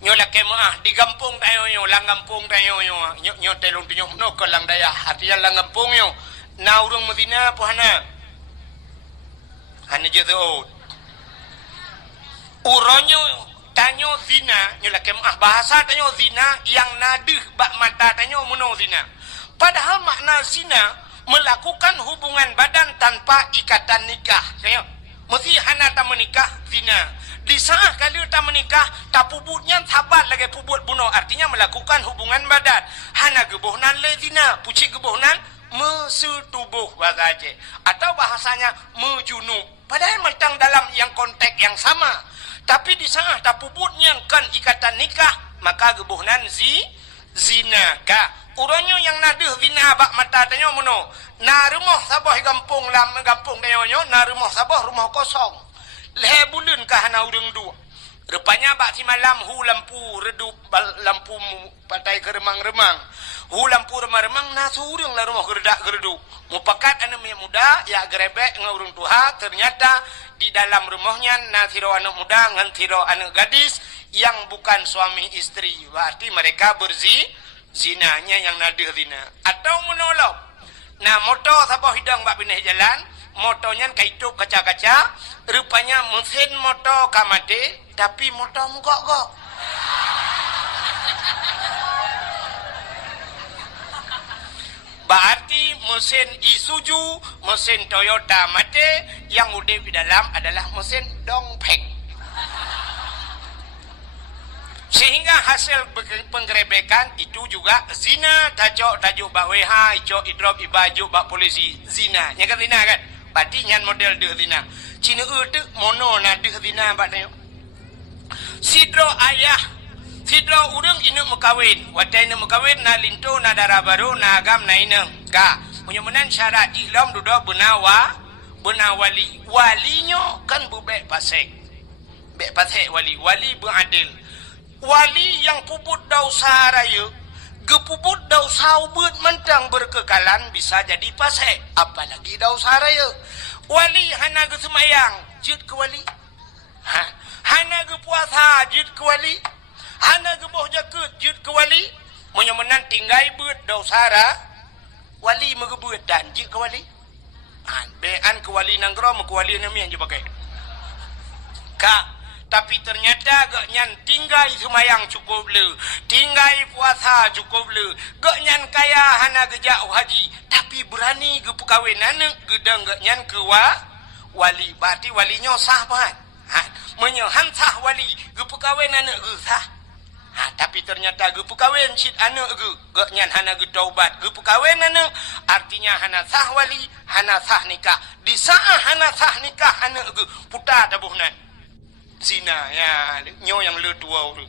nyo la kemaah di kampung tayo yo lang kampung tayo yo nyo telung tinyo no ko lang daya artinya lang kampung yo na urang Medina po hana je tu uronyo tanyo zina nyo la kemaah bahasa tanyo zina yang nadih bak mata tanyo muno zina padahal makna zina melakukan hubungan badan tanpa ikatan nikah saya mesti hana tak menikah zina. Di saat kali tak menikah, tak pubutnya sabat lagi pubut bunuh. Artinya melakukan hubungan badan. Hana gebohnan le zina. Pucik gebohnan mesetubuh bahasa. Atau bahasanya mejunub. Padahal mentang dalam yang konteks yang sama. Tapi di saat tak pubutnya kan ikatan nikah, maka gebohnan zina ka. Uronyo yang nadeh zina bak mata tanyo mono. Na rumah sabah gampung lam gampung tanyo na rumah sabah rumah kosong. Leher bulan kah hana urang dua. Rupanya bak si malam hu lampu redup lampu pantai geremang-remang. Hu lampu remang-remang na surang lah rumah geredak-gereduk. Mupakat anak muda ya gerebek ngurung tuha ternyata di dalam rumahnya na tiro anak muda ngan tiro anak gadis yang bukan suami istri. Berarti mereka zinanya yang nadir zina. Atau menolong. Nah motor sabah hidang bak pindah jalan. Motornya kaituk kaca-kaca. Rupanya mesin motor kamade, tapi motor mugok-gok. Berarti mesin Isuzu, mesin Toyota mate, yang udah di dalam adalah mesin dongpek. Sehingga hasil penggerebekan itu juga zina, tajuk bak WH, idrop ibaju bak polisi, zina. Yang kan zina kan? Berarti yang model de zina. Cina tu mono na de zina bak tayo. Sidro ayah, sidro urang inu mekawin. Watai inu mekawin na lintu na darah baru na agam na inu. Ka, menyamanan syarat ihlam duduk benawali. Walinyo kan bubek pasek. Bek pasek wali beradil. Wali yang puput dausa raya, gepuput dausa ubud mentang berkekalan bisa jadi pasek. Apalagi dausa raya. Wali hana ge semayang, jut ke wali. Hana ge puasa, jut ke wali. Hana ge boh jakut, jut ke wali. Menyemenan tinggai beut dausa ra, wali megebeut dan jut ke wali. Bean ke wali nanggro, ke wali nami yang je pakai. Kak. Tapi ternyata gaknyan tinggai semayang cukup le, tinggai puasa cukup le, gaknyan kaya hana gejak haji, tapi berani ke perkahwinan gedang gaknyan ke wali, berarti walinya sah pan. Menyohan sah wali ke perkahwinan ke sah. Tapi ternyata ke perkahwin cid anak ke gaknyan hana ke taubat ke perkahwinan artinya hana sah wali, hana sah nikah. Di saat hana sah nikah anak ke putar tabuhnan. Zina ya nyo yang le dua tu.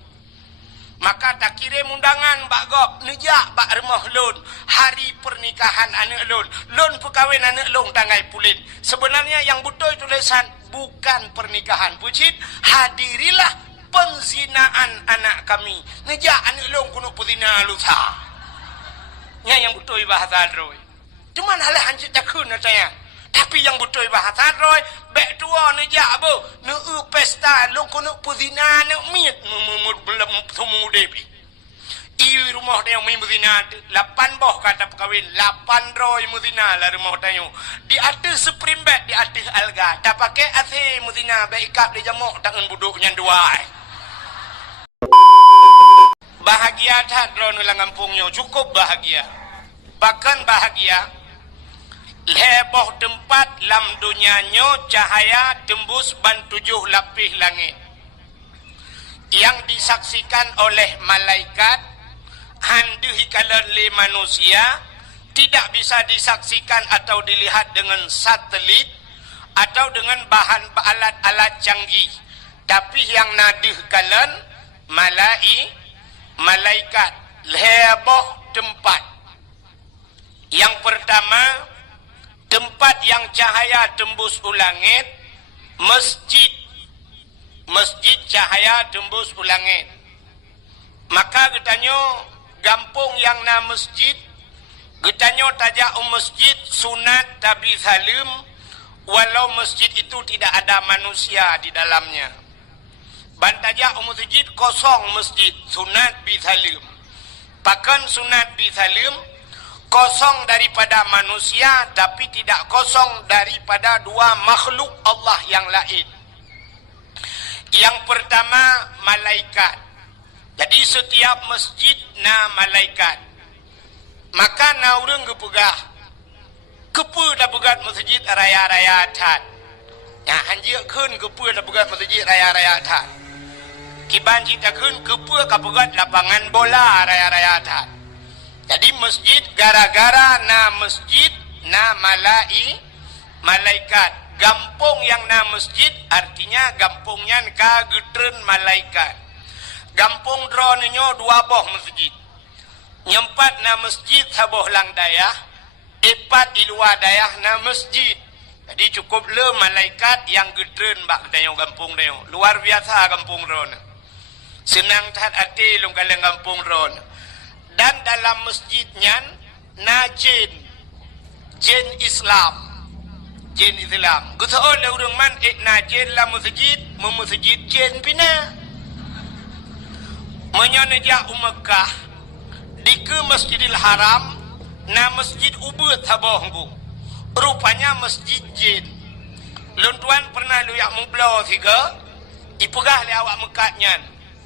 Maka tak kirim undangan bak gop nejak bak rumah lon hari pernikahan anak lon perkahwin anak lon tanggai pulin. Sebenarnya yang betul tulisan bukan pernikahan pucit, hadirilah penzinaan anak kami. Nejak anak lon kuno puzina lusa. Nya yang betul bahasa roy. Cuman halah hancit takun saya. Tapi yang betul bahasa roy, bek tua nejak bo, pesta long kono puzina ne miet belum semua depi. I rumah dia yang muzina 8 boh kata perkahwin 8 roy muzina lah rumah dia. Di atas spring bed, di atas alga, tak pakai AC muzina, bek ikat di jamuk tangan buduknya dua. Bahagia tak drone ulang kampungnya, cukup bahagia. Bahkan bahagia. Leboh tempat lam dunianyo cahaya tembus ban 7 lapis langit yang disaksikan oleh malaikat handuhi kalan le manusia tidak bisa disaksikan atau dilihat dengan satelit atau dengan bahan alat-alat canggih, tapi yang nadih kalan malaikat leboh tempat. Yang pertama, tempat yang cahaya tembus ulangit, masjid cahaya tembus ulangit. Maka getanyo gampung yang na masjid, getanyo tajak masjid sunat tabi salim, walau masjid itu tidak ada manusia di dalamnya. bantajak masjid kosong masjid sunat bisalim. Pakan sunat bisalim kosong daripada manusia tapi tidak kosong daripada dua makhluk Allah yang lain. Yang pertama malaikat. Jadi setiap masjid na malaikat. Maka na urang gepegah. Kepu dah pegat masjid raya-raya tat. Ya hanjia keun kepu dah pegat masjid raya-raya tat. Kiban cita keun kepu ka pegat lapangan bola raya-raya tat. Jadi masjid gara-gara na masjid na malaikat. Gampung yang na masjid artinya gampungnya ka getren malaikat. Gampung dronenyo dua boh masjid. Nyempat na masjid saboh lang dayah, epat di luar dayah na masjid. Jadi cukup le malaikat yang getren bak dayo gampung dayo. Luar biasa gampung dron. Senang tat ati lung kaleng gampung dron. Dan dalam masjidnya na jin Islam. Jin Islam. Gusaon le urang man na jin la masjid, masjid jin pina. Menyoneja Mekah di ke Masjidil Haram na masjid ubud sabonggu. Rupanya masjid jin. Luntuan pernah lu yak mublo tiga. Ipegah le awak Mekahnya.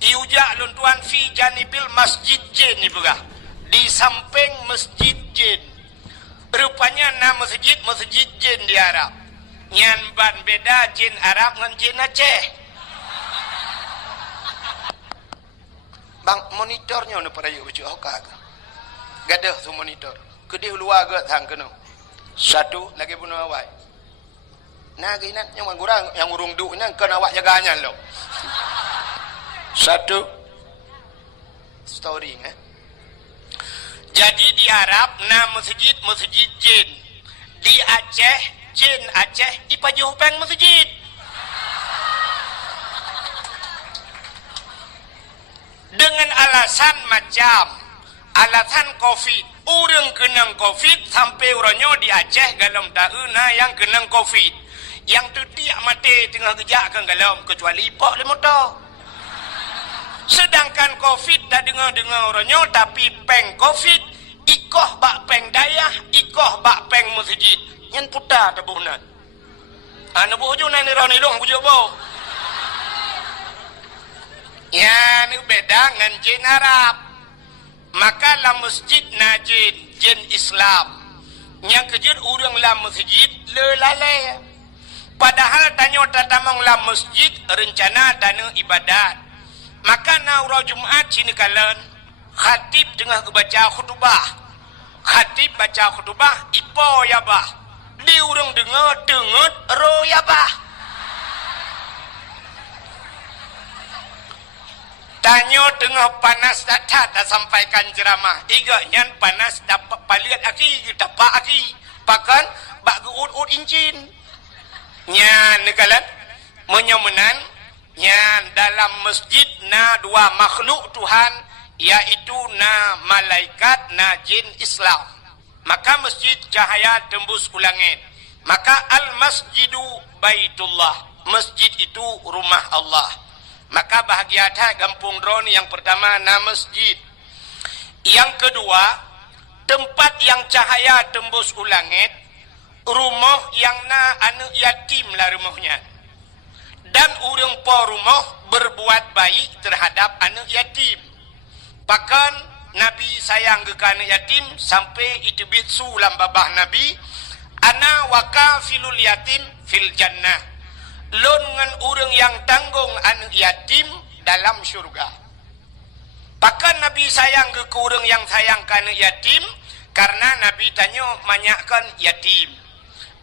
Iujak luntuan fi janibil masjid jin ipegah. Di samping masjid jin. Rupanya na masjid jin di Arab. Nyan ban beda jin Arab ngan jin Aceh. Bang monitornya nu para yuk baju hokak. Gadah tu monitor. Kedih luar ke tang kena. Satu lagi bunuh awak. Nah ginan yang ngurang yang urung duk nya kena awak jaganya lo. Satu story Jadi di Arab na masjid jin. Di Aceh jin Aceh ipaju peng masjid. Dengan alasan macam alasan COVID. Urang kenang COVID sampai uranyo di Aceh galam tauna yang kenang COVID. Yang tu tiak mati tengah gejak kan galam kecuali pok le motor. Sedangkan COVID dah dengar uranyo tapi peng COVID ikoh bak peng dayah, ikoh bak peng masjid. Yang putar tabunan. Anu buju nani roni long buju bo. Ya, ni beda dengan jin Arab. Maka la masjid na jin Islam. Yang kejut urang la masjid le lalai. Padahal tanyo tatamang la masjid rencana dana ibadat. Maka na ura Jumat sini kalen khatib tengah baca khutbah. Khatib baca khutbah ipo ya bah. Di urang dengar ro ya bah. Tanyo tengah panas datat dah sampaikan ceramah. Iga nyan panas dapat paliat aki, dapat aki. Pakan bak geut incin. Nyan nekalan menyomenan nyan dalam masjid na dua makhluk Tuhan yaitu na malaikat na jin Islam. Maka masjid cahaya tembus ke langit. Maka al masjidu baitullah. Masjid itu rumah Allah. Maka bahagia tak kampung dron yang pertama na masjid. Yang kedua, tempat yang cahaya tembus ke langit, rumah yang na anak yatim lah rumahnya. Dan urang po rumah berbuat baik terhadap anak yatim. Bahkan Nabi sayang ke anak yatim sampai itu bitsu lam babah Nabi, ana wakafilul yatim fil jannah. Lon ngan urang yang tanggung anak yatim dalam syurga. Bahkan Nabi sayang ke urang yang sayang ke anak yatim karena Nabi tanya manyakkan yatim.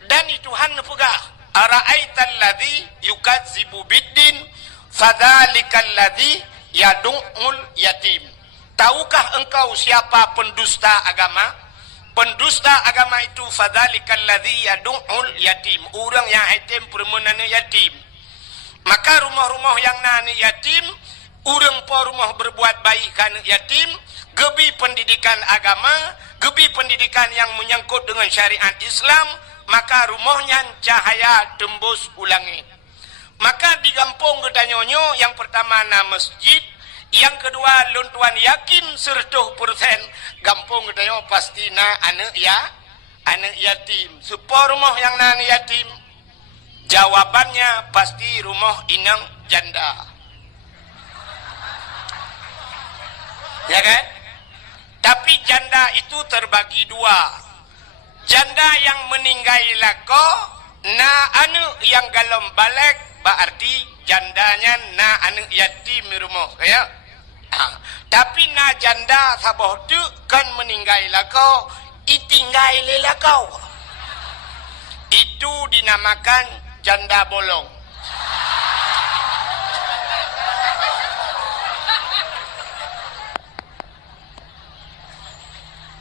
Dan itu Tuhan pegah. Ara'aital ladzi yukadzibu biddin fadzalikal ladzi yad'ul yatim. Tahukah engkau siapa pendusta agama? Pendusta agama itu fadzalikal ladzi yad'ul yatim. Orang yang yatim perempuan yatim. Maka rumah-rumah yang nani yatim, orang po rumah berbuat baik kan yatim, gebi pendidikan agama, gebi pendidikan yang menyangkut dengan syariat Islam, maka rumahnya cahaya tembus ulangit. Maka di kampung ketanyonyo yang pertama na masjid, yang kedua luntuan yakin 100% kampung ketanyo pasti na anak yatim. Supaya rumah yang na anak yatim, jawabannya pasti rumah inang janda. Ya kan? Tapi janda itu terbagi dua. Janda yang meninggal lako, na anu yang galom balik, berarti jandanya na anu yatim di rumah. Ya? Tapi na janda sabah tu kan meninggal lako, itinggal lako. Itu dinamakan janda bolong.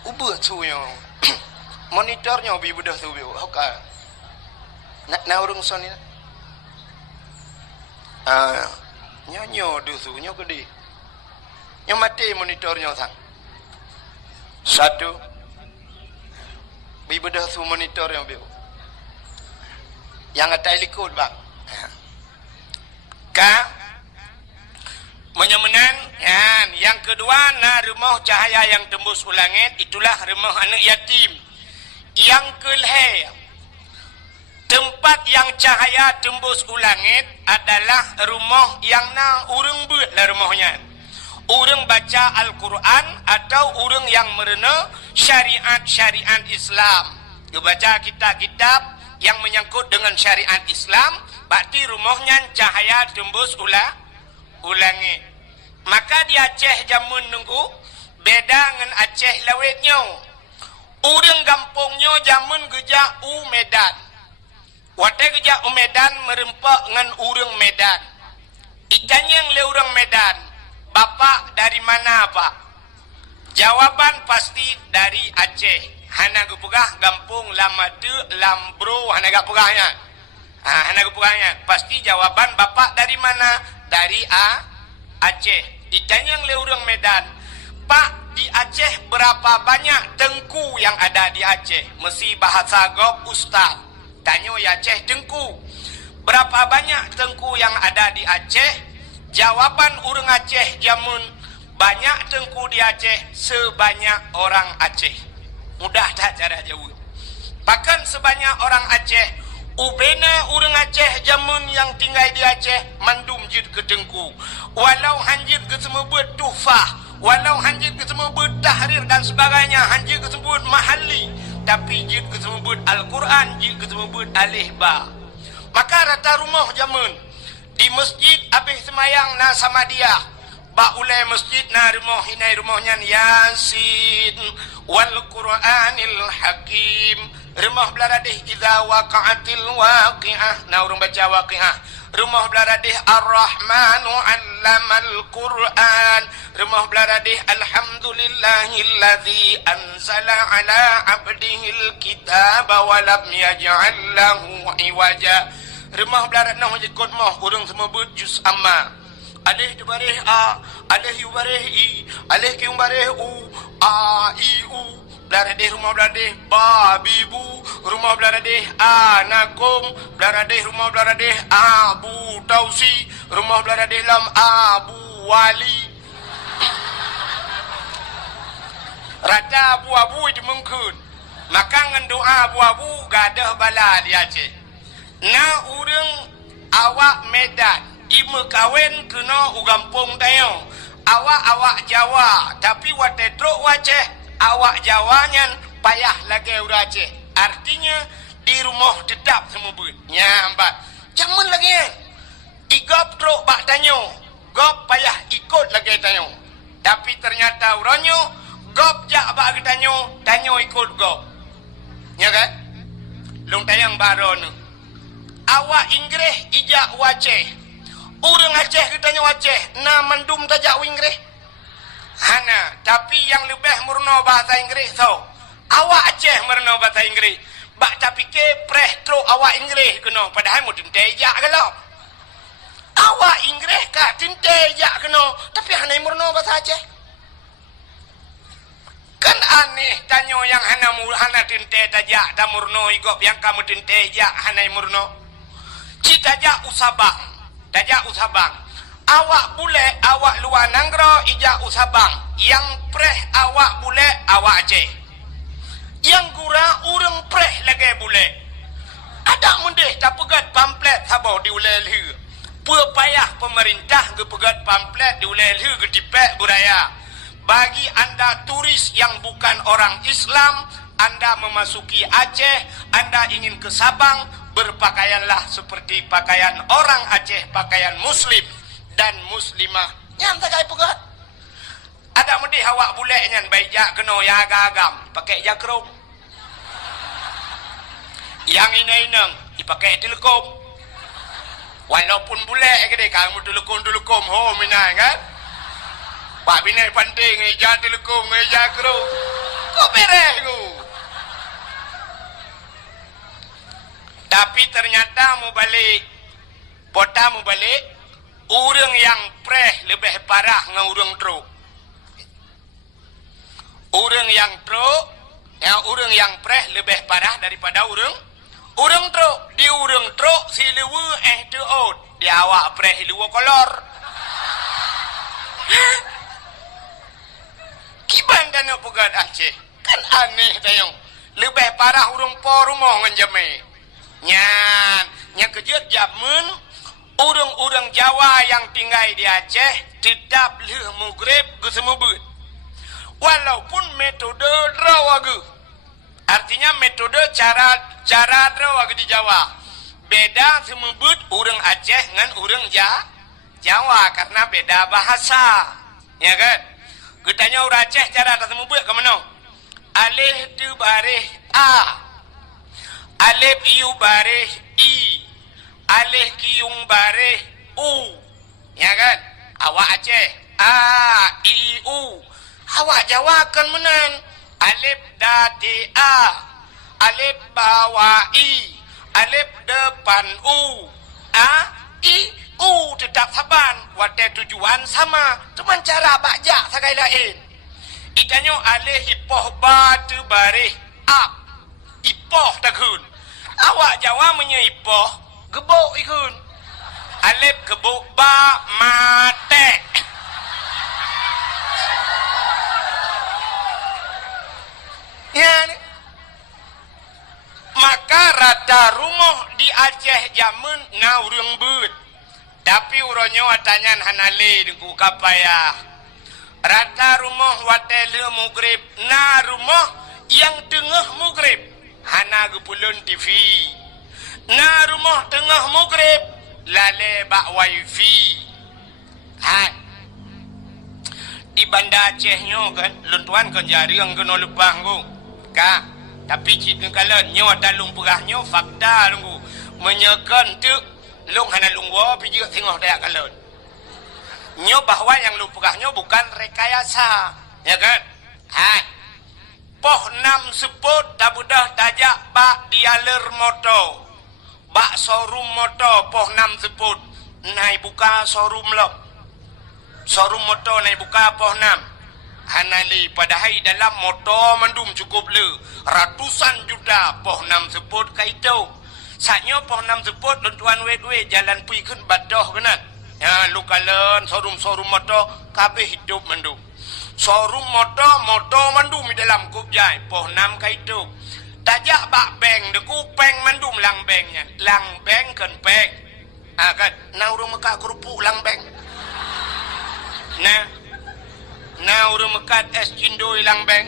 Ubah cuyo. Monitornya bi budah tu bi hoka. Na urung soni. Nyo du tu nyo gede. Nyo mati monitornya sang. Satu. Bi budah tu monitornya bi. Yang atai likut bang. Menyemenan, yang kedua na rumah cahaya yang tembus ulangit, itulah rumah anak yatim. Yang kelih, tempat yang cahaya tembus ulangit adalah rumah yang na urang buat lah rumahnya. Urang baca Al-Quran atau urang yang merena syariat-syariat Islam. Dia baca kitab-kitab yang menyangkut dengan syariat Islam, berarti rumahnya cahaya tembus ulangit. Maka di Aceh jamun nunggu beda dengan Aceh lawetnya. Urang kampungnya jamun geja Medan. Wate geja Medan merempak dengan urang Medan. Ikannya yang le urang Medan. Bapak dari mana pak? Jawaban pasti dari Aceh. Hana gepegah kampung Lamadu Lambro hana gepegahnya. Hana gepegahnya. Pasti jawaban bapak dari mana? Dari Aceh. Ditanya yang le urang Medan, Pak, di Aceh berapa banyak tengku yang ada di Aceh? Mesti bahasa gop ustaz. Tanya ya Aceh tengku. Berapa banyak tengku yang ada di Aceh? Jawaban urang Aceh jamun, banyak tengku di Aceh sebanyak orang Aceh. Mudah tak cara jawab? Bahkan sebanyak orang Aceh, ubena urang Aceh jamun yang tinggal di Aceh mandum jid ke tengku. Walau hanjit ke semua buat tuhfah, walau hanjit ke semua buat tahrir dan sebagainya, hanjit ke semua buat mahali, tapi jid ke semua buat Al-Quran, jid ke semua buat alih ba. Maka rata rumah jamun di masjid habis semayang na sama dia, ba ulai masjid na rumah hinai rumahnya Yasin wal Quranil Hakim. Rumah belaradih idza waqa'atil waqi'ah, na urang baca waqi'ah. Rumah belaradih Ar-Rahmanu 'allamal Qur'an. Rumah belaradih Alhamdulillahilladzi anzala 'ala 'abdihil kitaba wa lam yaj'al lahu 'iwaja. Rumah belaradih noh jekot moh urang semua but juz amma. Alih dibarih a, alih yubarih i, alih kiumbarih u, a i u. Belaradih rumah belaradih babibu, rumah belaradih anakum, belaradih rumah belaradih abu tausi, rumah belaradih lam abu wali. Rata abu-abu itu mungkin. Maka dengan doa abu-abu gadah bala di Aceh. Na urang awak Medan, ibu kawin kena ugampung tayo. Awak Jawa, tapi wate truk Aceh. Awak Jawanya payah lagi urang Aceh. Artinya di rumah tetap semua buat. Nyambat. Jaman lagi igop truk bak tanyo. Gop payah ikut lagi tanyo. Tapi ternyata uranyo gop jak bak tanyo, tanyo ikut gop. Ya kan? Long tayang baron. Awak Inggris ijak Aceh. Urang Aceh kitanya Aceh. Na mendum tajak Inggris. Hana, tapi yang lebih murno bahasa Inggris tau. Awak Aceh murno bahasa Inggris. Bak tapi ke prestro awak Inggris kena, padahal mu tentejak kalau. Awak Inggris kah tentejak kena, tapi hana murno bahasa Aceh. Kan aneh tanyo yang hana tentejak tak murno igop yang kamu tentejak hana murno. Citajak usabang. Tajak usabang. Awak bule, awak luar Nanggro, ijak usabang. Yang preh awak bule, awak Aceh. Yang gura, urang preh lagi bule. Ada mendeh tak pegat pamflet sabau di ulel-hu. Payah pemerintah ke pegat pamflet di ulel-hu ke dipek buraya. Bagi anda turis yang bukan orang Islam, anda memasuki Aceh, anda ingin ke Sabang, berpakaianlah seperti pakaian orang Aceh, pakaian muslim dan muslimah. Yang tak kaya pegat. Ada mendih awak bulek nyan baik jak kena ya agam, pakai jakrum. Yang inang dipakai telekom. Walaupun bulek ke dia kamu telekom ho minai kan. Pak binai penting eja telekom eja jakrum. Kok beres ku? Tapi ternyata mau balik, pota mau balik, urang yang preh lebih parah dengan urang truk. Urang yang truk, urang yang preh lebih parah daripada urang truk. Di urang truk si lewe tuot, di awak preh lewe kolor. Kiban dan pegat Aceh, kan aneh tayong. Lebih parah urang po rumah ngenjame. Nyan kejut jamun urang-urang Jawa yang tinggal di Aceh tetap leh mugrib ke semubut. Walaupun metode drawagu. Artinya metode cara drawagu di Jawa. Beda semubut urang Aceh dengan urang Jawa karena beda bahasa. Ya kan? Getanya urang Aceh cara semubut ke mana? Alih tu barih a. Alif iu bareh i, alih kiung bareh u, ya kan? Awak Aceh a i u, awak Jawa kan menan alif dati a, alif bawah i, alif depan u, a i u tetap saban, wadah tujuan sama, cuma cara baca sakai lain. Ikanyo alih hipoh batu bareh a, ipoh takun. Awak Jawa menyeipoh gebok ikun. Alif gebok ba mate. Ya ni. Maka rata rumah di Aceh jamun ngaurung but. Tapi uronyo atanyan hanale dengku kapaya. Rata rumah watele mugrib na rumah yang tengah mugrib. Hana gepulun TV. Na rumah tengah mugrib lale bak wifi. Di Banda Acehnya kan luntuan kan jaring kena lepah ku. Ka, tapi cerita kalian nyo dalung perahnya fakta ku. Menyekan tu lung hana lungwa pijak tengah dayak kalian. Nyo bahwa yang luperahnya bukan rekayasa, ya kan? Poh 6 seput tabudah tajak bak dialer moto. Bak showroom moto poh 6 seput. Nai buka showroom lo. Showroom moto nai buka poh 6. Hanali padahal dalam moto mandum cukup le. Ratusan juta poh 6 seput kaito. Saknya poh 6 seput luntuan wet-wet jalan pui kun badoh kenat. Ya lukalen showroom moto kabeh hidup mandum. Showroom moto mandum di dalam kubjai poh 6 kaitu. Tajak bak bank deku peng mandum lang banknya. Lang bank kan peng. Kan na urang meka kerupuk lang bank. Na urang meka es cindoi lang bank.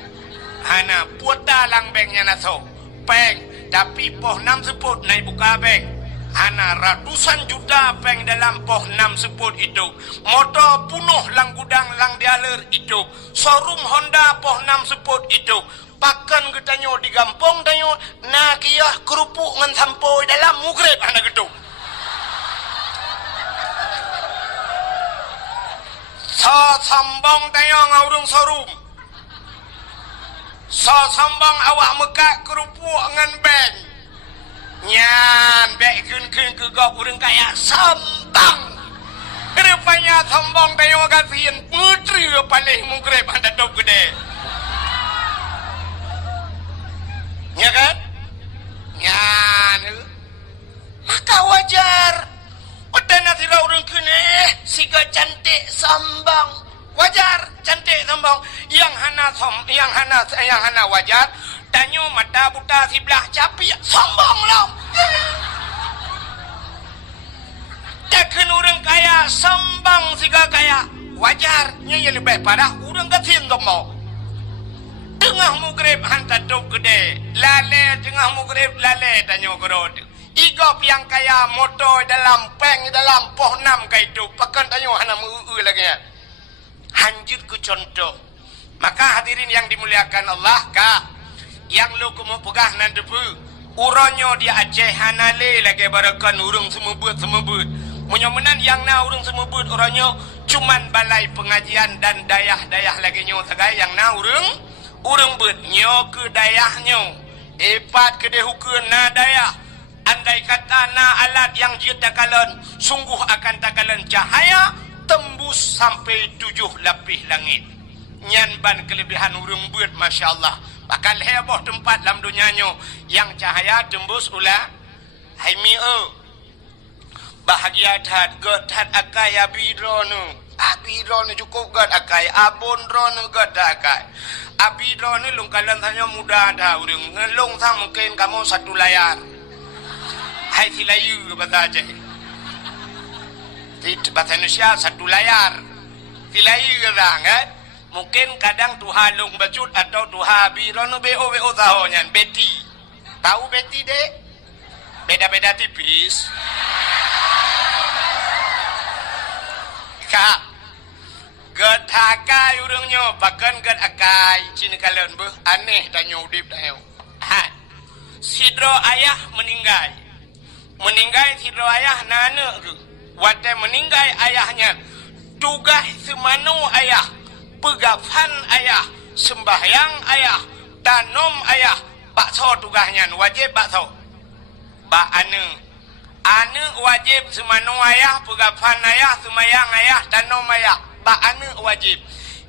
Hana puata lang banknya naso. Peng tapi poh 6 seput naik buka bank. Hana ratusan juta peng dalam poh 6 seput itu. Motor punuh lang gudang lang dialer itu. Showroom Honda poh 6 seput itu. Pakan getanyo di gampong tanyo. Na kiyah kerupuk ngan sampoi dalam mugrib hana gitu. So sambong tanyo ngaurung showroom. So sambong awak mekak kerupuk ngan bank. Nyan bek kun ke gok urang kaya sambang. Rupanya sambang tayo kasihin putri paling mugrib anda dop gede. Ya kan? Nyan. Maka wajar. Udah nanti lah urang sombong yang hana wajar tanyo mata buta sebelah capi sombong lah takkan orang kaya sombong siga kaya wajarnya yang lebih parah orang ketin sombong tengah mugrib hantar duk gede lale tengah mugrib lale tanyo gerod igop yang kaya motor dalam peng dalam poh 6 kai tu pakan tanyo hana mu lagi ya hanjir ku contoh maka hadirin yang dimuliakan Allah ka yang lu kumu pegah nan depu uronyo dia Aceh hanale lagi barakan urung semebut munyomenan yang na urung semebut uronyo cuman balai pengajian dan dayah lagi nyo sagai yang na urung bet nyo ke dayahnya epat ke dehukeun na dayah andai kata na alat yang dia takalan sungguh akan takalan cahaya tembus sampai 7 lapis langit nyan ban kelebihan urung beut masyaallah bakal heboh tempat dalam dunianya yang cahaya tembus ulah hai mi bahagia that god that akai abidronu cukup god akai abon drone god akai abidronu lung kalan tanya mudah dah urung ngelung sang mungkin kamu satu layar hai silayu bahasa Aceh bahasa Indonesia satu layar silayu kadang kan mungkin kadang Tuhan lung bacut atau Tuhan birono BO tahonya Betty tahu Betty dek beda-beda tipis kak ged akai urungnya bahkan ged akai cina kalian aneh tanya udip dah sidro ayah meninggal sidro ayah nana ke wate meninggal ayahnya tugas semanu ayah pegafan ayah sembahyang ayah tanom ayah bakso tugasnya wajib bakso bak ane wajib semanu ayah pegafan ayah sembahyang ayah tanom ayah bak ane wajib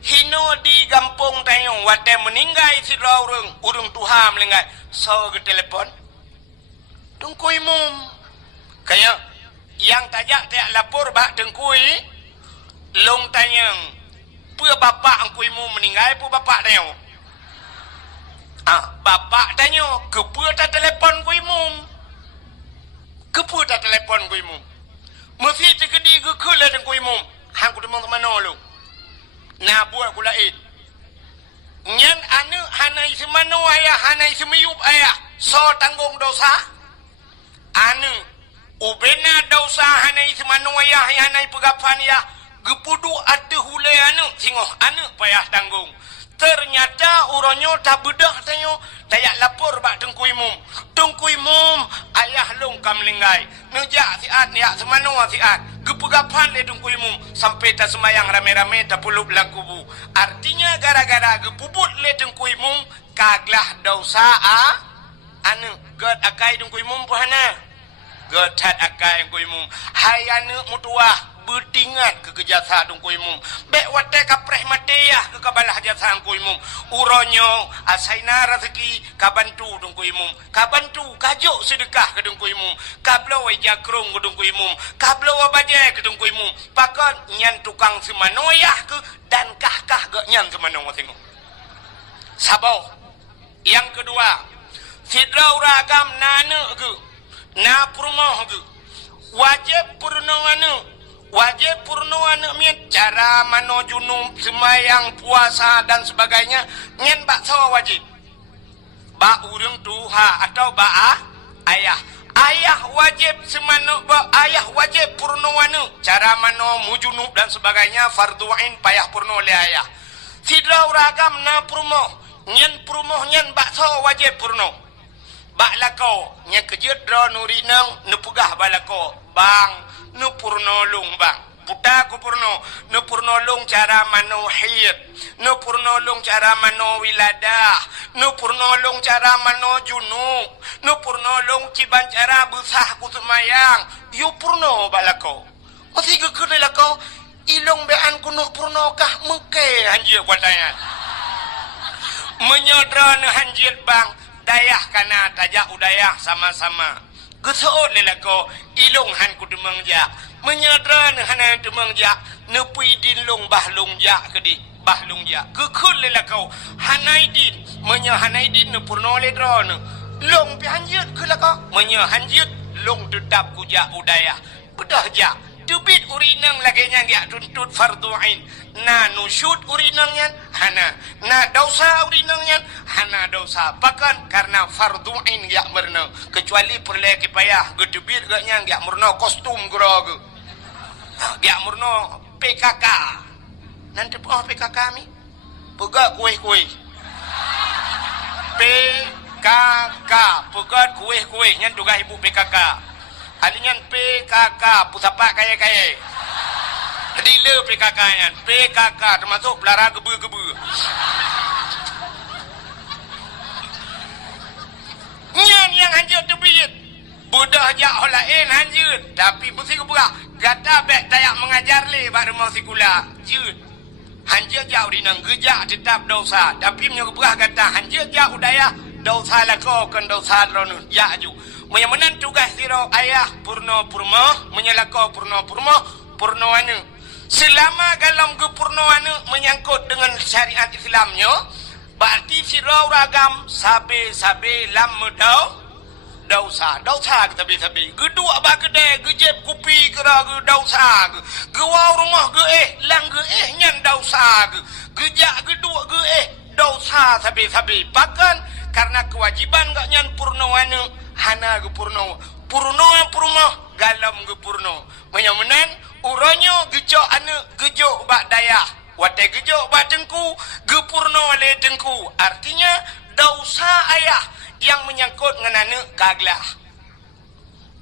hino di kampung tayong wate meninggal sidro urung Tuhan meninggal so ke telepon tungkui mum kaya yang tajak tiak lapor bak tengkui long tanyang pua bapak angkui mum meninggal pua bapak tanyang bapak tanyang ke pua tak telepon kui mum ke pua tak telepon kui mum mesti tegedi ke kula tengkui mum hang ku teman-teman lu na buat kulain nyan ane hanai semanu ayah hanai semiyup ayah so tanggung dosa ane ubena dosa hanai semanu ayah hanai pegapan ya gepudu ada hulai ane singoh ane payah tanggung ternyata uronyo tak bedah tanyo tayak lapor bak tengkui mum ayah long kam linggai nejak siat ya semanu siat gepegapan le tengkui mum sampai tak semayang rame-rame tak pulup lakubu artinya gara-gara gepubut le tengkui mum kaglah dosa ane god akai tengkui mum puhana god hat akai tengkui mum hai ane mutuah bertingat ke kejasa tungkui mum bek wate kapreh mateyah ke kabalah jasa tungkui mum uronyo asaina rezeki kabantu tungkui mum kabantu kajuk sedekah ke tungkui mum kablo jakrung ke tungkui mum kablo baje ke tungkui mum pakan nyan tukang semanoyah ke dan kah ke nyan semano tengok sabo yang kedua sidrau ragam nana ke na purmoh ke wajib purnoana mian cara mano junub semayang puasa dan sebagainya nyen bak sawa wajib bak urung tuha atau bak ayah wajib semano ayah wajib purnoana cara mano mujunub dan sebagainya fardu ain payah purno le ayah sidrau ragam na purmo nyen bak sawa wajib purno bak lako nya kejut dro nurinang nepugah balako bang nu purno lung bang buta ku purno nu purno lung cara mano hid nu purno lung cara mano wiladah nu purno lung cara mano junub nu purno lung ciban cara besah ku semayang yu purno balako masih gekene lako ilung bean ku nu purno kah mengke hanjir kuatanya menyodron hanjir bang dayah kana tajak udayah sama-sama gesoot lelako ilung han ku demang jak menyadran hanan demang jak nepui din long bah long jak kedi bahlung dia kekul lela kau Hanaidin menya Hanaidin ne purno le dro ne long pi hanjut ke la kau menya hanjut long tetap kuja udaya bedah ja tubit urinang lagi nyang ya tuntut fardu ain na nusyut urinang yan hana na dosa urinang yan hana dosa bahkan karena fardu ain ya merna kecuali perle kipayah gedubit gak nyang ya merna kostum grog ya merna PKK nanti PKK mi pegak kuih PKK pegat kuih nyan tugas ibu PKK halinyan PKK pusapak kaya-kaya dealer PKK nyan PKK termasuk belara gebu-gebu nyan yang hanjut tebit budah jak holain hanjut tapi bersih kebuka gata bek tayak mengajar le bak rumah sikula jut hanjut jak urinang gejak tetap dosa tapi menyebutah kata hanjut jak udaya dosa lako kan dosa ronun ya ju menyamanan tugas siro ayah purno purmo menyalako purno anu selama dalam ke purno anu menyangkut dengan syariat Islamnya berarti siro ragam sabe lam medau dosa ketabi gedua ba gede gejep kupi kera ge dosa ge wau rumah ge lang ge nyan dosa gejak gedua ge dosa sabi bahkan karena kewajiban gak nyan purno anu hana ge purno galam ge purno menyamanan uronyo gejo anu gejo bak daya wate gejo bak dengku ge purno le dengku artinya dosa ayah yang menyangkut ngenane kaglah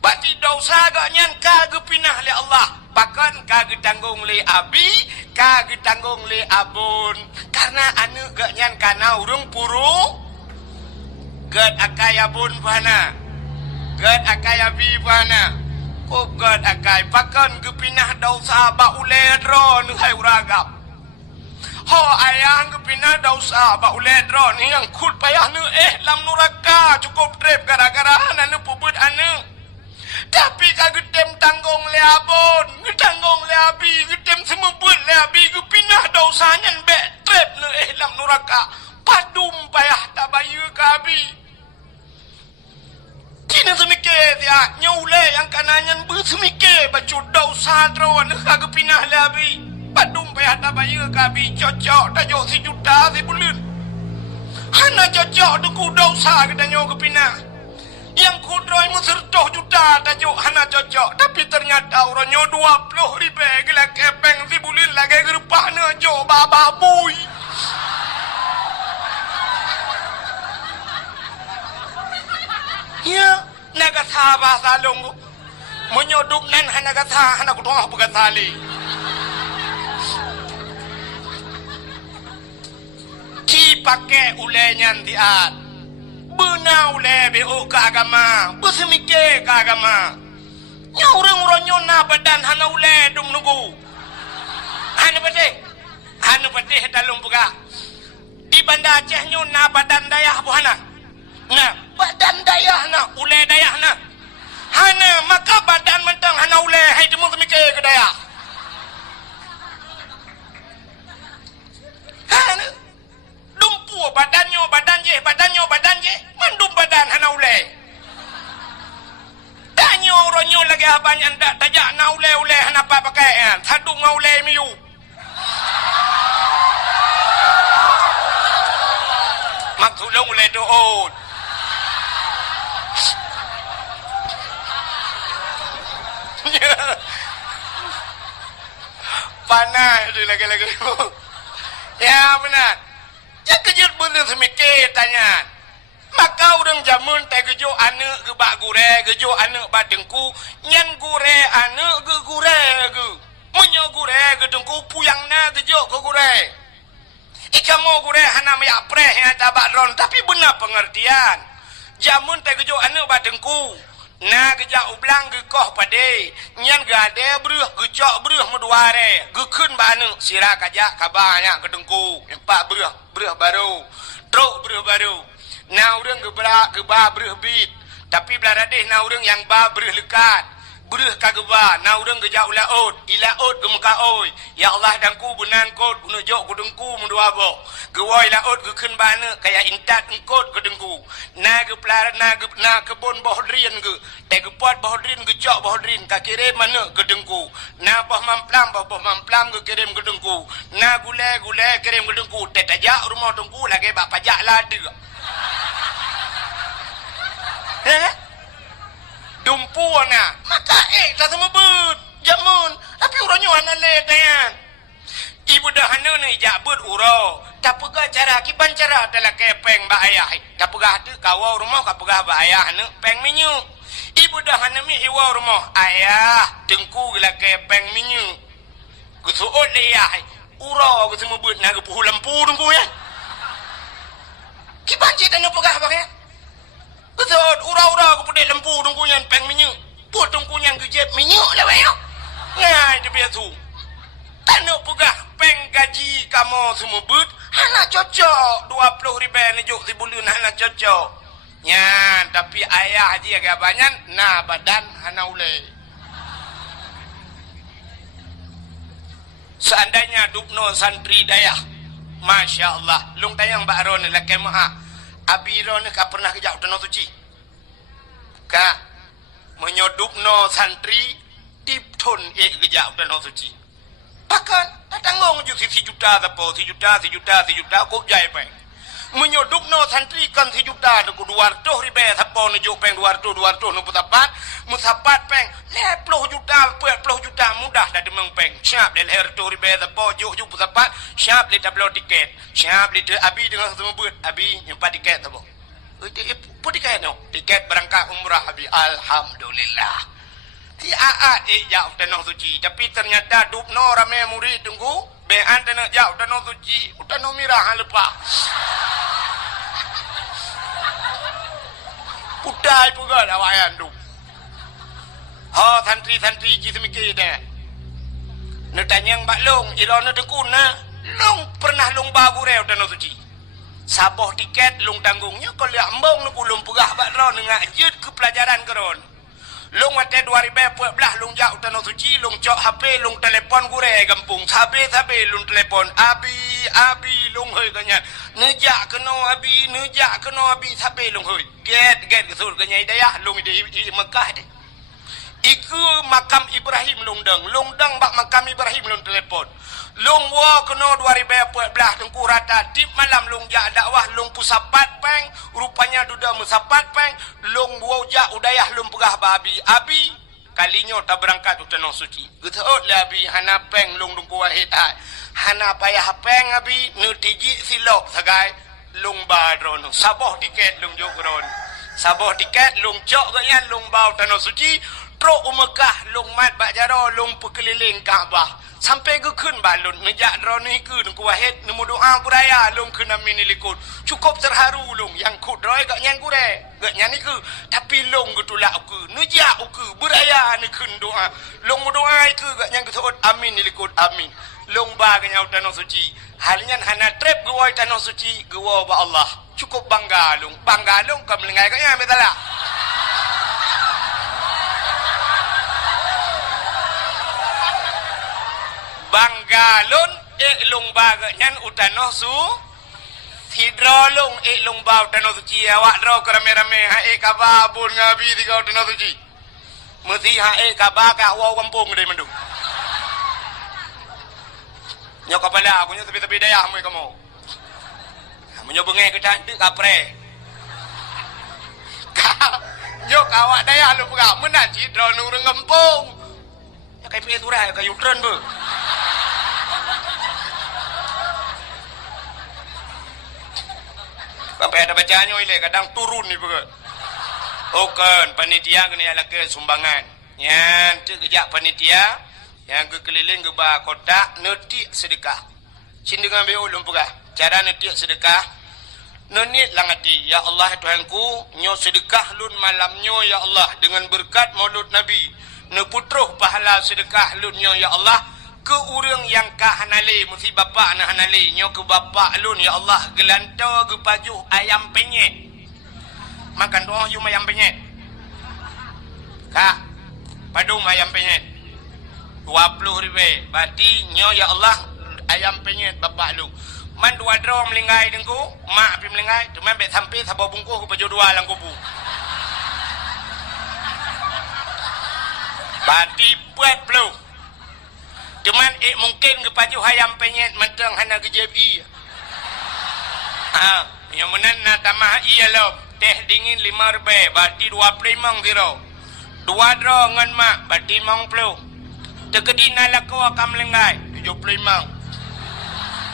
berarti dosa gak nyan kage pinah le Allah bahkan kage tanggung le abi kage tanggung le abun karena anu gak nyan kana urung puru gad akai abun bana gad akai abi bana kok gad akai bahkan ge pinah dosa ba ule dro nu hai uragap ho ayang kepina dosa ba ule dro ni yang kut payah nu lam nuraka cukup trip gara-gara anu pubut anu tapi kagedem tanggung le abon tanggung le abi gedem semebut le abi kepina dosa nyen be trip nu lam nuraka padum payah tabayu kabi kini semike dia nyaule yang kananyan bersemike bacu dosa dro nu kagepina le abi padum payah tabaya kabi cocok tajuk si juta si bulan hana cocok duku dosa kedanyo kepina yang kudroi musertoh juta tajuk hana cocok tapi ternyata orangnya 20 ribu gila kepeng si bulan lagi gerupah jo baba boy ya naga sabah salong menyoduk nan hana kata hana kutuah pegatali ki pakai ulenyan diat bena ule beo ke agama bersemike ke agama nya orang-orang nyona badan hana ule dum nunggu hana patih dalung buka di Banda Aceh nyona badan dayah buhana nah badan dayah na ule dayah na hana maka badan mentang hana ule hai demu semike ke dayah hana dumpu badan je mandum badan hana ule tanyo ronyo lagi abanya ndak tajak na ule hana apa pakai sadu ngaule miu maksud long ule doon panah itu lagi-lagi ya benar ya kejut bener semike tanya maka orang jamun teh gejo anu ge bak gure gejo anu bak dengku nyan gure anu ge gure ge munyo gure ge dengku puyangna gejo ke gure ikamo gure hana me apreh ya tabak ron tapi benar pengertian jamun teh gejo anu bak dengku na gejak ublang gekoh pade nyan gade bruh gecok bruh meduare gekeun banu sira kajak kabanya gedengku empat bruh baru truk bruh baru na urang gebra geba bruh bit tapi belarade na urang yang ba bruh lekat Bereh kageba na urang geja ulaut ilaut gemeka oi ya Allah dangku bunan kot guna jok gudengku mundua bo gewoi laut gekeun bana kaya intat engkot gedengku na ge pelar na kebun bohdrin ge te gepot bohdrin ge jok bohdrin ka kirim mana gedengku na boh mamplam ge kirim gedengku na gule kirim gedengku te tajak rumah tungku lagi bak pajak lada dumpu na maka tak sama bet jamun tapi uranya ana le tayan ibu dah hana ni jabut uro tak pegah cara kiban cara dalam kepeng ba ayah tak pegah tu kawau rumah tak pegah ba ayah ne peng minyu ibu dah hana mi iwa rumah ayah dengku la kepeng minyu kusuot le ayah uro ku sama bet na puhu lampu dengku ya kiban cita no pegah ba ya betul, ura-ura aku pedih lempu tungkunya peng minyak. Put tungkunya gejep minyak lah bayang. Ngai dia biasa. Tak nak pegah peng gaji kamu semua but. Hana cocok. 20 ribu ni juk si bulan hana cocok. Ya, tapi ayah je agak banyak. Nah badan hana ulai. Seandainya dupno santri dayah. Masya Allah. Lung tayang bakron ni lakai maha. Abiro ni ka pernah kejap tanah suci. Ka menyodup no santri tipton kejap tanah suci. Bahkan tak tanggung je si juta tapo, si juta kok jai peng. Menyodup no santri kan si juta tu 200 ribu tapo nujuk peng 200 nu putapat, musapat peng 10 juta, 40 juta mudah dah demeng peng. Siap le leher 2 ribu tapo juk putapat, siap le tablo tiket. Siap leader abi dengan satu buat abi nyempat tiket tu. Put tiket no. Tiket berangkat umrah abi. Alhamdulillah. Ti aat jauh tanah suci. Tapi ternyata dupno ramai murid tunggu. Bean tanah jauh tanah suci. Tanah mirah lepas. Pudai pun gak lawayan dup. Ha santri-santri ji semikir dah. Nak tanya yang baklong. Ilona tekun na. Long pernah long babu reo tanah suci. Saboh tiket long tanggungnya kalau lihat ambong nak ulung pegah bakron dengan jut ke pelajaran keron. Long mate 2014 long jauh tanah suci, long cok HP, long telefon gure gampung. Sabe long telefon abi long hoi kanyat. Nejak keno abi sabe long hoi. Get kesul kanyai dayah long di Mekah deh. Iku makam Ibrahim longdang bak makam Ibrahim long telepon. Long wa kena 2014 tengku rata tip malam long jak dakwah long pusapat peng rupanya duda musapat peng long wa jak udayah long pegah babi abi kalinya tak berangkat tu tanah suci getot le abi hana peng long dungku wahid hana payah peng abi nu tiji silok sagai long badron saboh tiket long jogron saboh tiket long cok ganyan long bau tanah suci pro Mekah long mat bak jaro long perkeliling Kaabah sampai ke kun balun ngejak drone ke ku wahid nemu doa buraya long kena mini likut cukup terharu long yang kut roy gak nyang gure gak nyani ke tapi long getulak ke ngejak ke buraya ni kun doa long doa ke gak nyang kesot amin likut amin long ba ganyau tanah suci halnya hana trip gua tanah suci gua ba Allah cukup bangga long kam lengai gak nyang betala Banggalon long baga nyan utanoh su hidrolong long bau tanoh suci awak dro kerame-rame ha kababun ngabi tiga tanoh suci mesti ha kabaka wow kampung dari mendung nyok kepala aku nyo tepi-tepi dayah mu kamu menyo bengai ke cantik kapre nyok awak dayah lu pegak menan hidro nurung kampung ya kayak surah kayak Ukraine bu sampai ada bacanya ile kadang turun ni betul. Okan panitia kena ala ke sumbangan. Yang tu kejak panitia yang ke keliling ke bah kotak netik sedekah. Cin dengan be ulum pegah. Cara netik sedekah. Nenit langati ya Allah Tuhanku, nyo sedekah lun malamnyo ya Allah dengan berkat Maulud Nabi. Ne putruh pahala sedekah lunyo ya Allah. Ke urang yang ka hanale mesti bapak nak hanale nyo ke bapak lun ya Allah gelanto ke baju ayam penyet makan doang you ayam penyet kak padung ayam penyet 20,000. Berarti nyo ya Allah ayam penyet bapak lu. Man 2 draw melinggai dengku, mak pi melinggai, cuman bet sampai sabo bungkuh ku baju 2 lang kubu. Berarti buat belum. Cuman mungkin ke baju ayam penyet mentang hana ke JPI. Yang menan na tamah iya lo. Teh dingin 5,000, berarti 25,000. 2 draw ngan mak, berarti 50. Tegedi na lako akan melinggai 75.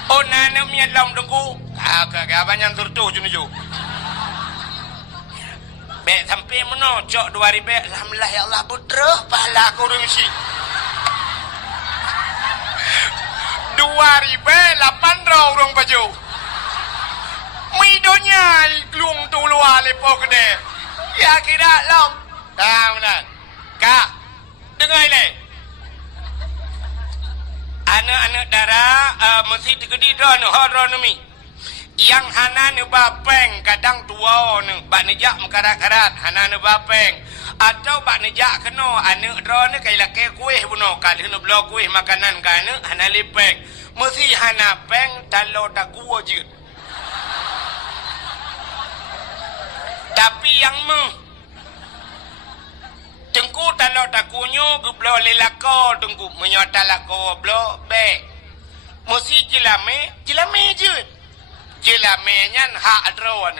Oh nana miat long dengku. Kagak banyak turtu junuju. Bek sampai mana cok 2,000. Alhamdulillah ya Allah putra pala aku rungsi. 2,000 8 draw urung baju. Midonya glung tu luar lepo gede. Ya kira long. Dah benar. Kak dengar ni. Anak-anak darah mesti tegedi drone horonomi. Yang hana ne bapeng kadang tua ne bak nejak mekarat-karat hana ne bapeng atau bak nejak keno anak drone kai lake kuih buno kali ne blok kuih makanan kana hana lipeng mesti hana peng talo tak gua je. Tapi yang tengku talo tak kunyo geblo lelako tengku menyota lako blo be mesti jelame je jelame nyan hak drawan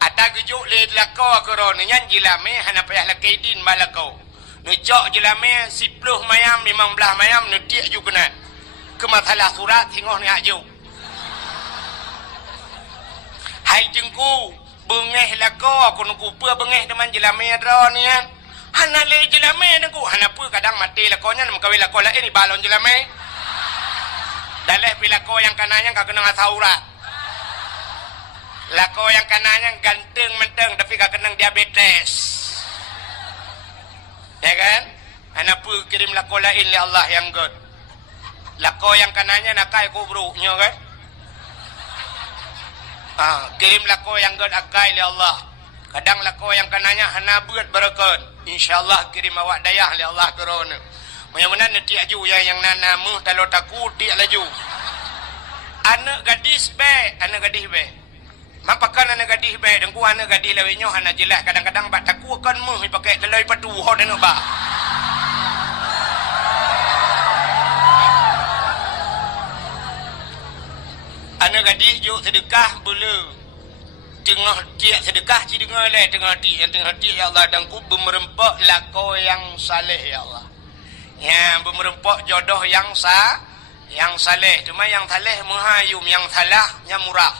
ata gejuk le lako korone nyan jelame hana payah lakedin malako nejok jelame 10 mayam 15 mayam netik ju kena ke masalah surat singoh ni aju hai jengku bengeh lako aku nunggu pua bengeh teman jelame drawan ni kan hana le jelame nengku hana pu kadang mati lakonya nak kawin lako lain ni balon jelame daleh pilako yang kananya kak kena ngasurat lako yang kananya ganteng menteng tapi kak kena diabetes ya kan hana pu kirim lako lain li Allah yang good lako yang kananya nakai kubru nyo kan kirim lako yang good akai li Allah kadang lako yang kananya hana buat berakan insyaallah kirim awak dayah li Allah korona mudah-mudahan nanti aju yang nanamu kalau takut tiak laju anak gadis be mampakan anak gadis be dengku anak gadis lawinyo hana jelas kadang-kadang bak takut kan mu pakai telai patu hod anak ba anak gadis juk sedekah boleh tengah tiak sedekah ci dengar le tengah hati ya Allah dan ku bermerempak lako yang saleh ya Allah ya bermerempak jodoh yang saleh cuma yang saleh menghayum yang salah nya murah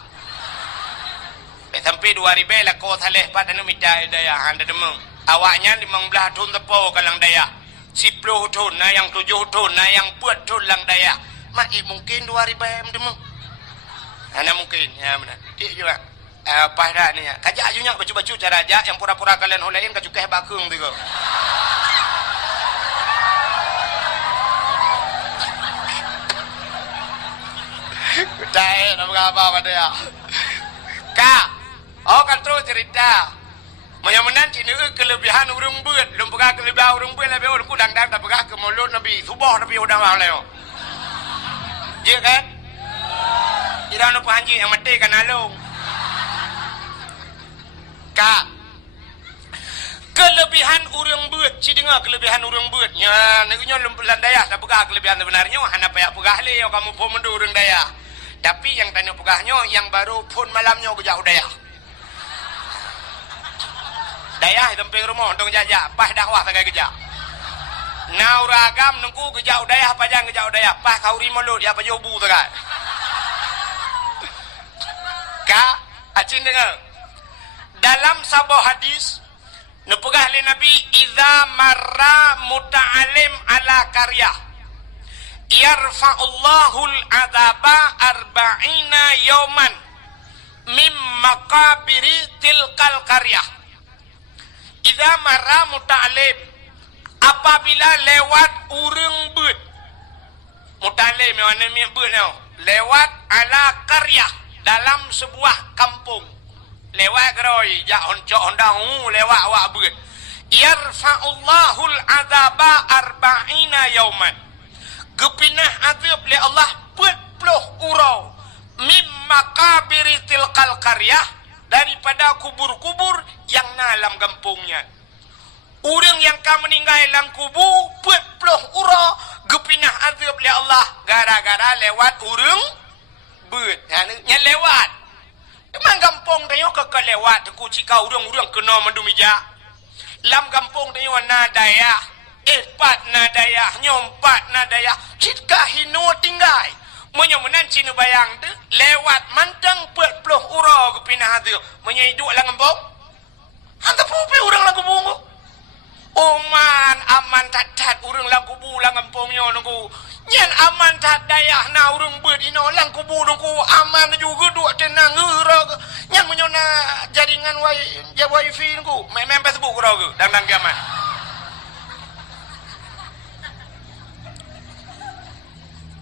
sampai 2,000 lako saleh pada nu minta daya anda demeng awaknya 15 tahun tepo kalang daya 10 tahun na yang 7 tahun na yang 4 tahun lang daya mak mungkin 2,000 demeng ana mungkin ya benar dia juga apa dah ni kajak ajunya baju-baju cara aja yang pura-pura kalian holain kaju keh bakung tu ko dai nak apa pada ya kak kan terus cerita menyamanan cini kelebihan urung beut lum pegah kelebihan urung beut lebih urung kudang-dang tak pegah ke mulut nabi subuh nabi udah maleo iya kan tidak ada panji yang mati kan alung kak kelebihan urang beut ci dengar kelebihan urang beut nya negunyo lumpulan daya tak pegah kelebihan sebenarnya hana payah pegah le kamu pun mendu urang daya tapi yang tanya pegahnya yang baru pun malamnya gejak daya daya tempe rumah dong jajak pas dakwah tak gejak nauragam nunggu gejak daya pajang gejak daya pas kauri mulut ya pajobu tak kak acin dengar dalam sebuah hadis nepegah oleh Nabi idza marra muta'alim ala karya yarfa'ullahul adzaba 40 yauman mim maqabiri tilkal karya idza marra muta'alim apabila lewat urang beut muta'alim mana mi beut lewat ala karya dalam sebuah kampung lewat geroi jak honcok hondang lewat awak beut yarfa'ullahul adzaba arba'ina yauman. Gepinah azab li Allah 40 urau mim makabiri tilkal qaryah, daripada kubur-kubur yang dalam kampungnya. Orang yang ka meninggal dalam kubur 40 urau gepinah azab li Allah gara-gara lewat urang beut. Nya lewat. Emang kampung tayo kekelewat ku cika urang-urang kena mendumija. Lam kampung tayo na daya, pat na daya, nyompat na daya. Cika hino tinggal. Menyomenan cina bayang tu lewat mantang 40 urau gepinah azab. Menyai duk lang kampung. Hangga pupi urang lang kubung. Oman aman tat urang lang kubu lang kampungnya nunggu. Nyan aman tat dayah na urang beut ino lang kubu nunggu aman juga duk tenang geura. Nyan menyona jaringan wifi nunggu. Main Facebook urang ge dang gaman.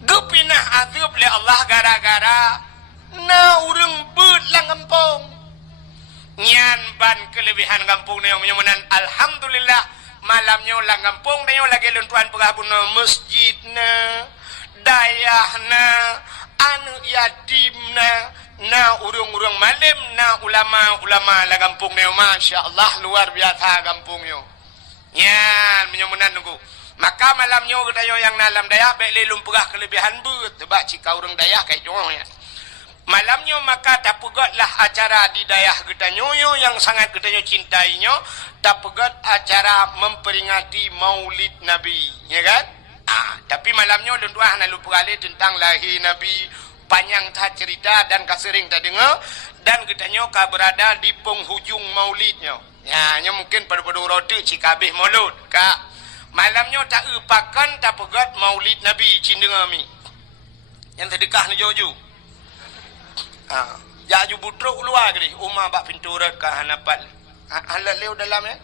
Gepinah azab li Allah gara-gara na urang beut lang kampung. Nyan ban kelebihan kampung na yang menyomenan alhamdulillah. Malamnya lang kampung na lagi luntuan pegabun masjidna, dayahna, anu yatimna, na urung-urung malam, na ulama-ulama la kampung na masya Allah luar biasa kampung yo. Yan menyomenan nunggu. Maka malamnya kita yang dalam dayah baik lelum pegah kelebihan beut sebab cika urang dayah kayak jong ya. Malamnya maka tak pegatlah acara di dayah kita nyoyo yang sangat kita cintainya, tak pegat acara memperingati Maulid Nabi, ya kan? Tapi malamnya luntuah nak lupa kali tentang lahir Nabi, panjang tak cerita dan kasering tak dengar, dan kita nyoka berada di penghujung Maulidnya. Ya, nya mungkin pada roti cikabih Maulud, kak. Malamnya tak upakan tak pegat Maulid Nabi cindengami. Yang terdekah ni jojo. Ya ju butruk luar ke rumah bak pintu rekah hanapat halal leu dalam ya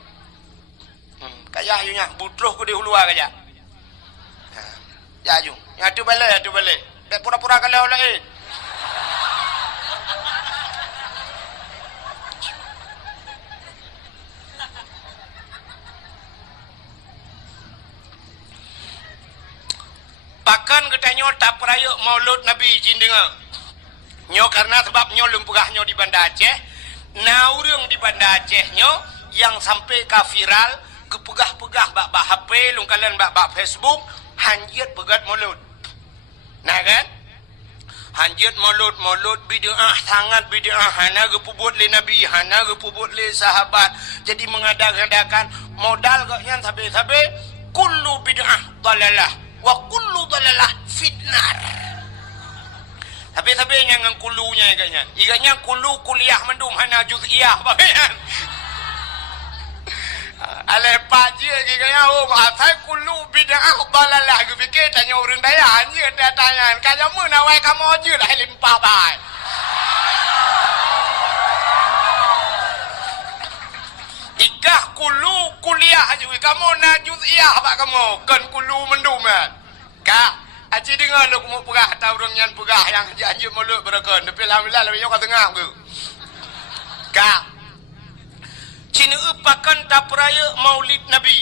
kaya yu nya butruk ku di luar ke ya ya ju ya tu balik dak pura-pura kalau lain pakan ketanyo tak peraya Maulud Nabi jindenga nyo karena sebab nyo lumpugah nyo di Banda Aceh, na urang di Banda Aceh nyo yang sampai ka viral kepegah-pegah bak HP lungkalan bak Facebook hanjit pegat Maulud. Nah kan? Hanjit Maulud bid'ah sangat bid'ah hana gepubut le Nabi, hana gepubut le sahabat. Jadi mengadakan modal kok yang sabe-sabe kullu bid'ah dalalah wa kullu dalalah fitnar. Tapi yang kulunya iganya. Iganya kulu kuliah mendum hana juz'iyah bagian. Ale paji iganya asal kulu bid'ah dalalah ge fikir tanya urang daya anje tanya kalau mun awai kamu je lah limpah bai. Ikah kulu kuliah je kamu na juz'iyah ba kamu kan kulu mendum ka. Aci dengar lu mau pegah atau orang yang pegah yang janji mulut berakon. Tapi alhamdulillah lebih kat tengah ke. Kak. Cina upakan tak peraya Maulid Nabi.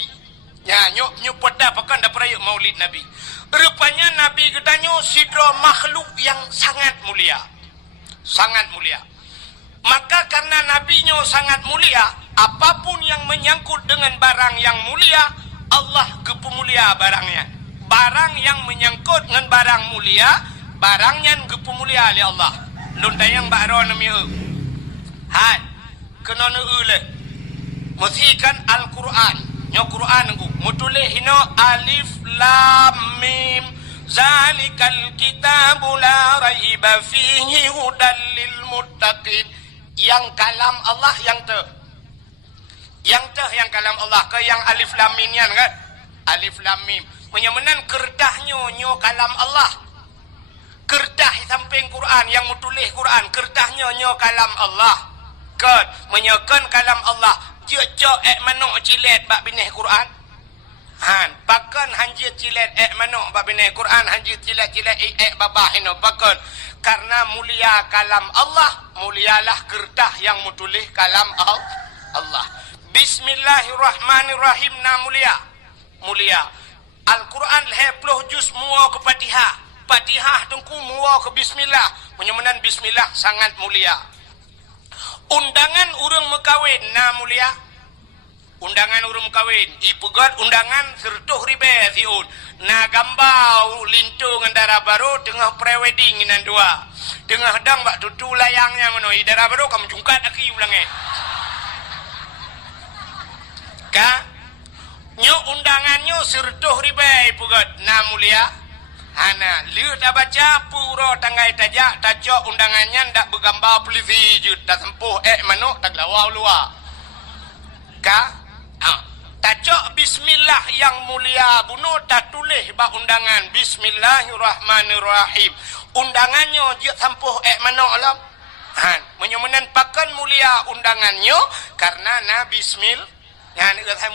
Ya, nyok pada pakan tak peraya Maulid Nabi. Rupanya Nabi katanya sidra makhluk yang sangat mulia. Sangat mulia. Maka karena Nabi-nya sangat mulia, apapun yang menyangkut dengan barang yang mulia, Allah kepemulia barangnya. Barang yang menyangkut dengan barang mulia, barangnya gepu mulia oleh Allah. Luntayang bakro nami hai kena le musikan Al-Quran nyo Quran ku mutulih hino alif lam mim zalikal kitabu la raiba fihi hudal lil muttaqin. Yang kalam Allah yang kalam Allah ke yang alif lam mim kan alif lam mim menyamanan kerdahnya nyo kalam Allah. Kerdah samping Quran yang mutulis Quran, kerdahnya nyo kalam Allah. Kad menyakan kalam Allah. Jejak manuk cilet bak binih Quran. Han, pakan hanjit cilet manuk bak binih Quran, hanjit cilet-cilet babah ino pakan. Karena mulia kalam Allah, mulialah kerdah yang mutulis kalam Allah. Bismillahirrahmanirrahim na mulia. Mulia. Al-Quran leh puluh juz muwa ke Fatihah. Fatihah tengku muwa ke bismillah. Menyemenan bismillah sangat mulia. Undangan urang mekawin na mulia. Undangan urang mekawin. Ipegat undangan sertuh ribe tiun. Na gambau lintung andara baru tengah prewedding inan dua. Tengah dang bak tutu layangnya menoi. Dara baru kamu jungkat aki ulangnya. Ka nyo undangannya sertuh ribai pugat na mulia hana liu dah baca puro tanggai tajak tajak undangannya ndak bergambar pelisi je dah sempuh manuk tak lawau luar ka tajak bismillah yang mulia bunuh tak tulis bak undangan bismillahirrahmanirrahim undangannya je sempuh manuk alam menyemenan pakan mulia undangannya karena na bismillah yang ni kata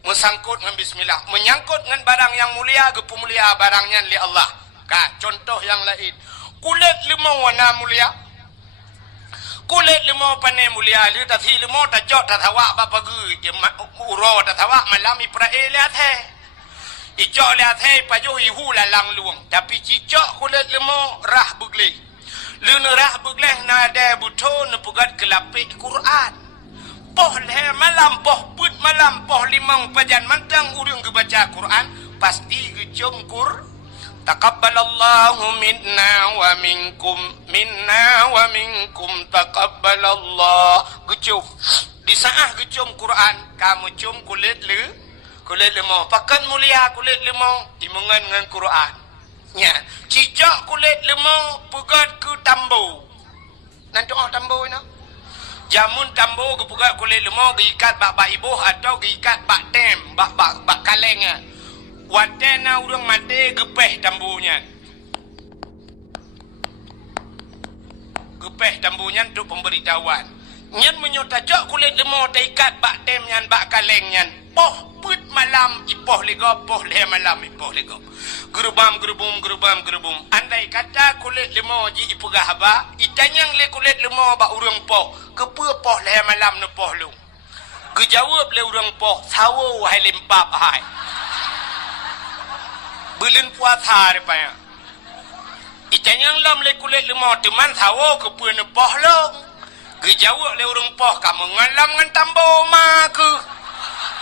musangkut dengan bismillah menyangkut dengan barang yang mulia gepu mulia barangnya li Allah ka contoh yang lain kulit limau warna mulia kulit limau panai mulia li tadi limau tajak tatawa ba pagi uro tatawa malam iprae lihat he ijak lihat he pajuh ihu lalang luang tapi cicak kulit limau rah begleh lu rah begleh nada buto nepugat kelapik Quran poh leh malam poh put malam poh limang pajan mantang urang kebaca Quran pasti gecom kur taqabbalallahu minna wa minkum taqabbalallah gecom di saah gecom Quran kamu cum kulit lemau pakan mulia kulit lemau imungan dengan Quran nya cicak kulit lemau pegat ke tambo nanti tambo ina jamun tambo gepugat kulit lemau giikat bak ibuh atau giikat bak tem bak kaleng watena urang mati gepeh tambunya untuk pemberitahuan nyan menyotajak kulit lemau taikat bak tem nyan bak kaleng nyan poh put malam ipoh lego poh le malam ipoh lego gerubam andai kata kulit lemau ji ipegah haba itanyang le kulit lemau ba urang poh kepe poh le malam ne poh lu gejawab le urang poh sawo hai lempap hai belin puasa rupanya itanyang lam le kulit lemau teman sawo kepe ne poh lu gejawab le urang poh kamu ngalam ngan tambo ma ke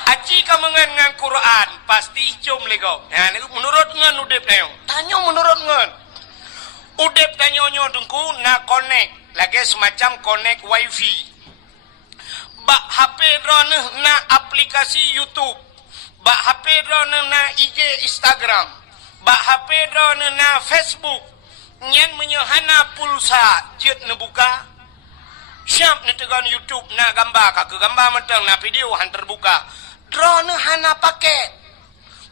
aci kamu ngan Quran pasti cum lego. Nah, menurut ngan udep tayo. Tanyo menurut ngan. Udep tanyo nyo dengku na connect. Lagi semacam connect wifi. Bak HP drone na aplikasi YouTube. Bak HP drone na IG Instagram. Bak HP drone na Facebook. Nyen menyohana pulsa jet nebuka. Siap netegan YouTube na gambar kak gambar mentang na video han terbuka. Drone hana paket.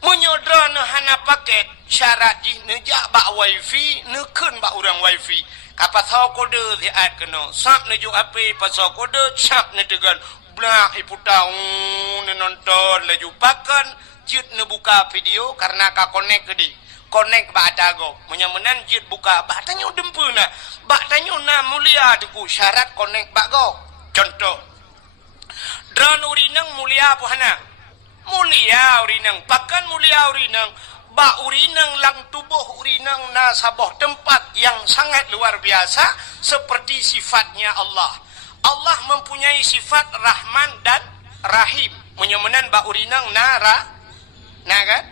Munyo drone hana paket. Syarat jih nejak bak wifi, nekun bak urang wifi. Kapasau kode diat kena. Sap nejuk api pasau kode, sap netegan. Blak iputau, nonton laju pakan. Jut nebuka video karena ka connect ke di. Connect bak atago. Menyemenan jut buka. Bak tanyo dempuna. Bak tanyo na mulia tuku. Syarat connect bak go. Contoh. Drone urinang mulia apa hana? Mulia urinang. Pakan mulia urinang. Ba urinang lang tubuh urinang na sabuh tempat yang sangat luar biasa. Seperti sifatnya Allah. Allah mempunyai sifat Rahman dan Rahim. Menyemenan ba urinang na kan?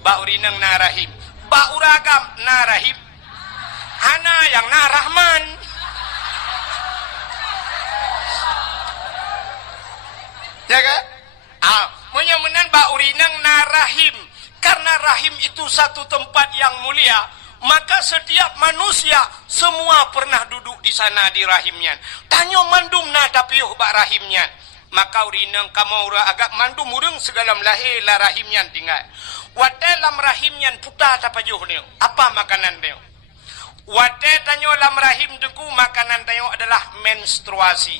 Ba urinang na Rahim. Ba uragam na Rahim. Hana yang na Rahman. Ya kan? Menyemenan ba urinang na Rahim. Karena Rahim itu satu tempat yang mulia, maka setiap manusia semua pernah duduk di sana di rahimnya. Tanyo mandum na tapiuh ba rahimnya. Maka urinang kamaura agak mandum urang segala lahir la rahimnya tinggal. Wate lam rahimnya puta tapajuh neo. Apa makanan neo? Wate tanyo lam rahim deku makanan tanyo adalah menstruasi.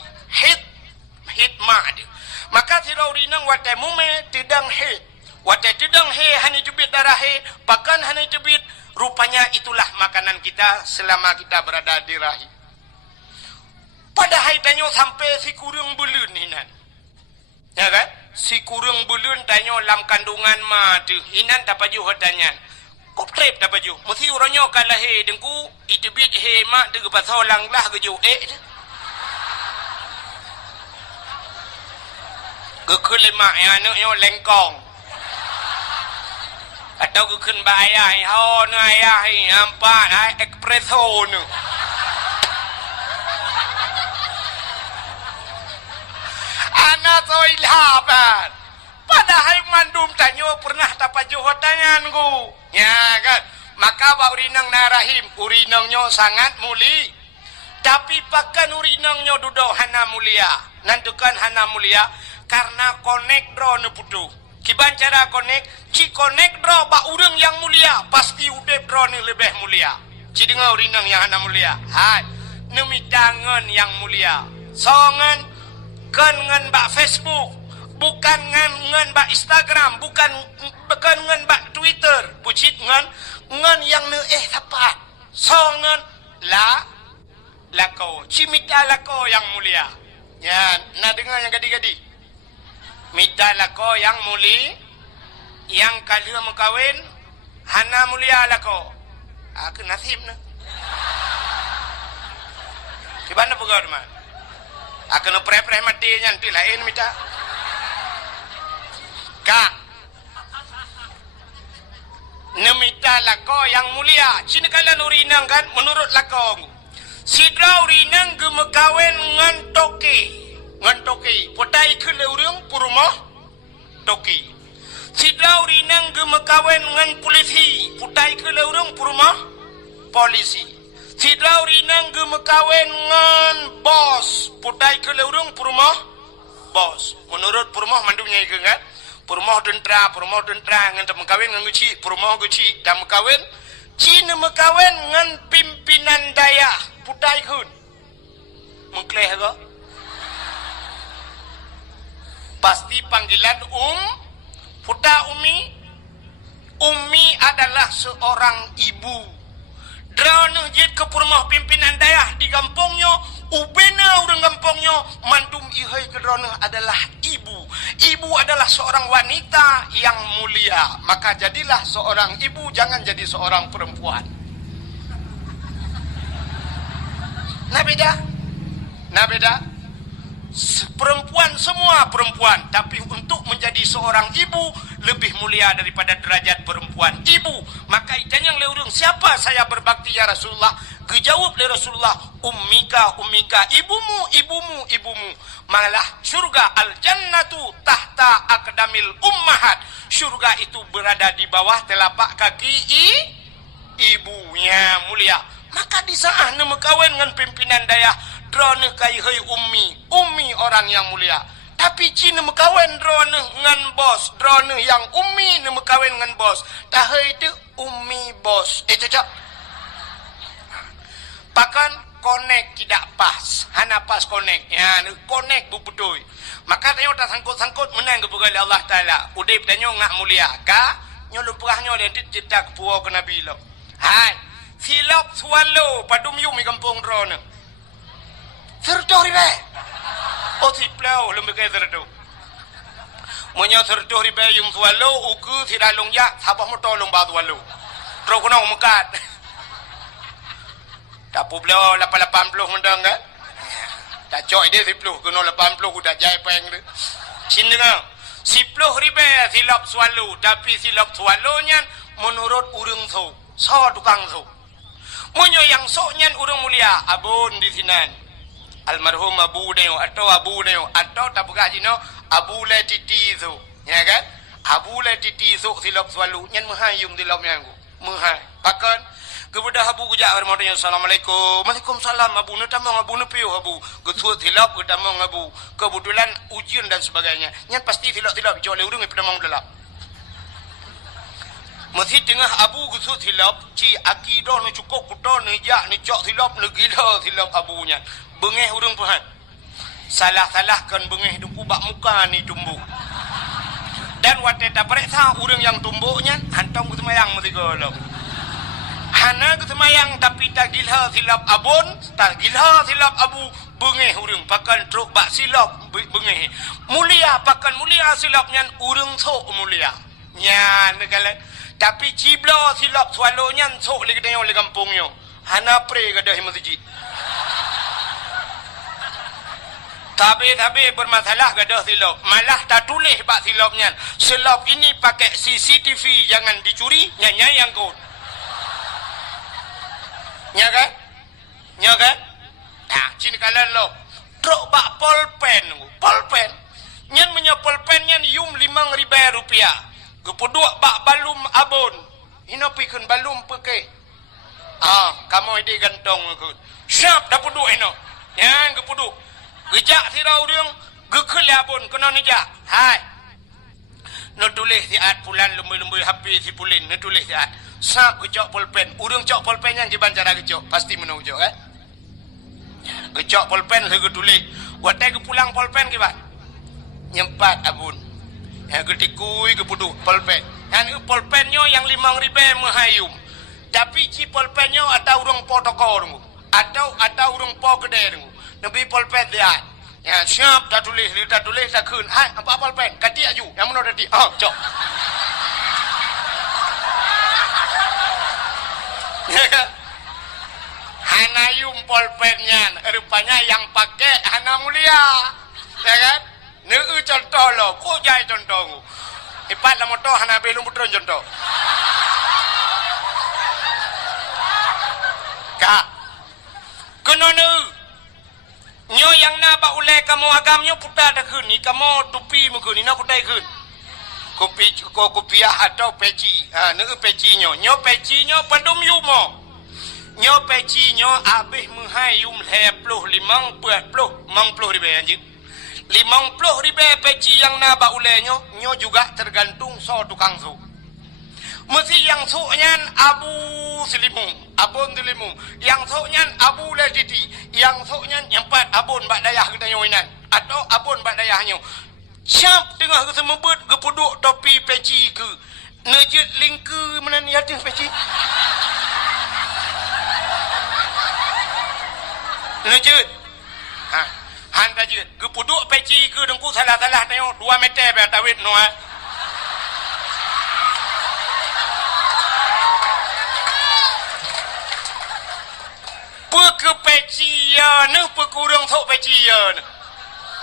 Hitmah dia. Maka tidak urinang wate mume tidang he. Wate tidang he hani jubit darah he. Pakan hani jubit. Rupanya itulah makanan kita selama kita berada di rahim. Padahal tanyo sampai si kurung belun hinan. Ya kan? Si kurang bulun tanya lam kandungan ma tu. Inan tak paju hotanyan. Kop trip tak paju. Mesti orangnya kalah he dengku. Itu bit he mak tu pasal lang lah keju. Kekun lemak yang anaknya lengkong. Atau kekun bayar. Ho na ayah nampak espresso nu. Anak soilhapan. Padahal mandum tanya pernah dapat johotangan ku. Ya kan. Maka bak urinang narahim. Urinangnya sangat muli. Tapi pakan urinangnya duduk hana mulia. Nantukan hana mulia. Karena connect draw ne putu. Kiban cara connect. Ci connect draw bak urang yang mulia. Pasti udep draw ni lebih mulia. Ci dengar urinang yang hana mulia. Hai. Nemitangan yang mulia. Songan. Kan ngan bak Facebook, bukan ngan bak Instagram, bukan ngan bak Twitter, pucit ngan yang ne tepat. So ngan lako, cimita lako yang mulia. Ya, nak dengar yang gadi-gadi. Mita lako yang muli, yang kali mau kawin, hana mulia lako. Aku nasib na. Gimana pegawai teman? Akan pre-pre mati nanti lain minta. Kak. Nemita lako yang mulia. Cina kalian urinang kan menurut lako. Sidra urinang gemekawen ngan toki. Ngan toki. Potai ke leurung purumah toki. Sidra urinang gemekawen ngan polisi. Potai ke leurung purumah polisi. Sidra urinang gemekawen ngan bos. Putai ke leurung purumah bos. Menurut purumah mandunya ke kan? Purumah tentera ngan tak mekawin ngan guci. Purumah guci tak mekawin. Cina mekawin ngan pimpinan daya. Putai kun. Mengkleh ke? Pasti panggilan Puta Umi. Umi adalah seorang ibu. Drone jid ke rumah pimpinan daerah di kampungnya, ubena orang kampungnya, mandum ihai ke drone adalah ibu. Ibu adalah seorang wanita yang mulia. Maka jadilah seorang ibu, jangan jadi seorang perempuan. Nah beda. Perempuan semua perempuan, tapi untuk menjadi seorang ibu lebih mulia daripada derajat perempuan ibu. Maka jangan leurung siapa saya berbakti ya Rasulullah. Kejawab oleh Rasulullah, ummika ibumu. Malah surga al-jannatu tahta aqdamil ummahat. Surga itu berada di bawah telapak kaki ibunya mulia. Maka di saat mekawin dengan pimpinan daya drone kai hei ummi orang yang mulia. Tapi Cina mekawin drone dengan bos, drone yang ummi mekawin dengan bos. Dah itu ummi bos. Cocok. Pakan connect tidak pas. Hana pas connect. Ya, connect betul. Maka tanya tak sangkut menang kepada Allah Taala. Udip tanya ngak mulia. Ka nyolong perahnya dia cerita kepuau ke Nabi lo. Hai. Silap swallow padum yum di kampung drone. Sertoh ribe. Oh si plau lumbe ke sertoh. Munya sertoh ribe yung swallow uku siralung ya sabah motor lomba swallow. Tro kono mekat. Tak pula 80 mendang kan? Tak cok dia 10 kena 80 udah jai peng dia. Sini dengar. 10 ribe silap swallow tapi silap swallownya menurut urang so. So tukang so. Munyo yang soknya urang mulia abun di sinan. Almarhum Abu Neo atau tak buka jino Abu Le Titi tu. Ya kan? Abu Le Titi tu silap selalu nyan menghayum silap nyanggu. Menghai. Pakan kepada Abu gujak bermodanya Assalamualaikum. Waalaikumsalam Abu nutamong Abu nupiu Abu. Getuat silap utamong Abu. Kebetulan ujian dan sebagainya. Nyan pasti silap-silap joleh urang pada mau delap. Masih tengah Abu gusut silap, ci akidah ni cukup kuda ni jak ni cok silap ni gila silap abunya. Bengeh urang Tuhan. Salah-salahkan bengeh duku bak muka ni tumbuk. Dan waktu tak periksa urang yang tumbuknya, hantam ke semayang mesti golok. Hana ke semayang tapi tak gila silap abun, tak gila silap abu, bengeh urang pakan truk bak silap bengeh. Mulia pakan mulia silap nyan urang sok mulia. Nyan negala. Tapi cibla silap swalo nyan sok le kedayo le kampungyo. Hana pre gadah masjid. Tapi bermasalah gadah silap. Malah tak tulis bak silap nyan. Silap ini pakai CCTV jangan dicuri, nyanya yang kau. Nya kan? Nya kan? Nah, cini kalian lo. Truk bak polpen. Polpen. Nyan punya polpen nyan yum 5.000 rupiah. Gepuduk bak balum abon. Ino pikun balum pakai. Kamu ide gantong aku. Siap dah puduk ino. Yang gepuduk. Gejak sirau dia. Gekul abon kena nijak. Hai. No tulis siat pulan lembu-lembu habis si pulin. No tulis siat. Sap gejok pulpen. Urang cok pulpen yang jiban cara gejok. Pasti menujok kan. Gejok pulpen saya tulis. Watai ke pulang pulpen ke bat. Nyempat abun. Yang ketikui ke puduk pulpen. Yang pulpennya yang 5.000 mahayum. Tapi ci pulpennya ada urang po toko rungu. Atau urang po gede rungu. Nabi pulpen dia. Ya siap dah tulis dah kun. Hai apa pulpen? Kati aju. Yang mana tadi? Cok. Hana yum polpennya rupanya yang pakai hana mulia ya kan neu contoh lo ko jai contoh ipat la moto hana belum putron contoh ka kono neu nyo yang na ba ule kamu agamnya puta dah kun ni kamu tupi mu kun ni na kutai kun kopiah atau peci neu peci nyo peci nyo pandum yumo nyo peci nyo abih menghayum 25 ribu anjing 50 ribu peci yang naba ulenya nyo juga tergantung so tukang su mesti yang su nyan abu selimung abon selimung yang su nyan abu lediti yang su nyan nyempat abon bak dayah kedayo inan atau abon bak dayahnya siap tengah ke semebut gepuduk topi peci ke nejit lingku mana ni ada peci nejit handa je gepuduk peci ke dengku salah-salah tengok 2 meter ber tawit no ke peci ya ne kurang thok peci ya ne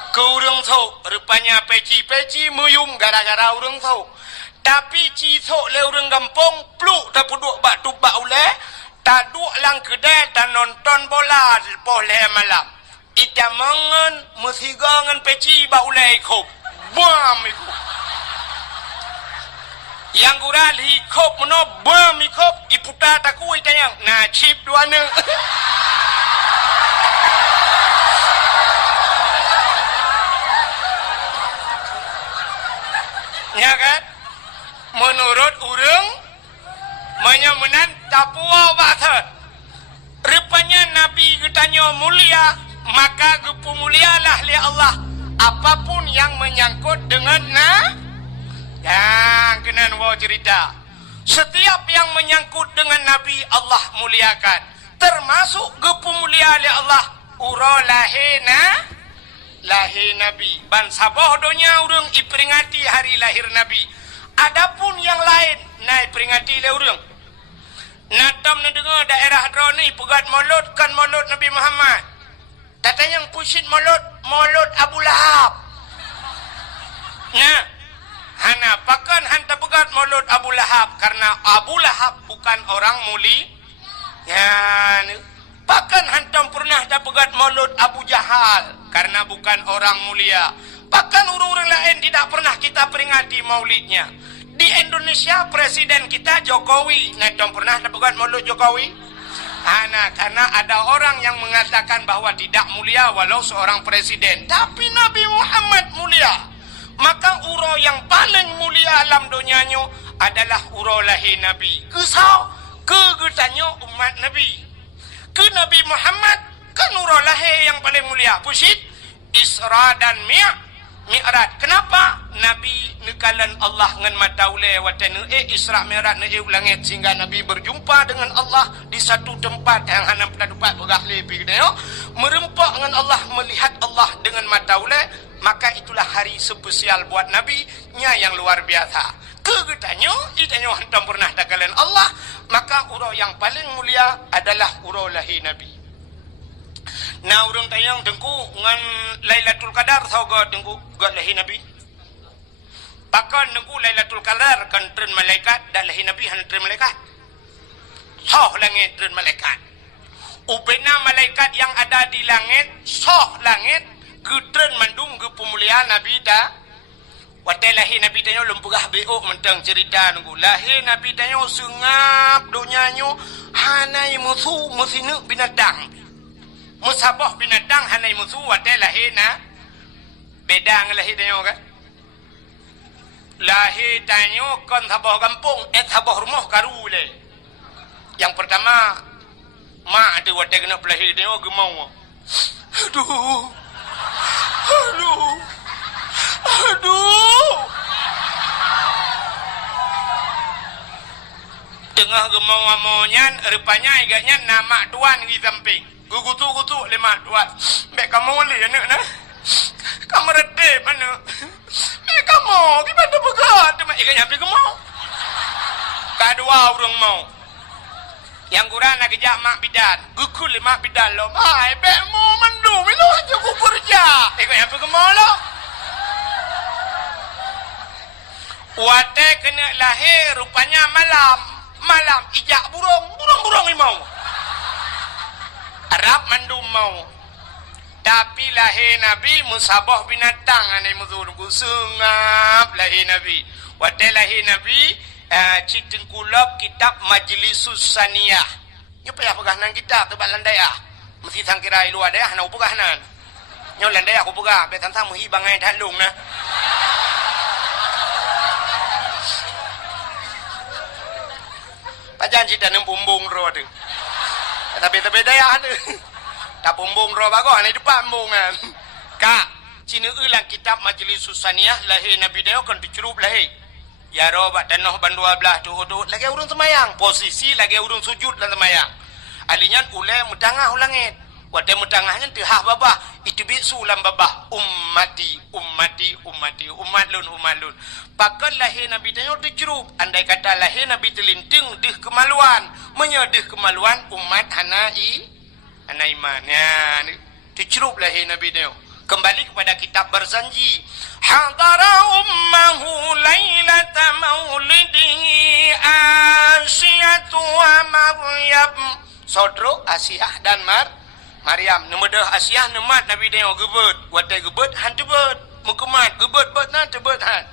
kurang thok rupanya peci muyum gara-gara urang thok tapi ci thok le urang kampung pluk ta puduk bak tubak ule ta duk lang kedai ta nonton bola poh le malam ita mangan musigangan peci bak ule ikop bam ikop yang gural ikop meno bam ikop iputa taku itayang na chip duana ya kan menurut urang menyamunan tapua wata rupanya Nabi getanya mulia maka gepu mulialah li Allah apapun yang menyangkut dengan yang kena wa cerita setiap yang menyangkut dengan Nabi Allah muliakan termasuk gepu mulia li Allah uralahena lahir Nabi ban sabah donya urang iperingati hari lahir Nabi adapun yang lain naik peringati le urang natam na dengar daerah drone pegat maulud kan maulud Nabi Muhammad tata yang pusit maulud Abu Lahab nah hana pakan hanta pegat maulud Abu Lahab karena Abu Lahab bukan orang muli ya pakan hantam pernah dah pegat maulud Abu Jahal karena bukan orang mulia. Bahkan orang-orang lain tidak pernah kita peringati maulidnya. Di Indonesia presiden kita Jokowi, nadam pernah dah pegat maulud Jokowi? Karena ada orang yang mengatakan bahwa tidak mulia walau seorang presiden. Tapi Nabi Muhammad mulia. Maka uro yang paling mulia alam dunianya adalah uro lahir Nabi. Kesau kegetannya umat Nabi. Ke Nabi Muhammad kan nurul lahir yang paling mulia pusit Isra dan Mi'raj. Kenapa? Nabi nekalan Allah dengan mata ulai watan Isra Mi'raj ne langit sehingga Nabi berjumpa dengan Allah di satu tempat yang hana pernah dapat berahli pergi dia. Merempak dengan Allah, melihat Allah dengan mata ulai, maka itulah hari spesial buat Nabi nya yang luar biasa. Kegetanya, ditanya hantam pernah dakalan Allah, maka urau yang paling mulia adalah urau lahir Nabi. Nah, urang tayang dengku ngan Lailatul Qadar sauga dengku gak lahir Nabi. Pakan dengku Lailatul Qadar kan tren malaikat dan lahir Nabi han tren malaikat. Soh langit tren malaikat. Upena malaikat yang ada di langit, soh langit getren mandung ke pemuliaan Nabi dah. Watai lahir Nabi tanyo lempugah beok mentang cerita nunggu. Lahir Nabi tanyo sengap donyanyo hanai musuh mesinu binatang. Musabah binatang hanai musuh watai lahir na beda dengan lahir tanyo kan. Lahir tanyo kan sabah kampung, sabah rumah karule. Yang pertama mak ada watai kena pelahir tanyo gemau. Aduh. Aduh. Aduh. Tengah gemau-gemaunya rupanya agaknya nama tuan di samping. Gugutu-gutu lima tuan. Mek kamu boleh anak nah. Kamu redep mana? Mek kamu gimana begat? Mek agaknya pergi gemau. Kedua orang mau. Yang kurang nak kejak mak bidan. Gukul mak bidan lo. Hai, bek mau mendung. Milo aja kubur ja. Agaknya pergi gemau lo. Wate kena lahir rupanya malam ijak burung limau Arab mandum mau tapi lahir Nabi musabah binatang anai muzur sungap lahir Nabi wate lahir Nabi citing kulab kitab Majlisus Saniyah nyo payah pegahanan kitab tebak landai mesti sangkira ilu ada hana pegahanan nyo landai aku pegah be tantang muhi bangai dalung nah. Pajan cita nang pumbung ro tu. Tapi daya tu. Tak pumbung ro bago ni depan pumbungan. Kak, cina ulang kitab Majlisus Saniyah lahir Nabi dia kan dicerup lahir. Ya ro bak tanah ban 12 tu lagi urung semayang. Posisi lagi urung sujud dan semayang. Alinya ulai mudangah ulangit. Wadai mudangahnya tehah babah. Itu bisu lam babah. Ummati. Umat lun. Pakan lahir Nabi tanya dicerup. Andai kata lahir Nabi terlinting dih kemaluan. Menyedih kemaluan umat hanai iman. Ya, dicerup lahir Nabi tanya. Kembali kepada kitab berjanji. Hadara ummahu lailata maulidihi Asyatu wa Maryam. Saudara Asyah dan Maryam. Nemedah Asyah nemat Nabi tanya gebet. Wadai gebet han tebet. Mukemat gebet bet nan tebet han.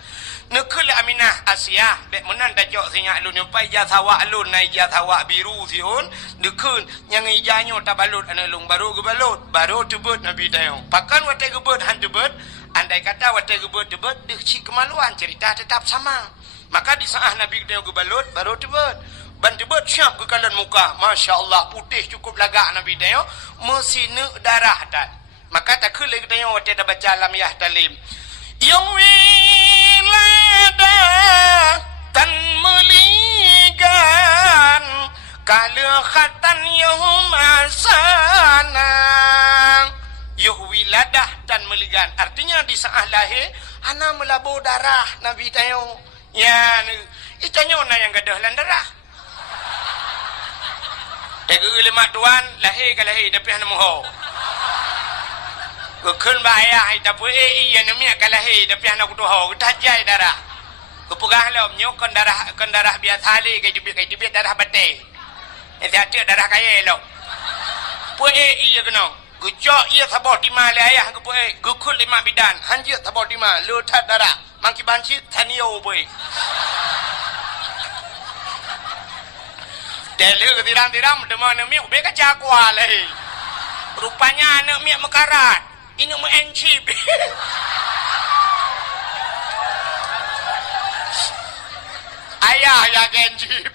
Nekul Aminah Asyah bek menan dajok singa alun nyampai jasawa alun nai jasawa biru siun dekun yang ijanyo tabalut analung baru gebalut baru tebet Nabi tanya. Pakan watai gebet han tebet andai kata watai gebet tebet deh ci kemaluan cerita tetap sama. Maka di saat Nabi tanya gebalut baru tebet. Ban tebet siap ke kalan muka. Masya Allah putih cukup lagak Nabi tanya mesine darah dan. Maka tak kele tanya watai dah baca lamiyah talim. Yang wilada tan meligan kala khatan yahum asana yuh wiladah dan meligan artinya di saat lahir ana melabur darah Nabi tayo ya itanyo na yang gadah lan darah tega lima tuan lahir ke lahir tapi ana moho kekun bahaya ita pu iya namia kalahi tapi anak tu ho tajai darah kepugah lo nyokon darah biasa le kai dibit darah bate ada darah kaya lo pu iya kena gujok iya sabot lima le ayah ke pu gukul lima bidan hanjit sabot lima lu tat darah mangki banci tanio boy delu tiram demam namia be kaca kwa le rupanya anak mia mekarat ini mau encip. Ayah ya encip.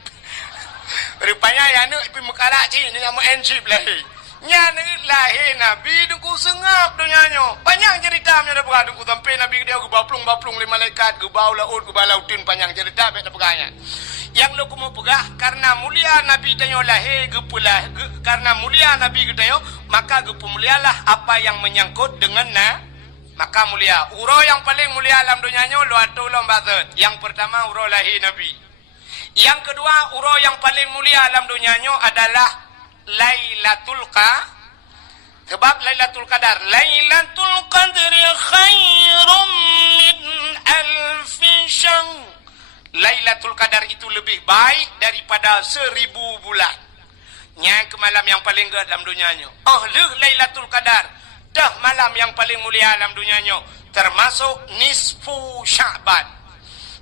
Rupanya ya nu ipi mekarak cik ni mau encip lah. Nya ni lahir Nabi duku sengap dunianya. Panjang cerita nya ada berada ku sampai Nabi dia ku baplung-baplung le malaikat, ku bau laut, ku balautin panjang cerita bet peganya. Yang lu kumu pegah karena mulia Nabi tanyo lahir gepulah karena mulia Nabi gedayo maka gepemulialah apa yang menyangkut dengan maka mulia. Uro yang paling mulia alam dunianya lu atu lombazet. Yang pertama uro lahir Nabi. Yang kedua uro yang paling mulia alam dunianya adalah Lailatul Qadar. Sebab Lailatul Qadar, Lailatul Qadri khairum min alfi syahr. Lailatul Qadar itu lebih baik daripada 1000 bulan. Nya ke malam yang paling gede dalam dunianya. Lailatul Qadar, dah malam yang paling mulia dalam dunianya, termasuk nisfu Sya'ban.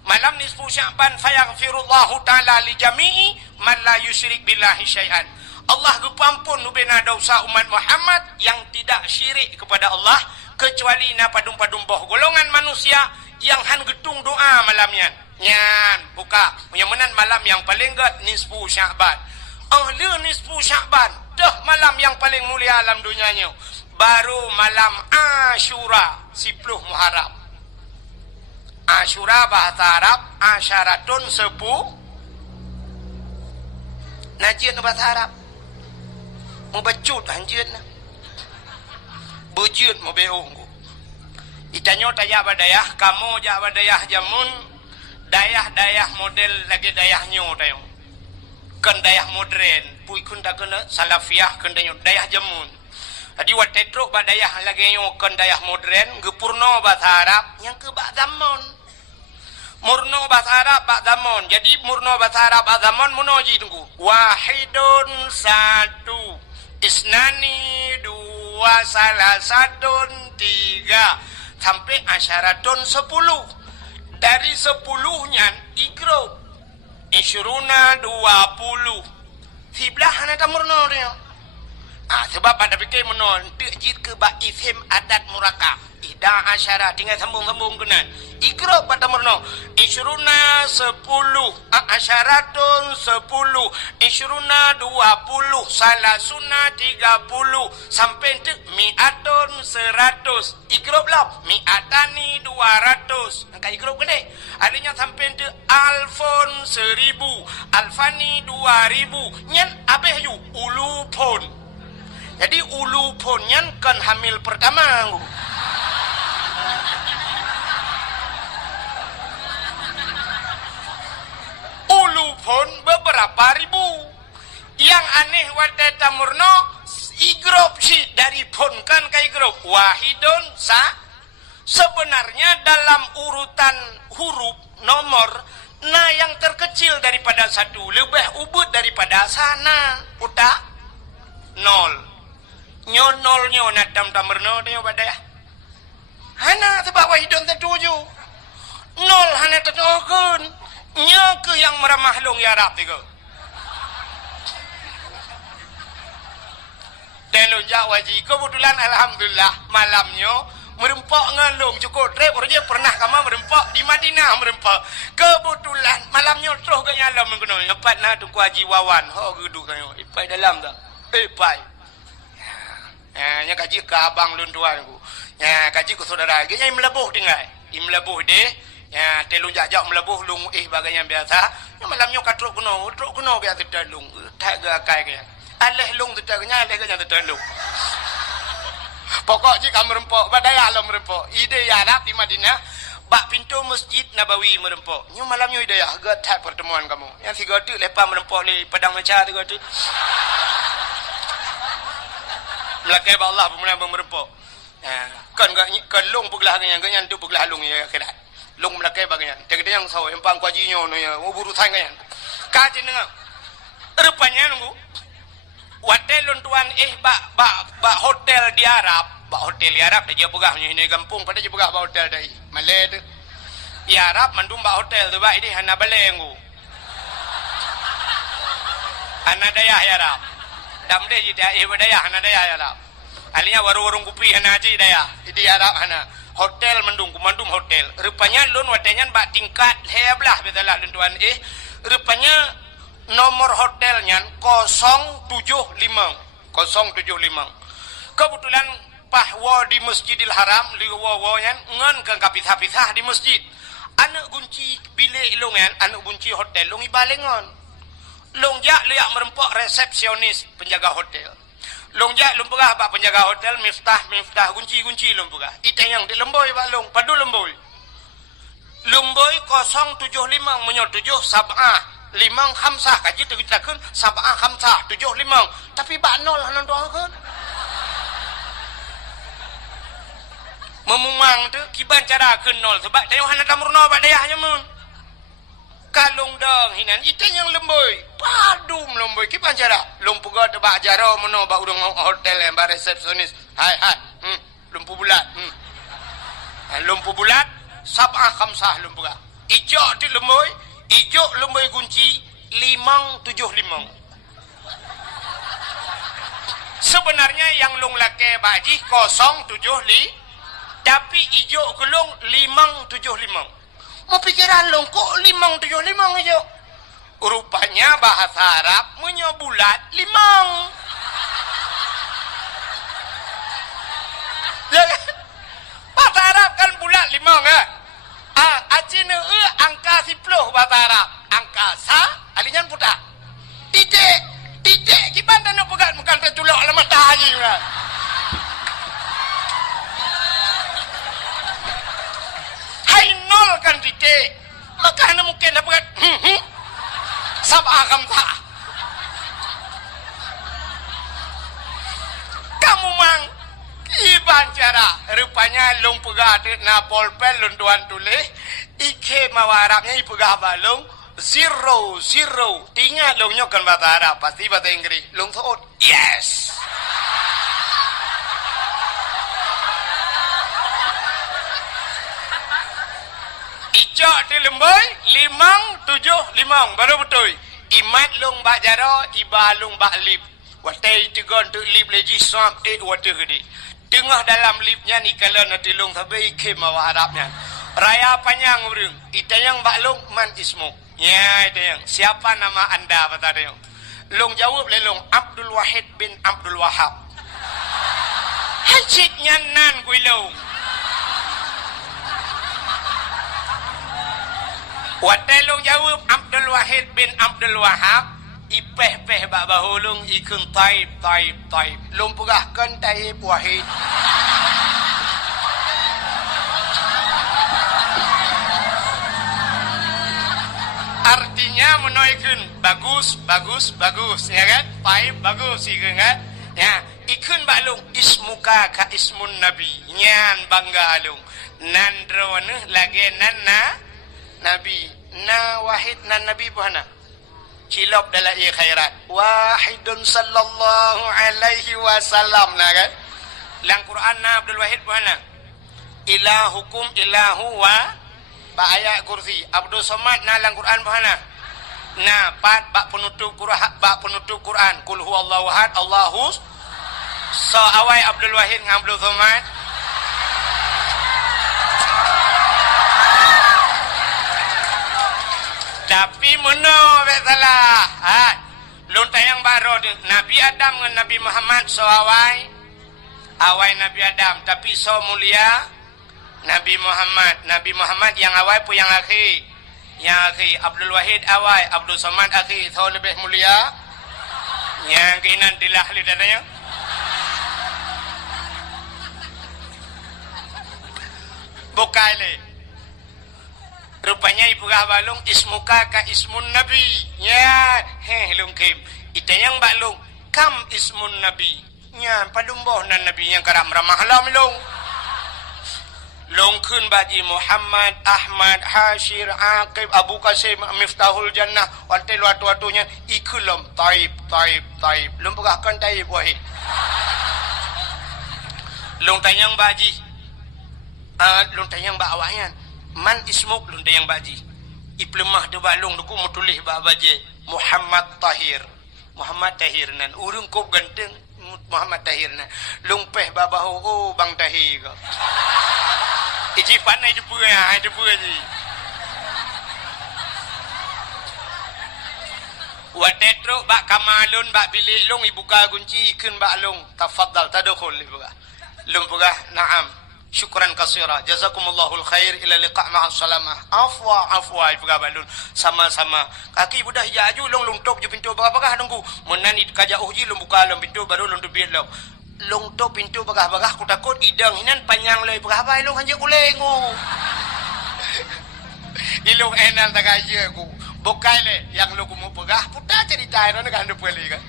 Malam nisfu Sya'ban fayaghfirullahu ta'ala li jami'i man la yusyrik billahi syai'an. Allah gepampun nubena dosa umat Muhammad yang tidak syirik kepada Allah kecuali na padum-padum boh golongan manusia yang han getung doa malamnya. Nyan buka yang menan malam yang paling gede nisfu Sya'ban. Ahli nisfu Sya'ban dah malam yang paling mulia alam dunianya. Baru malam Asyura 10 Muharram. Asyura bahasa Arab asyaratun 10. Najian bahasa Arab. Mau bacut anjir na. Bujut mau beong. Itanyo taya badayah kamu ja badayah jamun dayah-dayah model lagi dayahnya tayo. Kan dayah modern pui kun ta kena salafiah kan dayah jamun. Tadi watetro badayah lagi nyo kan dayah modern gepurno bahasa Arab yang ke bak zaman. Murno bahasa Arab bak zaman. Jadi murno bahasa Arab bak zaman munoji tunggu. Wahidun satu. Isnani 2 salah 1 3 sampai asyaratun 10. Dari 10-nya igro isyuruna 20 siblah hana tamurno dia. Sebab pada fikir menon tejid ke ba ifhim adat murakab ida asyara tinggal sambung-sambung kena ikro pada murno isyuruna 10 asyaratun 10 isyuruna 20 salasuna 30 sampai tu mi'atun 100 ikro belum mi'atani 200 angka ikro gede adanya sampai tu alfon 1000 alfani 2000 nyan abeh yu ulu pon. Jadi ulu ponyan kan hamil pertama. Ulu pon beberapa ribu. Yang aneh wadata murno igrop si dari pon kan ke igrop wahidun sa. Sebenarnya dalam urutan huruf nomor nah yang terkecil daripada 1 lebih ubud daripada sana. Uta 0. Nyonolnya nadam tamerno dia badaya. Hana sebab wahidun tertuju. 0 hana tertukun. Nya ke yang meramah long ya Arab tiga. Telunjak waji. Kebetulan alhamdulillah malamnya merempak ngalung cukup trip orangnya pernah kama merempak di Madinah merempak. Kebetulan malamnya terus ke nyalam menggunakan. Lepas na tu Haji Wawan. Ho geduk kayo. Ipai dalam tak? Ipai. Nya kaji ke abang lun tuan ku. Nya kaji ke saudara lagi nya melebuh tinggal. Melebuh deh. Ya telung jak-jak melebuh lung bagainya biasa. Nya malamnya katruk kuno biasa telung. Tak ke akai ke. Aleh lung tetagnya aleh ke nya telung. Pokok ji kam merempok badaya alam merempok. Ide ya Arab di Madinah bak pintu Masjid Nabawi merempok. Nya malamnya ide ya agak tak pertemuan kamu. Yang tiga tu lepas merempok le padang maca tiga tu. Melakai ba Allah pemenang merempok. Kan long puglah ganyan tu puglah long ya akhirat. Long melakai bagian. Tegede yang saw empang kuajinya no ya uburu thang ganyan. Kaji dengar. Rupanya nunggu. Hotel tuan ba hotel di Arab, ba hotel di Arab dia pugah ni kampung pada dia pugah ba hotel dai. Malay tu. Di Arab mandum ba hotel tu ba ini hana balenggu. Hana daya ya Arab. Damde ji dia daya hana daya ya Arab. Alinya warung kupi hana ji daya. Di Arab hana hotel mandum hotel. Rupanya lun watenya ba tingkat heblah betalah lun tuan rupanya nomor hotelnya 075. Kebetulan pahwa di Masjidil Haram liwa nyan ngan kang kapitah-pitah di masjid. Anak kunci bilik long yan, anak kunci hotel long ibalengon. Long jak liak merempok resepsionis penjaga hotel. Long jak lumpurah bak penjaga hotel miftah kunci lumpurah. Iteng yang di lemboi bak long padu lemboi. Lemboi 075 menyol 7 sabah 5 khamsah kaji tu kita kun sabah khamsah 75 tapi bak nol hanan doakeun. Memumang tu kiban cara keun nol sebab dayah hana tamurna bak dayahnya mun. Kalung dong hinan iteng yang lemboi padum lemboi kiban cara lumpu god bak jaro meno bak udang hotel yang bak resepsionis hai lumpu bulat lumpu bulat sabah khamsah lumpu ga ijo di lemboi ijo lemboi kunci 575 sebenarnya yang lung lake baji 075 tapi ijo gelung 575 mau pikiran long kok 575 aja. Rupanya bahasa Arab menyobulat 5. Bahasa Arab kan bulat 5 kan? Acina angka 10 bahasa Arab. Angka sa alinyan putar. Titik gimana nak pegat bukan tertulak alamat matahari kan? Kan titik makanya mungkin dapat sabah khamsah kamu mang iban cara rupanya long pegah na polpel lunduan tulis ike mawarapnya ipegah balung 0 tinggal long nyokan bahasa Arab pasti bahasa Inggris long thot yes. Ijak di lemboi 575 baru betul. Imat long bak jaro iba long bak lip. Watai tegon tu lip leji swap water gede. Tengah dalam lipnya ni kalau nanti long tabai ke mawa harapnya. Raya panjang urung. Itayang bak long man ismu. Ya itayang. Siapa nama anda kata dia? Long jawab le long Abdul Wahid bin Abdul Wahab. Hajitnya nan kui long. Wadelong jawab Abdul Wahid bin Abdul Wahab ipeh-peh bak bahulung ikun taib lumpurahkan taib Wahid artinya menoikun bagus ya kan taib bagus ikun kan ya ikun baklung ismuka ka ismun nabi nyan bangga alung nandrone lagi nanna Nabi na wahid na Nabi buhana cilop dalam ia khairat wahidun sallallahu alaihi wasallam na kan lang Quran na Abdul Wahid buhana ilahukum ilahu wa ba ayat kursi Abdul Somad na lang Quran buhana na pat bak penutup Quran kul huwallahu ahad Allahus so awai Abdul Wahid dengan Abdul Somad tapi mono salah lontayang baro Nabi Adam dengan Nabi Muhammad so awai Nabi Adam tapi so mulia Nabi Muhammad yang awai pun yang akhir Abdul Wahid awai Abdul Somad akhir so lebih mulia yang kainan dilahli dadanya bukai rupanya ibu balung ismuka ka ismun nabi ya lungkim itayang balung kam ismun nabi nya padumboh nan nabi yang karam ramah halam longkun baji Muhammad Ahmad Hashir Aqib Abu Qasim Miftahul Jannah wantel watu-watunya ikulum taib lumpurahkan taib wahid long tanyang baji long tanyang ba awayan man ismuk lunde yang baji iplemah de balung duku mutulih ba baje Muhammad Tahir nan urung kop ganteng Muhammad Tahir nan lungpeh babahu bang Tahir ko iji panai jepu ji wadetro bak kamalun bak bilik long ibuka kunci ikun bak long tafaddal tadkhul ibuka lumpugah na'am syukran kasira jazakumallahul khair ila liqa' ma'as salamah afwa ipugah balun sama-sama kaki budah jaju long top je pintu bagah nunggu menani kajauh ji lum buka lum pintu baru lum debit long top pintu bagah ku takut idang hinan panjang loi bagah bai long hanje kulengu ilung enan tak aja ku bokai le yang lu kumu pegah puta cerita ero kan depeli kan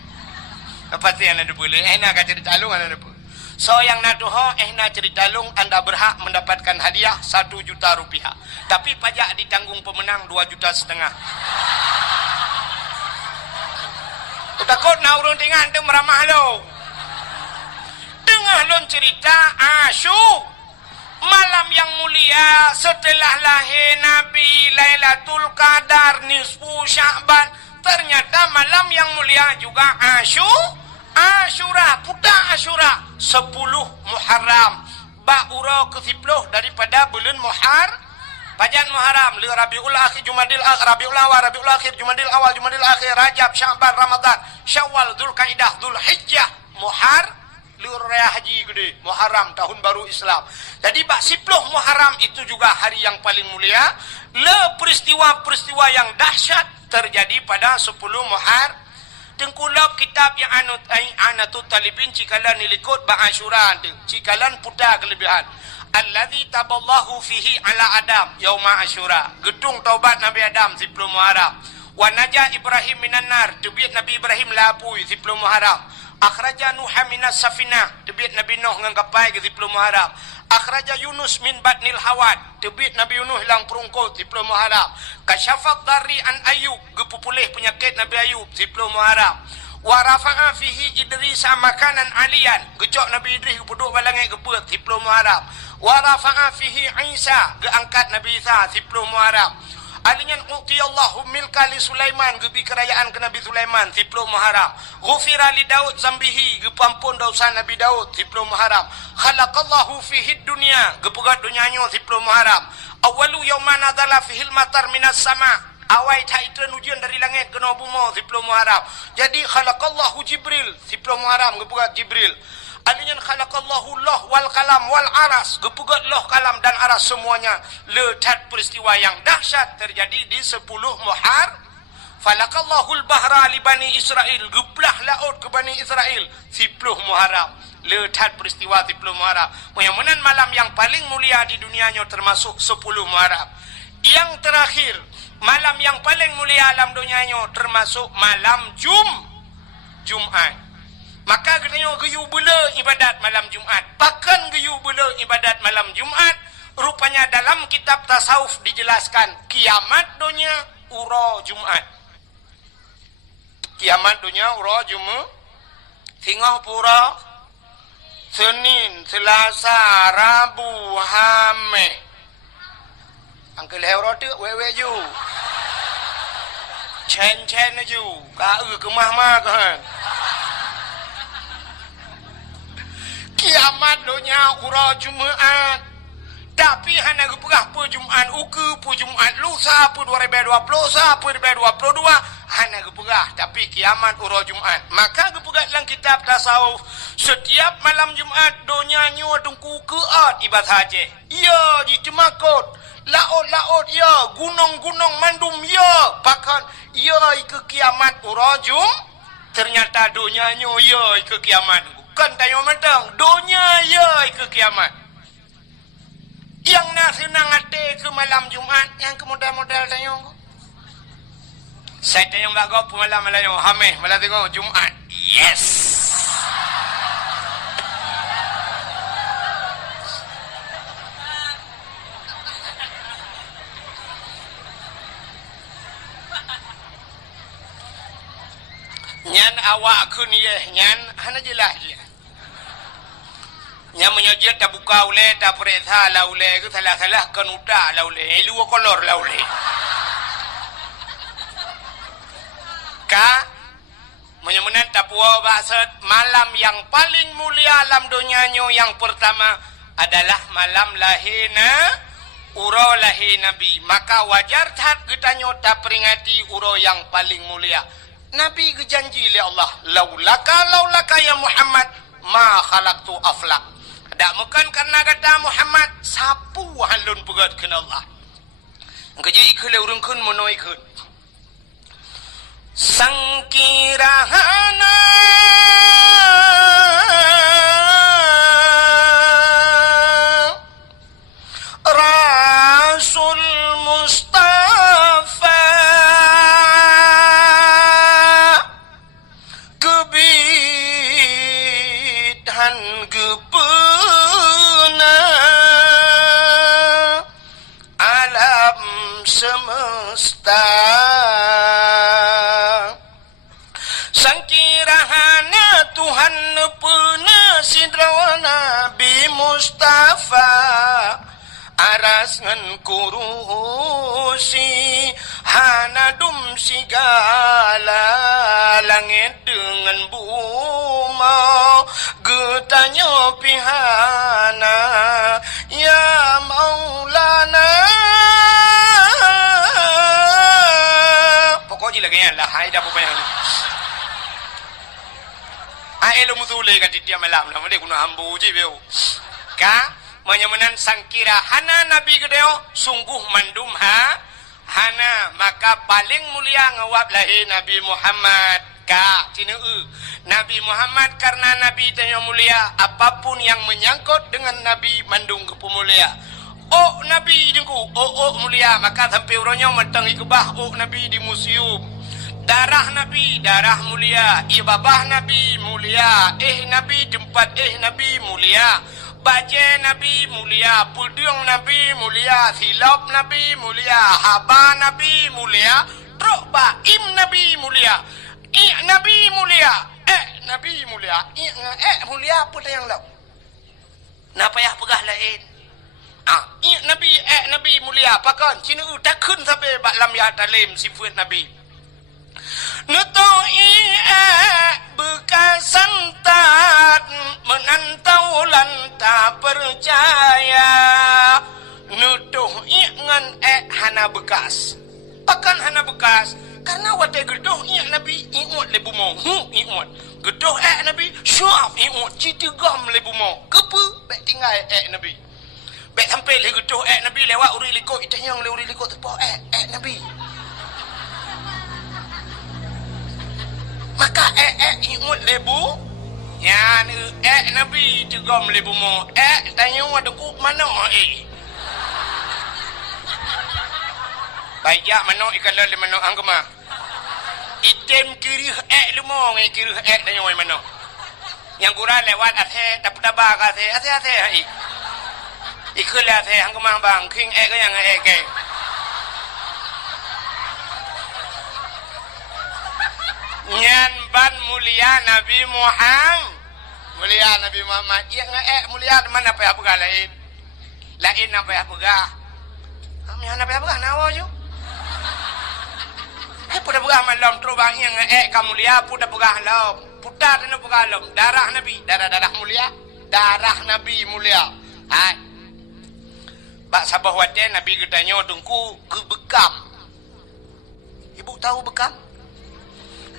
pasti ana depeli enak cerita lu ana depeli. So yang natuho ehna cerita lung anda berhak mendapatkan hadiah 1 juta rupiah. Tapi pajak ditanggung pemenang 2,5 juta. Takut na urun tingan tu meramah lo. Dengar lon cerita Asyu malam yang mulia setelah lahir Nabi Lailatul Qadar nisfu Sya'ban. Ternyata malam yang mulia juga Asyura, putar Asyura 10 Muharram ba'ura ke-10 daripada bulan Pajan Muharram li Rabiul Akhir Jumadil Rabiul Awal Rabiul Akhir Jumadil Awal Jumadil Akhir Rajab Sya'ban Ramadan Syawal Dzulqa'dah Dzulhijjah li haji gede Muharram tahun baru Islam. Jadi bak 10 Muharram itu juga hari yang paling mulia. Peristiwa-peristiwa yang dahsyat terjadi pada 10 Muharram. Tengkulap kitab yang anatut talibin cikalan nilikut ba'asyura cikalan putar kelebihan alladzi taballahu fihi ala Adam yauma asyura gedung taubat Nabi Adam 10 Muharram wa najah Ibrahim minan nar tebit Nabi Ibrahim lapui 10 Muharram akhraja Nuh minas safinah tebit Nabi Nuh ngan kapal ke 10 Muharram akhraja Yunus min batnil hawad tebit Nabi Yunus hilang perungkut 10 Muharram kasyafat dari an Ayub gepupulih penyakit Nabi Ayub 10 Muharram wa rafa'a fihi Idris makanan alian gecok Nabi Idris duduk balangai gebut 10 Muharram wa rafa'a fihi Isa geangkat Nabi Isa 10 Muharram alinyan uqiyallahu milka li Sulaiman gebi kerajaan ke Nabi Sulaiman 10 Muharram ghufira li Daud zambihi gepampun dosa Nabi Daud 10 Muharram khalaqallahu fihi dunya gepegat dunianya 10 Muharram awalu yawma nazala fihil matar minas sama awai taitan ujian dari langit kena bumi 10 Muharram jadi khalaqallahu Jibril 10 Muharram gepegat Jibril alinyan khalaqallahu Allah wal kalam wal aras gepegat loh kalam dan aras semuanya letat peristiwa yang dahsyat terjadi di 10 Muharram falaqallahu al-bahra li bani Israel geblah laut ke bani Israel 10 Muharram letat peristiwa 10 Muharram mudah-mudahan malam yang paling mulia di dunianya termasuk 10 Muharram yang terakhir malam yang paling mulia alam dunianya termasuk malam Jumat. Maka katanya geyu bela ibadat malam Jumat. Pakan geyu bela ibadat malam Jumat. Rupanya dalam kitab tasawuf dijelaskan kiamat dunia uro Jumat. Kiamat dunia uro Jumat. Tinggal pura Senin, Selasa, Rabu, Hameh. Angkel hero tu wewe ju. Chen ju. Ka kemah-mah kan. Kiamat dunia ura Jumaat. Tapi hanya gepegah pu Jumaat uku pu Jumaat lusa pu 2020 sa pu 2022 hanya gepegah tapi kiamat ura Jumaat. Maka gepegah dalam kitab tasawuf setiap malam Jumaat dunia nyu tungku keat ibadat haji. Ya di temakut laut ya gunung mandum ya bahkan ya ke kiamat ura Jumaat. Ternyata dunia nyu ya ke kiamat. Bukan tayo mentang dunia ya ke kiamat. Yang nak senang hati ke malam Jumat yang ke model-model tayo. Saya tanya mbak kau malam yo hameh malam tengok Jumat. Yes. Nyan awak kun ye nyan hana jelas je. Yang menyojit tak buka ule, tak perintah lah ule, ke salah-salah kenuta lah ule, luar kolor lah ule. Ka, menyamanan tak puas maksud malam yang paling mulia alam dunianya yang pertama adalah malam lahirna uro lahir Nabi. Maka wajar tak kita nyota peringati uro yang paling mulia. Nabi kejanji oleh Allah, laulaka ya Muhammad ma khalaqtu aflak. dak bukan karena kata Muhammad sapu halun pegat ke Allah keje ikhle urang kun monoi kun sangkirahana Rasul Mustafa kebidhan gepena alam semesta sangkirahana Tuhan nepena sidrawana Nabi Mustafa aras ngan kurusi hanadum sigala langit dengan buma getanya pihana ya maulana pokoknya lagi ya lah hai dah apa yang elo mudule ka titia malam na made kuno ambu je beo ka menyamanan sangkira hana nabi gedeo sungguh mandum hana maka paling mulia ngawab lahi Nabi Muhammad ka cina Nabi Muhammad karena nabi tanya mulia apapun yang menyangkut dengan nabi mandung kepemulia oh nabi dengku oh mulia maka sampai urangnya mentang ikubah oh nabi di museum darah nabi darah mulia ibabah nabi mulia nabi tempat nabi mulia baje nabi mulia pudung nabi mulia silap nabi mulia haba nabi mulia trok baim nabi mulia nabi mulia nabi mulia mulia apa yang lau napa ya pegah lain nabi nabi mulia pakan cina tak kun sampai bak lam ya talim sifat nabi Nutoi bekas santat menantau lanta percaya nutuh ngan hana bekas pakan hana bekas karena wate gedoh nabi iut lebu mo iut gedoh nabi syaf iut citigam lebu mo kepe bek tinggal nabi bek sampai le gedoh nabi lewat uri liko itanyang le uri liko tepo nabi maka imut lebu ya nabi tegam lebu mo tanya ada ku mana baik mana ikan lele mana anggama item kiri lumo ngai kiri tanya mana yang kurang lewat ate dapat tabak ate ikut ate anggama bang king ke yang ke nyan ban mulia Nabi Muhammad mulia Nabi Muhammad iya mulia mana apa apa lain apa apa kami apa apa nawa jo pudah pegah malam terubah yang kamu mulia pudah pegah lam putar dan pegah lam darah Nabi darah mulia darah Nabi mulia bak sabah wate Nabi getanya tungku ke bekam ibu tahu bekam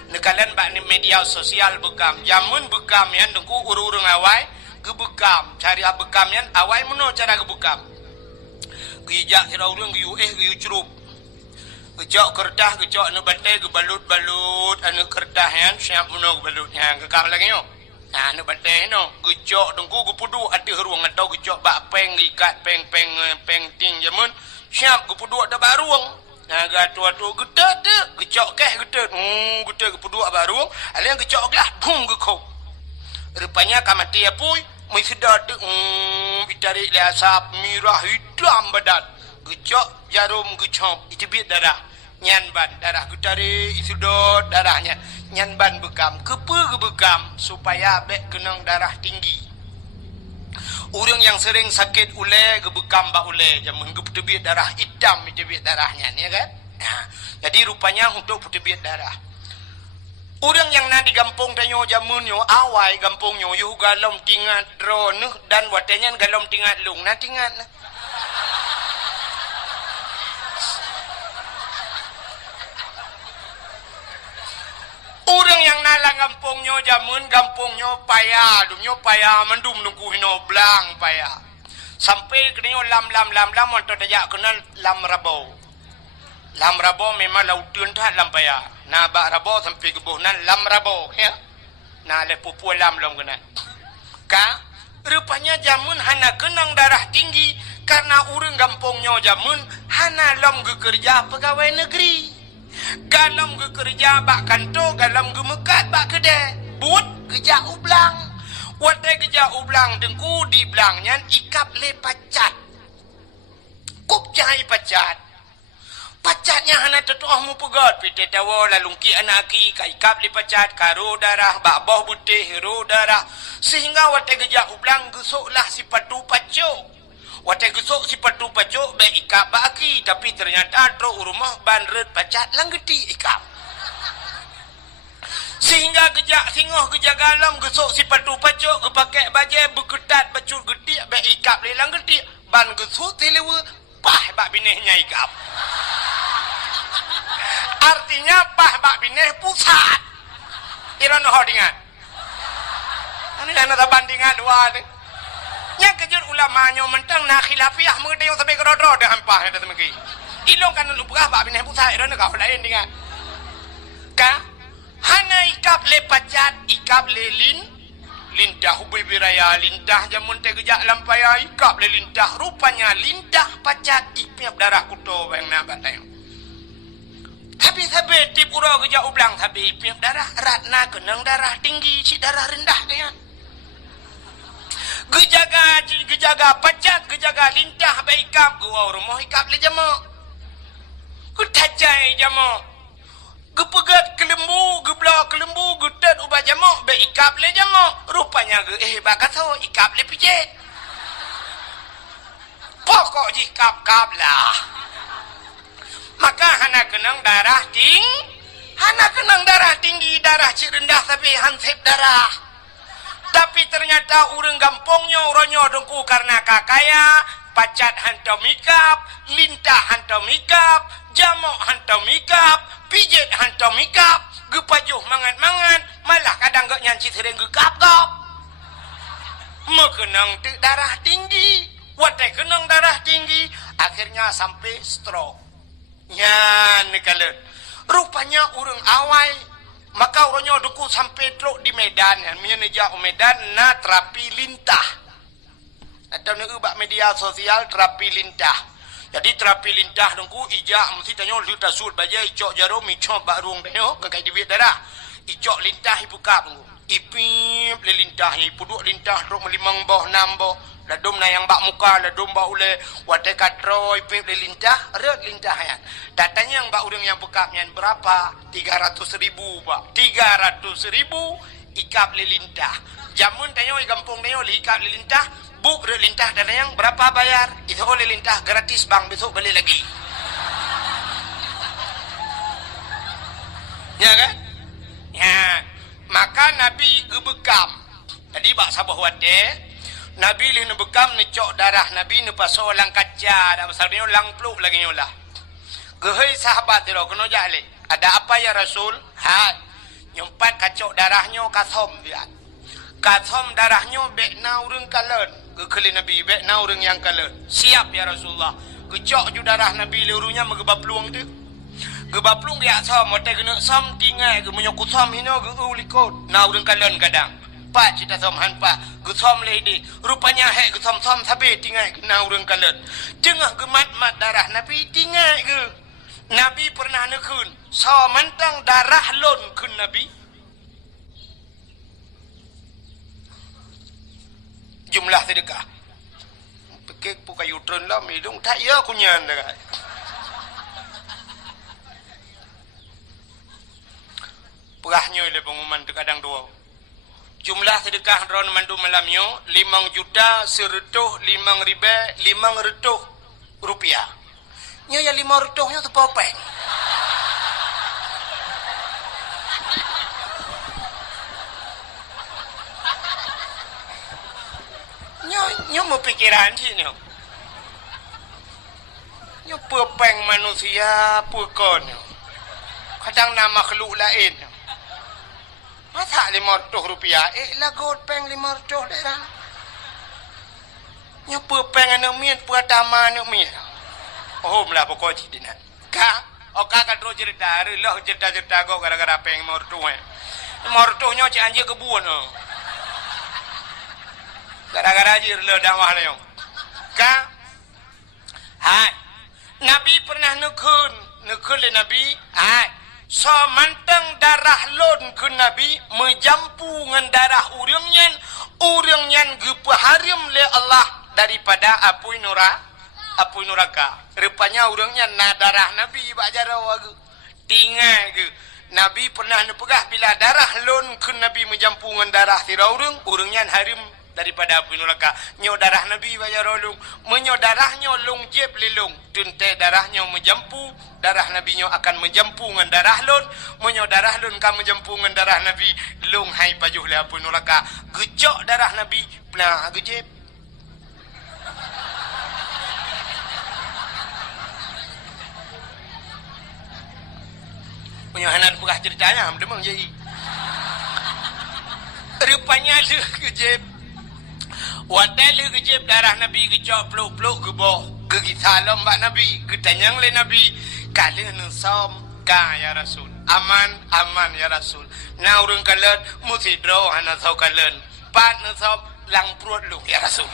nekalan bak ni media sosial bekam jamun bekam yan dengku urung awai ke bekam cari bekam yan awai meno cara ke bekam gijak kira urung giu cerup gejak kertas gejak ne batai ke balut anu kertas yan siap meno balut yang kekam lagi yo ne batai no gejak dengku ke pudu ada ruang atau gejak bak peng ikat peng ting jamun siap ke pudu ada baruang naga tua-tua gedek dek gecok gedek gedek kedua baru ada yang gecok lah bung gekau rupanya kamati apui mai sedar dek ditarik le asap mirah hitam badan gecok jarum gecok itu biar darah nyan ban darah getarik sedot darahnya nyan ban bekam kepe ke bekam supaya bek kenang darah tinggi orang yang sering sakit ulai gebekam bak ulai jamun gebetebit darah hitam betebit darahnya ni kan jadi rupanya untuk betebit darah orang yang na di kampung tanyo jamun yo awai kampung yo galom tingat drone dan watenya galom tingat lung na tingat orang yang nalang kampungnya jamun kampungnya payah dumnya payah mendum nunggu hino blang payah sampai kenyo lam untuk dajak kenal lam rabo memang lautun dah lam payah na bak rabo sampai kebunan lam rabo ya na le pupu lam kena ka rupanya jamun hana kenang darah tinggi karena urang kampungnya jamun hana lam kerja pegawai negeri galam kerja bak kantor galam mekat bak kedai but kerja ublang watai kerja ublang dengku di belangnya ikap le pacat kup jahai pacatnya hana tetuah mu pegat pite tawa lalungki anaki ka ikap le pacat karo darah bak boh putih hero darah sehingga watai kerja ublang gesoklah si patu pacok watai gesok si patu pacok be ikap baki tapi ternyata tro rumah banret pacat langgeti ikap sehingga kejak singoh kejak galam gesok si patu pacok kepakai bajai berketat bacur getik be ikap le langgeti ban gesok telewe pah bak binehnya ikap artinya pah bak bineh pusat iran ho dengan ini ana bandingan dua ni yang kejut ulamanya mentang nak khilafiyah mengadai sampai ke rodro dah hampah dah temeki ilong kan lupah bak bineh pusat iran kau lain dengan ka hana ikap le pacat ikap le lindah ubi biraya lindah jamun te gejak lampaya ikap le lindah rupanya lindah pacat ipiap darah kuto bang nak batai tapi tip uro gejak ublang tapi ipiap darah ratna kenang darah tinggi si darah rendah dengan gejaga pacat gejaga lindah baikap gua rumah ikap le jamak kutajai jamak gepegat kelembu geblak kelembu getat ubah jamak be ikap le jamak rupanya bakaso ikap le pijet pokok jikap lah maka hana kenang darah tinggi darah cik rendah tapi hansip darah tapi ternyata urang gampongnya uronyo dengku karena kakaya pacat hantam mikap lintah hantam mikap jamok hantam mikap pijet hantam mikap gepajuh mangan malah kadang gak nyanci sering gekap-kap mekenang darah tinggi watai kenang darah tinggi akhirnya sampai stroke nyan kalau rupanya urang awai maka orangnya duku sampai truk di Medan yang meneja Medan na terapi lintah atau nak media sosial terapi lintah jadi terapi lintah dengku ijak mesti tanya luta sud baja icok jarum icok barung tanya kakai duit darah icok lintah ibuka dengku ipip le lintah ni puduk lintah truk melimang boh 6 boh ladum na yang bak muka ladum bak ule watai katro ipip le lintah red lintah yan datanya yang bak urang yang bekapnya berapa 300.000 pak 300.000 ikap le lintah jamun tanya di kampung tanya ikap le lintah buk red lintah dan yang berapa bayar itu oleh lintah gratis bang besok beli lagi ya kan ya maka Nabi gebekam tadi bak sabah wate Nabi lih nebekam necok darah Nabi ne paso lang kaca dak pasal dia lang pluk lagi nyolah gehei sahabat dia kena jale ada apa ya Rasul nyempat kacok darahnya kasom dia kasom darahnya bekna urang kalen gekeli Nabi bekna urang yang kalen siap ya Rasulullah kecok ju darah Nabi lurunya megebab peluang tu gebab peluang dia som mote kena som tinggal ke menyokut som hino ge ulikot na urang kalen kadang pak cita som han pak gesom lady rupanya hek gesom som sabe tinggal kena urang kalen jengah gemat-mat darah Nabi tinggal ke Nabi pernah nekun so mentang darah lon kun Nabi jumlah sedekah pekek puka yutron lah hidung tak ya kunyan dah perahnya ile pengumuman tu kadang dua jumlah sedekah ron mandu malamnya 5 juta 100 5.000 rupiah nya ya 5 nya tepopeng nyo mau pikiran sih nyo pepeng manusia pukon kadang nama makhluk lain Masa Rp500? Lagot peng Rp500 dah. Nyapa peng anak mian pertama anak mian. Oh melah pokok cik nak. Kak, kakak terus cerita, lah cerita kau gara-gara peng Rp500 cik anjir kebun. Gara-gara anjir le dakwah le. Kak, hai. Nabi pernah nekun le Nabi, hai. So manteng darah lon ke Nabi menjampu ngan darah urang nyan gepaharim le Allah daripada apui neraka. Rupanya urangnya na darah Nabi bajara wagu. Tinggal ke Nabi pernah nepegah bila darah lon ke Nabi menjampu ngan darah tira urang nyan harim daripada api neraka. Nyo darah Nabi bayar olung, menyo darahnya long jeb lelong, tunte darahnya menjampu, darah Nabi nyo akan menjampu ngan darah lon, menyo darah lon kan menjampu ngan darah Nabi, long hai pajuh le api neraka. Gejok darah Nabi, pernah gejeb. Menyo hanan pegah ceritanya, demang jadi. Rupanya le gejeb. Wadal kejib darah Nabi kecok peluk-peluk ke boh. Ke salam bak Nabi. Ketanyang le Nabi. Kala nusam ka ya Rasul. Aman ya Rasul. Na urang kalet musidro hana sau kalen. Pat nusam lang perut lu ya Rasul.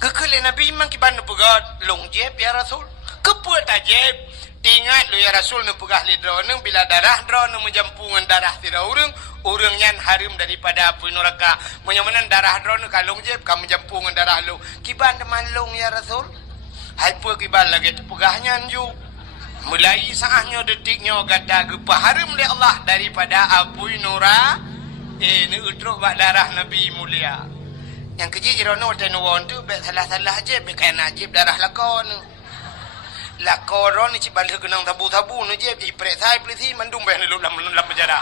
Kekele Nabi mang kiban pegat long jeb ya Rasul. Kepuat tajeb. Ingat lu ya Rasul nu pegah lidro nang bila darah dro nu menjampungan darah tira urang nyan harim daripada api neraka. Menyamanan darah dro nu kalung jeb kam menjampungan darah lu. Kiban teman long ya Rasul. Hai pu kiban lagi tepegahnya ju. Mulai saahnya detiknya kata gepa harim le Allah daripada api neraka. Ni utruk bak darah Nabi mulia. Yang keji irono tenuwon tu bet salah-salah je bet kan najib darah lakon. La koron ni cibal kenang tabu-tabu ni je iprek sai polisi mandung beh ni dalam penjara.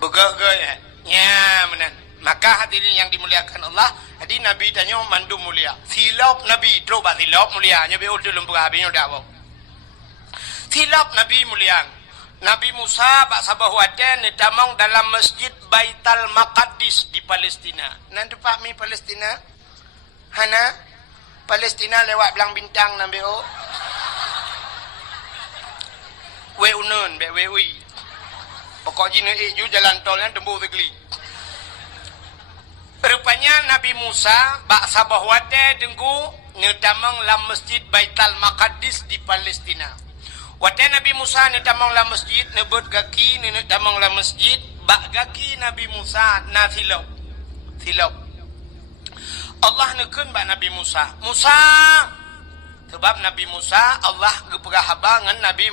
Begak-gak ya menan. Maka hadirin yang dimuliakan Allah, hadi Nabi tanya mandum mulia. Silap Nabi coba silap mulia nya be ulun pegah habis dak. Silap Nabi mulia. Nabi Musa bak sabah waten ni tamang dalam masjid Baitul Maqdis di Palestina. Nan depak mi Palestina. Hana Palestina lewat belang bintang nambe o. We unun be we ui. Pokok jine ju jalan tol yang tembu tegli. Rupanya Nabi Musa bak sabah wate dengku ngetamang lam masjid Baitul Maqdis di Palestina. Wate Nabi Musa ngetamang lam masjid nebut gaki ngetamang lam masjid bak gaki Nabi Musa na silau. Allah nekun bak Nabi Musa. Sebab Nabi Musa Allah gepegah habangan Nabi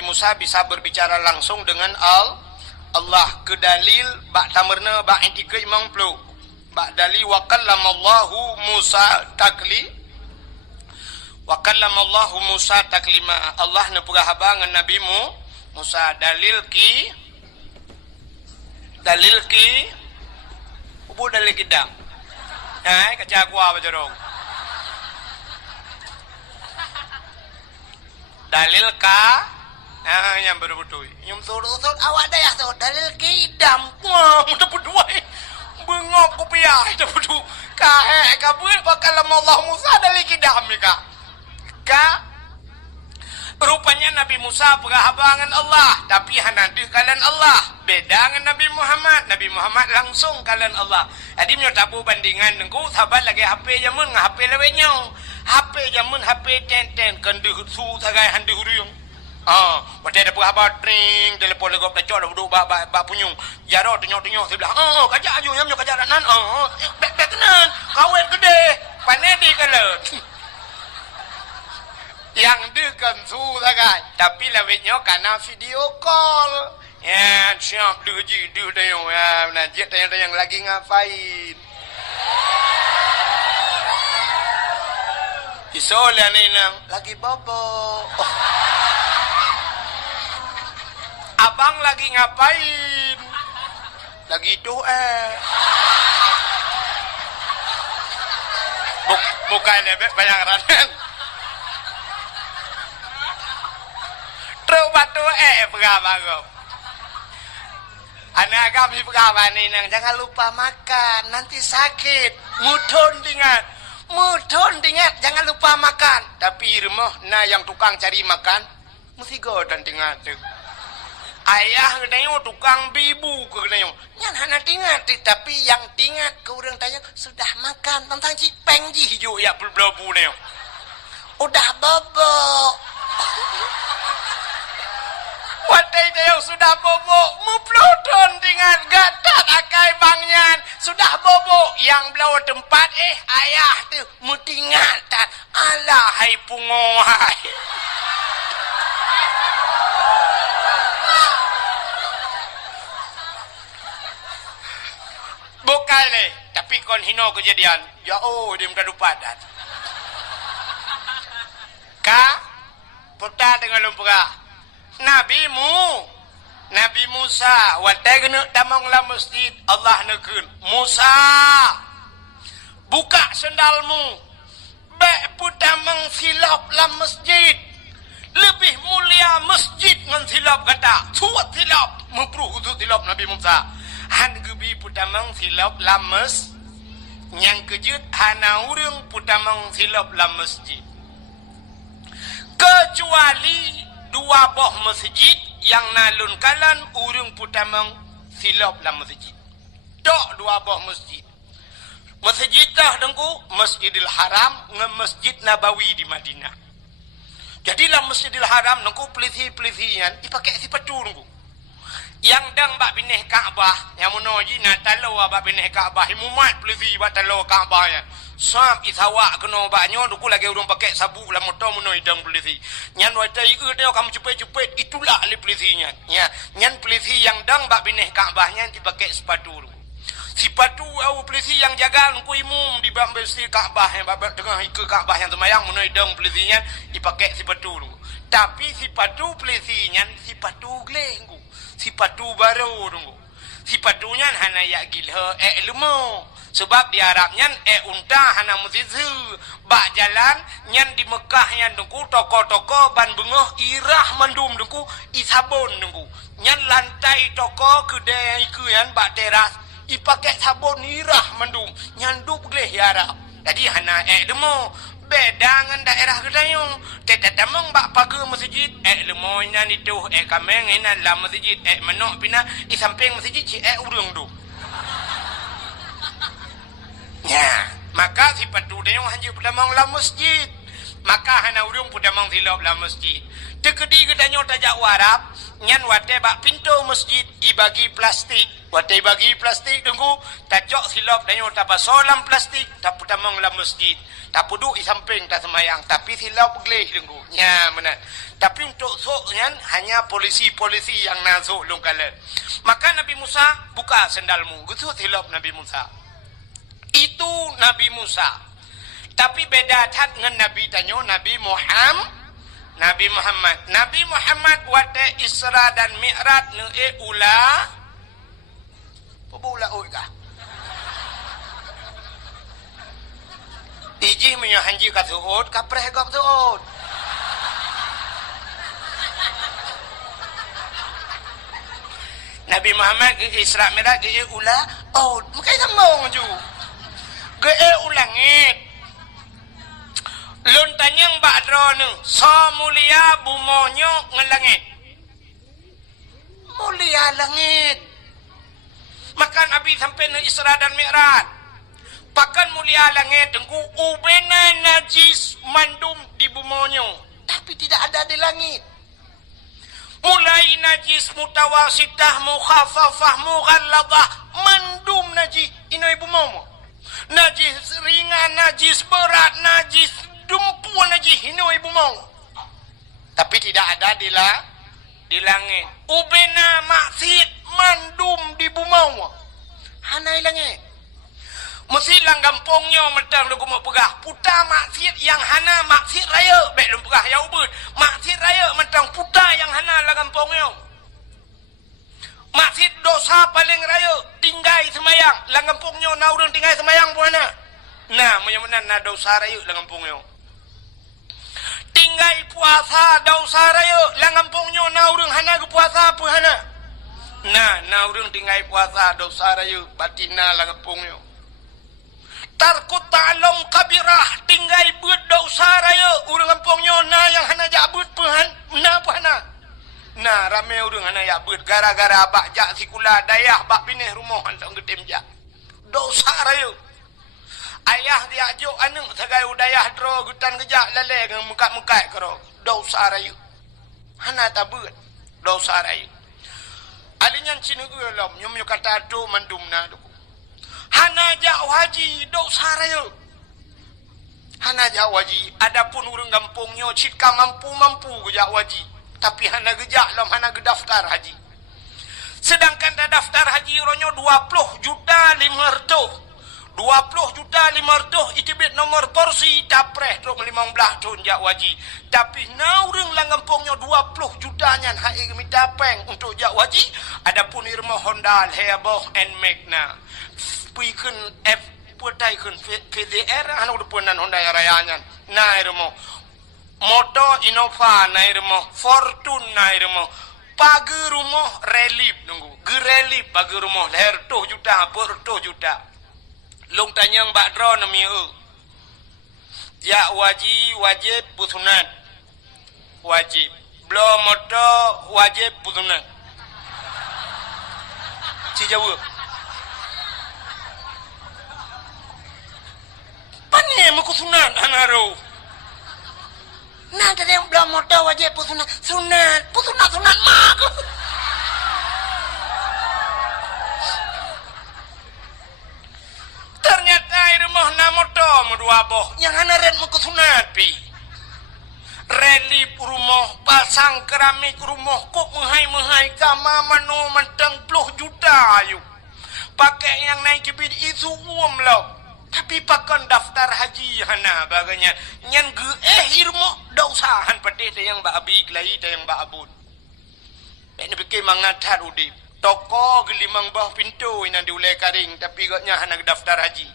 Musa bisa berbicara langsung dengan Allah ke dalil bak tamerna bak etika imam pelu. Bak dalil wa kallamallahu Musa taklima. Allah nepegah habangan Nabi Musa dalil ki ubu dalil kidang. Hai kaca gua apa jorong. Dalil ka yang betul-betul. Nyum surut awak dah ya tu dalil kidam. Wah, mudah berdua. Bengok kopiah itu betul. Kahe kabul bakal Allah Musa dalil kidam ka. Rupanya Nabi Musa perahabangan Allah, tapi hanadih kalian Allah. Beda dengan Nabi Muhammad. Nabi Muhammad langsung kalian Allah. Jadi menyo tabu bandingan nengku sahabat lagi HP jamun ngah HP lewenya. HP jamun HP ten kendu su sagai handi huriung. Pada ada perahabat ring telepon legop lecok dah duduk bak punyung. Jaro tengok sebelah. Kajak aju nyam kajak nan. Bek tenan. Kawin gede. Panedi kala. Yang dekan su sagai. Tapi lewenya karena video call. Ya, siap duji dayung ya, najis tayang lagi ngapain? Isola ni nang lagi bobo. Abang lagi ngapain? Lagi doa. Bukan lebih bayaran. sepatu perabago. Anak kami perawan ini jangan lupa makan, nanti sakit. Mudon ingat, jangan lupa makan. Tapi rumah nah yang tukang cari makan mesti godan tinggal tu. Ayah katanya tukang bibu katanya. Yang hana tinggal tapi yang tinggal ke orang tanya sudah makan tentang cipeng ji hijau ya belum nih. Udah bobo. Watai dia sudah bobo, muplodon dengan gadat akai bangnya sudah bobo yang belau tempat ayah tu mutingatan alah hai pungohai. Bukan leh, tapi kon hino kejadian. Ya dia mudah padat. Putar dengan lumpura. Nabi Musa watai kena tamang la masjid Allah nekeun. Musa buka sendalmu. Baik putamang silap la masjid. Lebih mulia masjid ngan silap kata. Suat silap mempruh untuk silap Nabi Musa. Han gebi putamang silap la mas. Yang kejut hana urang putamang silap la masjid. Kecuali dua boh masjid yang nalun kalan urung putamang silap la masjid. Dok dua boh masjid. Masjid dah dengku Masjidil Haram nge Masjid Nabawi di Madinah. Jadi lah Masjidil Haram dengku pelisi-pelisian dipakai sipatu dengku. Yang dang bak bineh Kaabah yang monoji na talo bak bineh Kaabah himumat pelisi bak talo Kaabah ya. Sam isawa kena baknyo duku lagi urung pakai sabuk la motor mono idang polisi. Nyan watai teo kamu cepet-cepet itulah ali polisinya. Ya, nyan polisi yang dang bak bineh Kaabahnya dipakai sepatu. Sepatu au polisi yang jaga ku imum di bak besi Kaabah yang bak tengah ke Kaabah yang semayang mono idang polisinya dipakai sepatu. Tapi sepatu polisinya sepatu glengku. Sepatu baru dulu. Sepatunya hana ya gilha lumo. Sebab di Arabnya unta hana muzizu. Bak jalan nyan di Mekah yang dengku toko-toko ban bengah irah mendum dengku isabon dengku. Nyan lantai toko kedai ke yang bak teras ipakai sabon irah mendum. Nyan dup gleh ya Arab. Jadi hana demo beda dengan daerah kedayung. Tidak tamang bak pagar masjid lemo ina itu kameng ina la masjid menok pina di samping masjid urung tu. Ya, maka si patu dia yang hanjur pedamang la masjid. Maka hana urung pedamang silap la masjid. Tekedi kedanyo tajak warap, nyan wate bak pintu masjid ibagi plastik. Wate bagi plastik tunggu, tajak silap danyo tapa solam plastik, tak pedamang la masjid. Tak puduk di samping tak semayang, tapi silap geleh tunggu. Ya, benar. Tapi untuk sok nyan hanya polisi-polisi yang nasuk lungkalan. Maka Nabi Musa buka sendalmu, gitu silap Nabi Musa. Itu Nabi Musa. Tapi beda tat dengan Nabi tanyo Nabi Muhammad. Nabi Muhammad wate Isra dan Mi'raj ne ula. Apa ula oi kah? Iji menyo hanji ka suud kapreh gop suud. Nabi Muhammad Isra Mi'raj ge ula oh makai sambung ju. Ge ulangit. Lun tanyang badro nu so mulia bumonyo ngelangit. Mulia langit. Maka Nabi sampai ne Isra dan Mi'raj. Pakan mulia langit tengku ubena najis mandum di bumonyo. Tapi tidak ada di langit. Mulai najis mutawasitah mukhafafah mughalladah mandum najis inoi bumomo. Najis ringan, najis berat, najis dumpuan najis inoi bumomo. Tapi tidak ada di langit. Ubena maksiat mandum di bumomo. Hanai langit. Mesti lang gampongnya mentang lu mau pegah. Puta maksiat yang hana maksiat raya. Baik lu pegah ya ubud. Maksiat raya mentang puta yang hana lah gampongnya. Maksiat dosa paling raya. Tinggai semayang. Lah gampongnya na urang tinggai semayang pun mana. Nah, menyamanan na dosa raya lah gampongnya. tinggai puasa dosa raya langampungnya na urang hana ke puasa apa hana na urang tinggai puasa dosa raya batina langampungnya tarkut ta'alum kabirah tinggai buat dosa raya urang kampungnya na yang hana jabut puhan na apa hana na rame urang hana jabut gara-gara bak jak sikula dayah bak pineh rumah hantar gedim jak dosa raya ayah dia ajuk anak sagai udayah dro gutan kejak lale dengan muka-muka kero dosa raya hana tabut dosa raya alinyan cina ulam nyum kata do mandumna du hana jak waji dosa raya hana jak waji adapun urang kampungnya cika mampu gejak waji tapi hana gejak lam hana gedaftar haji sedangkan dah daftar haji ronyo 20 juta 500 20 juta 500 itibit nomor porsi dapreh truk 15 tahun jak waji tapi naurang langampungnya 20 juta nyan hai minta peng untuk jak waji adapun irma Honda Heboh and Magna pikun F putai kun PDR anu depunan Honda Raya nyan na irma Moto Innova na irma Fortune na irma pagi rumah relip nunggu gerelip pagi rumah leher 2 juta per 2 juta long tanyang bak dro nami ya wajib pusunat wajib belum moto wajib pusunat si jawab pani mau sunat anaro nah dari yang belum moto wajib pusunat sunat mak ternyata rumah na moto dua boh yang hana red mau kesunat pi relip rumah pasang keramik rumah kok menghai kama mano mentang 10 juta ayu pakai yang naik kebid itu lo tapi pakai daftar haji hana baganya nyan ge irmo dausahan pedih yang mbak abi kelai yang mbak abun ini bikin mangatar udip toko gelimang bah pintu ina diulai karing tapi gaknya hana daftar haji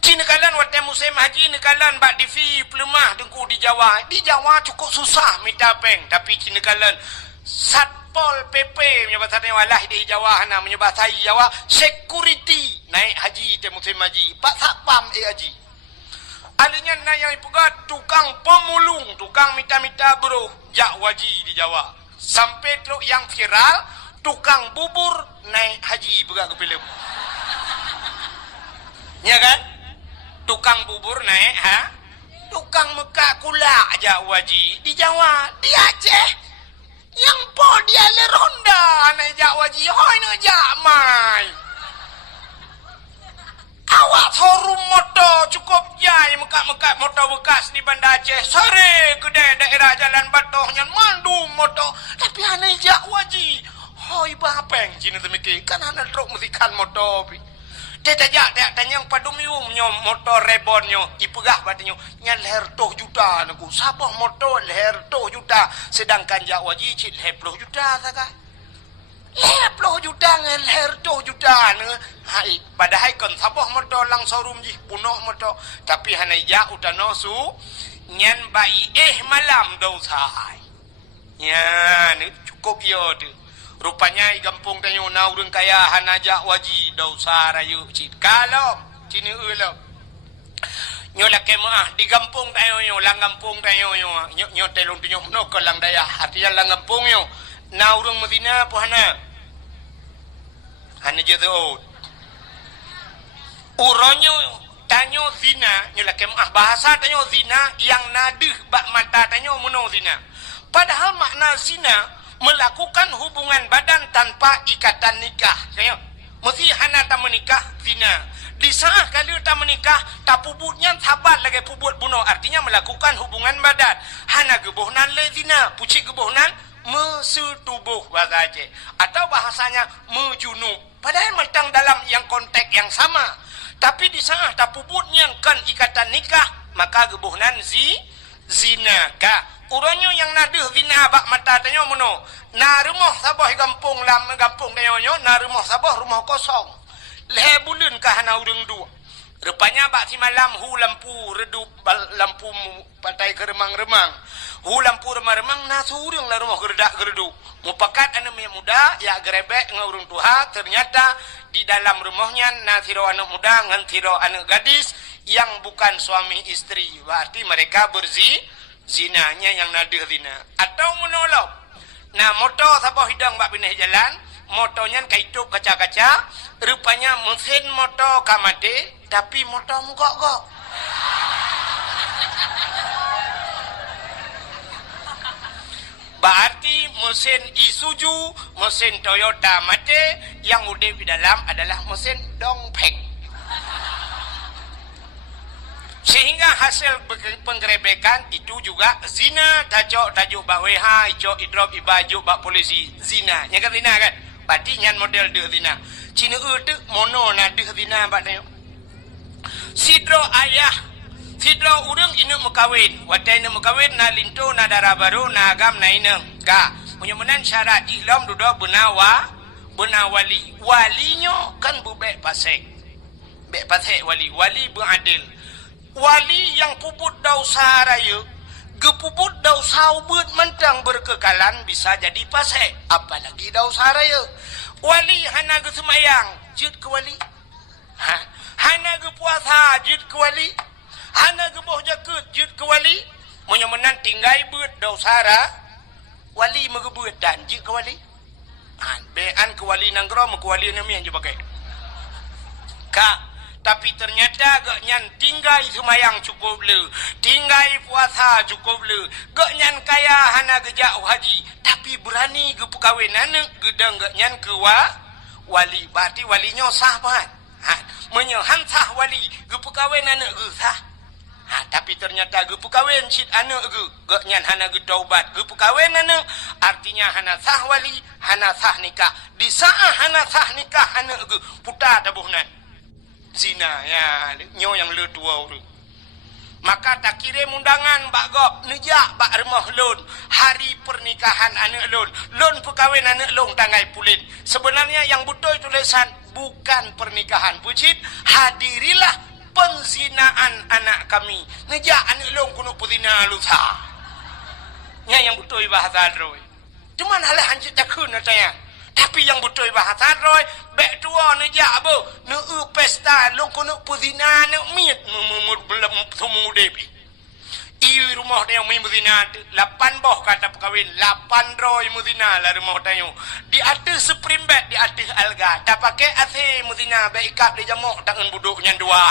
cina kalan waktu musim haji nekalan bak divi pelemah dengku di Jawa cukup susah minta peng tapi cina kalan satpol PP menyebabkan walah di Jawa hana menyebabkan Jawa security naik haji te musim haji pak satpam haji alinya na yang ipugat tukang pemulung tukang minta bro jak waji di Jawa sampai truk yang viral tukang bubur naik haji bergerak ke film ya kan tukang bubur naik tukang muka kula aja waji di Jawa di Aceh yang po dia le ronda naik jak waji hoi no jak mai awak showroom moto cukup jai muka moto bekas di Banda Aceh sore kedai daerah Jalan Batoh yang mandu moto tapi aneh jak waji hoi bapeng cina temiki kan hana truk musikan motor pi teta jak tanya padu mium nyo motor rebonyo ipegah batinyo nya leher 2 juta naku sabah motor leher 2 juta sedangkan jak waji cit leher 10 juta saka leher 10 juta ngan leher 2 juta ne hai padahal kon sabah motor lang showroom ji puno motor tapi hana jak utano su nyan bai malam dosai ya ni cukup yo tu rupanya i kampung tanyo na urang kaya hanaja waji dosa rayu cit kalau cini ulo nyo la kemah di kampung tayo yo lang kampung tayo yo nyo telung tinyo no ko lang daya artinya lang kampung yo na urang Medina po hana jeto uronyo tanyo zina nyo la kemah bahasa tanyo zina yang nadih bak mata tanyo muno zina padahal makna zina melakukan hubungan badan tanpa ikatan nikah. Saya mesti hana tak menikah zina. Di saat kali tak menikah tak pubutnya sabat lagi pubut bunuh artinya melakukan hubungan badan. Hana gebohnan le zina, pucik gebohnan mesetubuh bahasa Aceh atau bahasanya mejunub. Padahal mentang dalam yang konteks yang sama. Tapi di saat tak pubutnya kan ikatan nikah maka gebohnan zina ka. Uranyo yang nadeh zina bak mata tanyo mono. Na rumah sabah kampung tanyo na rumah sabah rumah kosong. Lehe bulan ka hana urang dua. Rupanya bak si malam hu lampu redup lampu patai keremang-remang. Hu lampu remang-remang na surung la rumah geredak gereduk. Mupakat anu muda ya gerebek ngurung tuha ternyata di dalam rumahnya na tiro anak muda ngan tiro anak gadis yang bukan suami istri. Berarti mereka zinanya yang nadir zina. Atau menolong. Nah motor siapa hidang bak pindah jalan, motornya kaitup kaca-kaca, rupanya mesin motor kamade tapi motor mugok-gok. Berarti mesin Isuzu, mesin Toyota mate, yang udah di dalam adalah mesin dongpek. Sehingga hasil penggerebekan itu juga zina, tajuk bak WH, icok idrop ibaju bak polisi zina. Yang kan zina kan? Berarti nyan model de zina. Cina tu mono na de zina bak tengok. Sidro ayah, sidro urang inuk mekawin. Watai inuk mekawin na lintu na darah baru na agam na ineng. Ka, punya menan syarat ihlam duduk benawali. Walinyo kan bubek pasek. Bek pasek wali beradil. Wali yang puput dausa raya, gepuput dausa ubud mentang berkekalan bisa jadi pasek. Apalagi dausa raya. Wali hana ge semayang, jut ke wali. Hana ge puasa, jut ke wali. Hana ge boh jakut, jut ke wali. Monya menan tinggai beut dausara, wali megebeut dan jut ke wali. Bean ke wali nanggrom, ke wali nami yang je pakai. Tapi ternyata gak nyan tinggai semayang cukup le, tinggai puasa cukup le, gak nyan kaya hana gejak haji, tapi berani ge pekawin anak gedang gak nyan ke wali. Berarti walinya sah banget. Menyohan sah wali ge pekawin anak ge sah. Tapi ternyata ge pekawin sit anak ge gak nyan hana ge taubat ge pekawin anak, artinya hana sah wali, hana sah nikah. Di saat hana sah nikah anak ge putar tabuhnan zina ya nyo yang le tua tu. Maka tak kirim undangan bak gop nejak bak rumah lon hari pernikahan anak lon perkahwin anak lon tanggai pulin. Sebenarnya yang betul tulisan bukan pernikahan pucit, hadirilah penzinaan anak kami. Nejak anak lon kuno puzina lusa nya yang betul bahasa roy. Cuman halah hancit takun natanya. Tapi yang betul bahasa roy, bek tua nejak bo, nu pesta long kono puzina nu miet belum semua depi. Iu rumah dia yang muzina 8 boh kata perkahwin, 8 roy muzina lah rumah dia. Di atas spring bed, di atas alga, tak pakai AC muzina, bek ikat di jamuk tangan buduknya dua.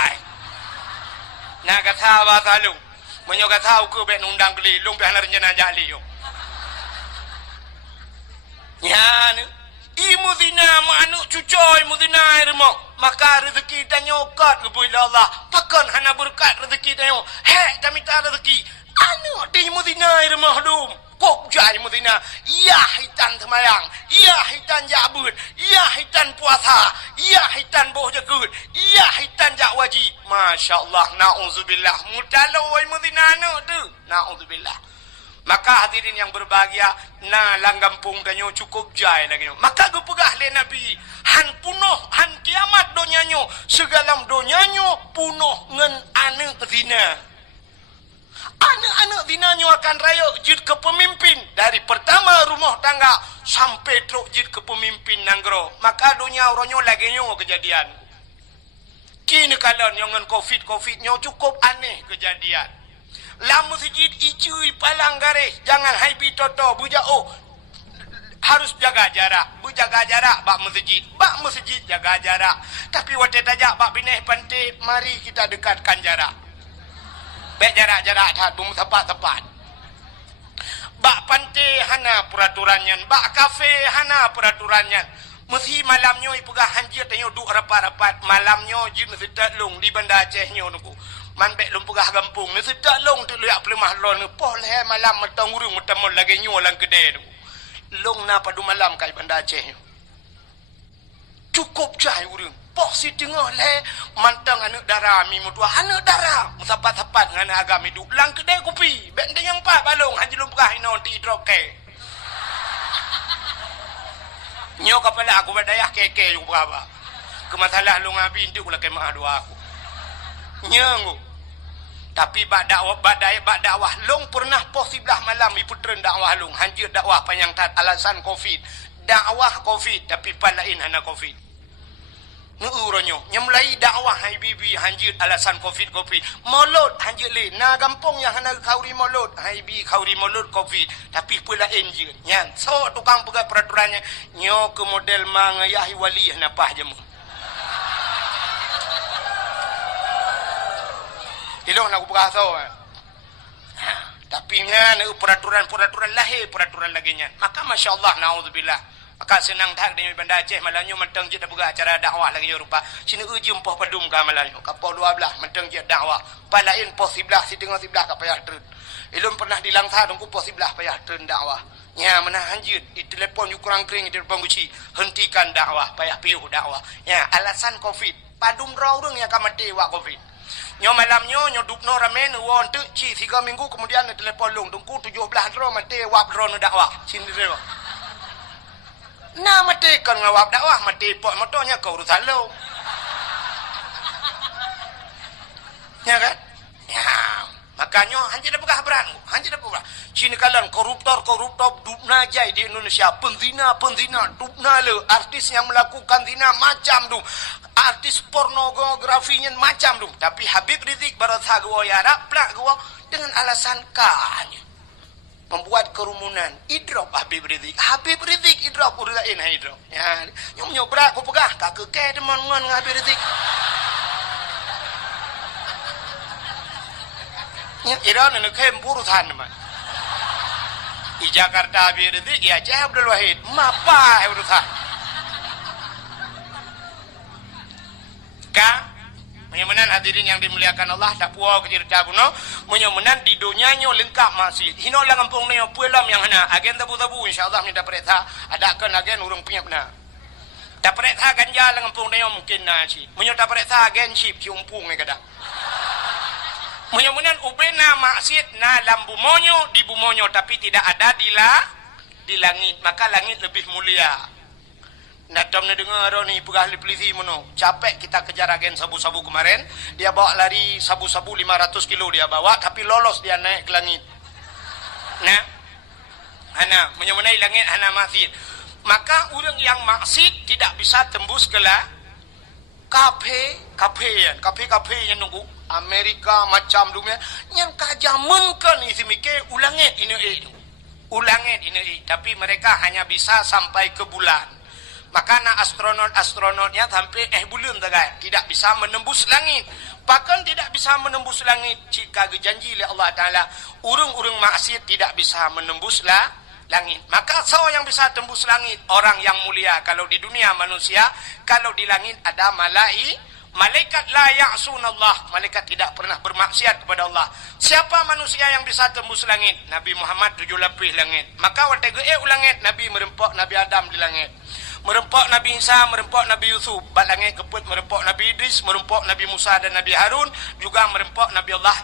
Nah kata bahasa lu, menyo kata aku bek nundang keli, long bek rencana jali yo. Ya nu. Muzina manuk cucoy muzina irmo maka rezeki dan nyokat kepada Allah takkan hana berkat rezeki dan tak minta rezeki anu di muzina irmo dum kok jai muzina iya hitan semayang iya hitan jabut iya hitan puasa iya hitan boh jakut iya hitan jak wajib masyaallah naudzubillah mutaloi muzina anu tu naudzubillah. Maka hadirin yang berbahagia, na langgampung danyo cukup jai lagi. Maka gupegah le Nabi, han punuh, han kiamat donyanyo, segalam donyanyo punuh ngen anak zina. Anak-anak zinanyo akan raya jid ke pemimpin dari pertama rumah tangga sampai truk jid ke pemimpin nanggro. Maka dunia oronyo lagi nyo kejadian. Kini kalau nyon covid nyo cukup aneh kejadian. Lamu masjid icui palang garis, jangan haipi toto buja harus jaga jarak, jaga jarak bak masjid jaga jarak. Tapi waktu tajak bak bineh pantai, mari kita dekatkan jarak. Baik jarak tak bum tepat. Bak pantai hana peraturannya, bak kafe hana peraturannya. Mesti malamnya ipegah hanjir tanyo duk rapat-rapat, malamnya jin sedak long di Banda Aceh nyo nuku. Man bek lum pegah gampung ni sedak long tu liak pelemah lon ni poh leh malam metang urung metamol lagi nyo lang gede tu. Long na padu malam kai Banda Aceh nyo. Cukup cai urung. Poh si tengah leh mantang anak darah mi mutua anak darah musapat-sapat dengan agama hidup lang gede kopi. Bek yang pak balong haji lum pegah ino ti drop ke. Nyo kepala aku berdayah keke juga berapa. Kemasalah lu ngabi inti kula kemah dua aku. nyengu. Tapi bak dakwah long pernah posibelah malam iputren dakwah long hanjir dakwah panjang tat alasan covid. Dakwah covid tapi palain hana covid. Nuuronyo nyemlai dakwah hai bibi hanjir alasan covid. Molot hanjir le na gampong yang hana kauri molot hai bi kauri molot covid tapi palain je. Nyan so tukang pegat peraturannya nyo ke model mangayahi wali napah jemu. Ilong nak buka tahu tapi nya peraturan lahir peraturan lagi nya. Maka masya-Allah naudzubillah. Maka senang tak dengan Banda Aceh malanyo menteng je dah buka acara dakwah lagi rupa. Sini uji empoh pedum ka malanyo. Kapau 12 menteng je dakwah. Palain poh 11 si tengah 11 ka payah tren. Ilung pernah dilangsa dongku poh 11 payah tren dakwah. Nya mana hanjut di telefon yu kurang kering di depan guci. Hentikan dakwah payah piuh dakwah. Nya alasan Covid. Padum raurung yang ka mati wa Covid. Nyo malamnyo nyo dupno ramen won tu ci 3 minggu kemudian telepon long dongku 17 ro mati wap ro dakwah. Sini ro. Nah mati kan ngawap dakwah mati pok motonya kau urusan lo. Ya kan? Ya, makanya hanjir dah pegah beran. Hanjir dah pegah. Sini kalian koruptor dupna jai di Indonesia, penzina dupna le, artis yang melakukan zina macam tu. Artis pornografinya macam tu. Tapi Habib Rizik barasa gua ya raplak gua dengan alasan kanya. Membuat kerumunan. Idrop Habib Rizik idrop urusain idrop. Ya, nyom berat aku pegah kak ke teman-teman Habib Rizik. Ya, Iran nak kem urusan mah. Di Jakarta Habib Rizik ya Aceh Abdul Wahid. Mapa urusan. Menyemenan hadirin yang dimuliakan Allah tak puas kecerita buno menyemenan di dunianya lengkap masih hino lang kampung nyo puelam yang hana agen tabu-tabu insyaallah ni dapat perintah ada kan agen urung punya benar dapat perintah ganja lang kampung nyo mungkin na si menyo dapat perintah agen ship ciumpung ni kada menyemenan ubena maksiat na lambu monyo di bumonyo tapi tidak ada di langit maka langit lebih mulia. Nak dom na dengar ni pegah polisi mono. Capek kita kejar agen sabu-sabu kemarin. Dia bawa lari sabu-sabu 500 kilo dia bawa tapi lolos dia naik ke langit. Nah. Hana menyemenai langit hana maksiat. Maka orang yang maksiat tidak bisa tembus ke kafe yang nunggu Amerika macam dunia yang kajamunkan isi mikir ulangit ini. Tapi mereka hanya bisa sampai ke bulan. Maka na astronotnya sampai bulan tagai tidak bisa menembus langit. Bahkan tidak bisa menembus langit jika dijanji oleh Allah Taala urang-urang maksiat tidak bisa menembus langit. Maka siapa yang bisa tembus langit? Orang yang mulia. Kalau di dunia manusia, kalau di langit ada malaikat la ya'sunallah. Malaikat tidak pernah bermaksiat kepada Allah. Siapa manusia yang bisa tembus langit? Nabi Muhammad 7 lapis langit. Maka waktu langit Nabi merempok Nabi Adam di langit. Merempok Nabi Isa, merempok Nabi Yusuf. Bat langit keput merempok Nabi Idris, merempok Nabi Musa dan Nabi Harun. Juga merempok Nabi Allah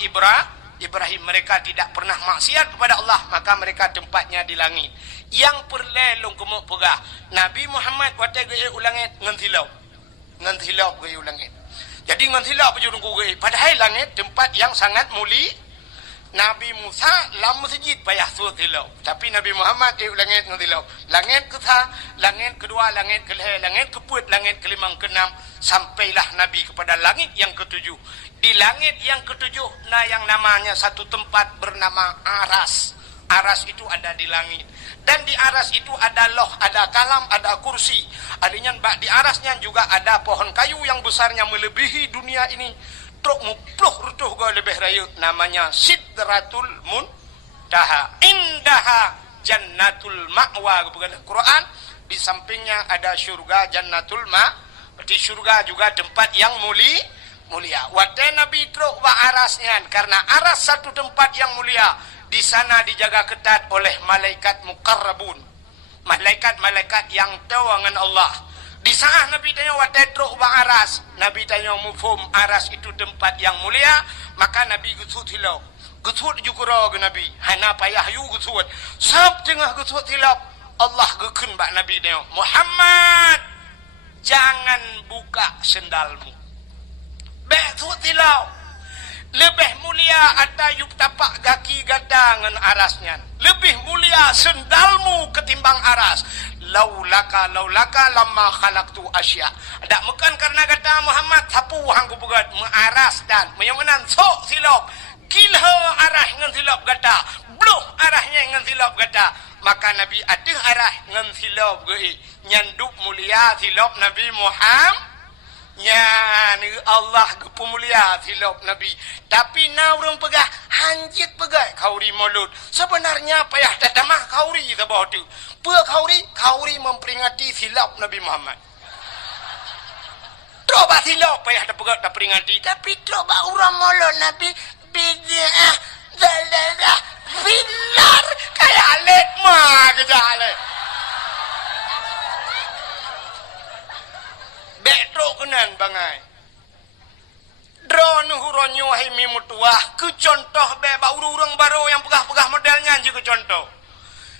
Ibrahim. Mereka tidak pernah maksiat kepada Allah. Maka mereka tempatnya di langit. Yang perlelong kemuk pegah. Nabi Muhammad waktu langit ngantilau ke langit. Jadi ngantilau pejurung ke padahal langit tempat yang sangat mulia. Nabi Musa lam masjid payah tilau. Tapi Nabi Muhammad langit ngantilau. Langit langit kedua, langit kelih, langit keput, langit kelimang keenam sampailah Nabi kepada langit yang ketujuh. Di langit yang ketujuh yang namanya satu tempat bernama Aras. Aras itu ada di langit. Dan di aras itu ada loh, ada kalam, ada kursi. Adanya di arasnya juga ada pohon kayu yang besarnya melebihi dunia ini. Truk mupluh rutuh go lebih rayu. Namanya Sidratul Muntaha. Indaha Jannatul Ma'wa. Bukan Quran. Di sampingnya ada syurga Jannatul Ma'. Di syurga juga tempat yang mulia. Wadah Nabi truk wa arasnya. Karena aras satu tempat yang mulia. Di sana dijaga ketat oleh malaikat muqarrabun. Malaikat-malaikat yang tawangan Allah. Di saat Nabi tanya watadruk wa aras. Nabi tanya mufhum aras itu tempat yang mulia. Maka Nabi gusut hilau. Gusut jukura ke Nabi. Hana payah yu gusut. Sab tengah gusut hilau. Allah gekun bak Nabi tanya. Muhammad. Jangan buka sendalmu. Besut hilau. Lebih mulia atayub tapak gaki gada ngan arasnya. Lebih mulia sendalmu ketimbang aras. Laulaka lama khalaqtu asya. Dak mekan karena kata Muhammad sapu hang kubugat mengaras dan menyongenan sok silop. Gilha arah ngan silop gada. Bluh arahnya ngan silop gada. Maka Nabi ada arah ngan silop ge. Nyanduk mulia silop Nabi Muhammad. Ya, ni Allah kepemulia silap Nabi. Tapi na orang pegah, hanjit pegah kauri mulut. Sebenarnya payah tatamah kauri sebab tu. Pua kauri memperingati silap Nabi Muhammad. Coba silap payah tak peringati. Tapi coba orang mulut Nabi bid'ah dalalah bilar kayak alet mah kejalet. Betrok kenan bangai. Drone huronyo hai mi mutuah ke contoh be ba urang baru yang pegah-pegah modelnya je ke contoh.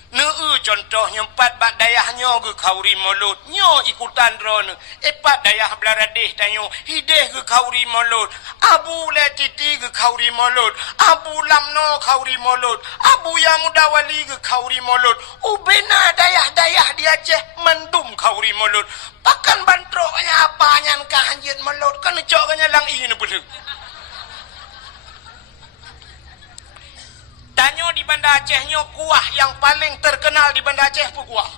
Neu contoh nyempat bak dayahnya ke kauri mulut. Nyo ikutan drone. Epat dayah belaradih tanyo hideh ke kauri mulut. Abu le titi ke kauri mulut. Abu lamno kauri mulut. Abu Yamudawali ke kauri mulut. Ubena dayah-dayah di Aceh mendum kauri mulut. Pakan bantroknya apanya kah hanjit mulut kan coknya lang ini betul. Tanyo di Banda Aceh nyo kuah yang paling terkenal di Banda Aceh pun kuah.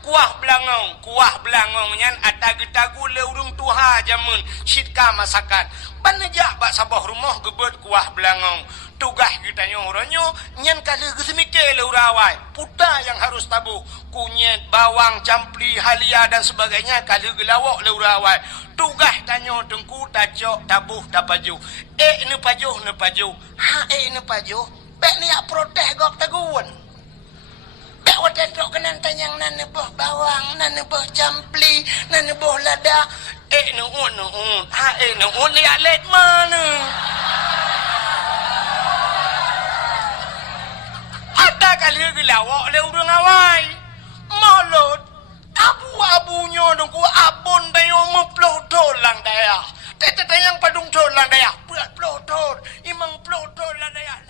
Kuah belangong nyan atag-tagu le urung tuha jamun sitka masakan. Banejak bak sabah rumah gebet kuah belangong. Tugah kita nyo ronyo nyan kali gesemike le urawai. Puta yang harus tabu. Kunyit, bawang, campli, halia dan sebagainya kali gelawak le urawai. Tugah tanyo tengku tajok tabuh tapaju. Ne paju. Ha ne paju. Bek ni ak protes gok taguan. Bek wadah tok kenan tanyang nan neboh bawang, nan neboh campli, nan neboh lada. Nuun. Ha nuun liat let mana. Ada kali gelawak le urang awai. Mulut abu-abunya dongku abon dayo meploh dolang daya. Tete yang padung dolang daya. Buat plotor, imang plotor lah daya.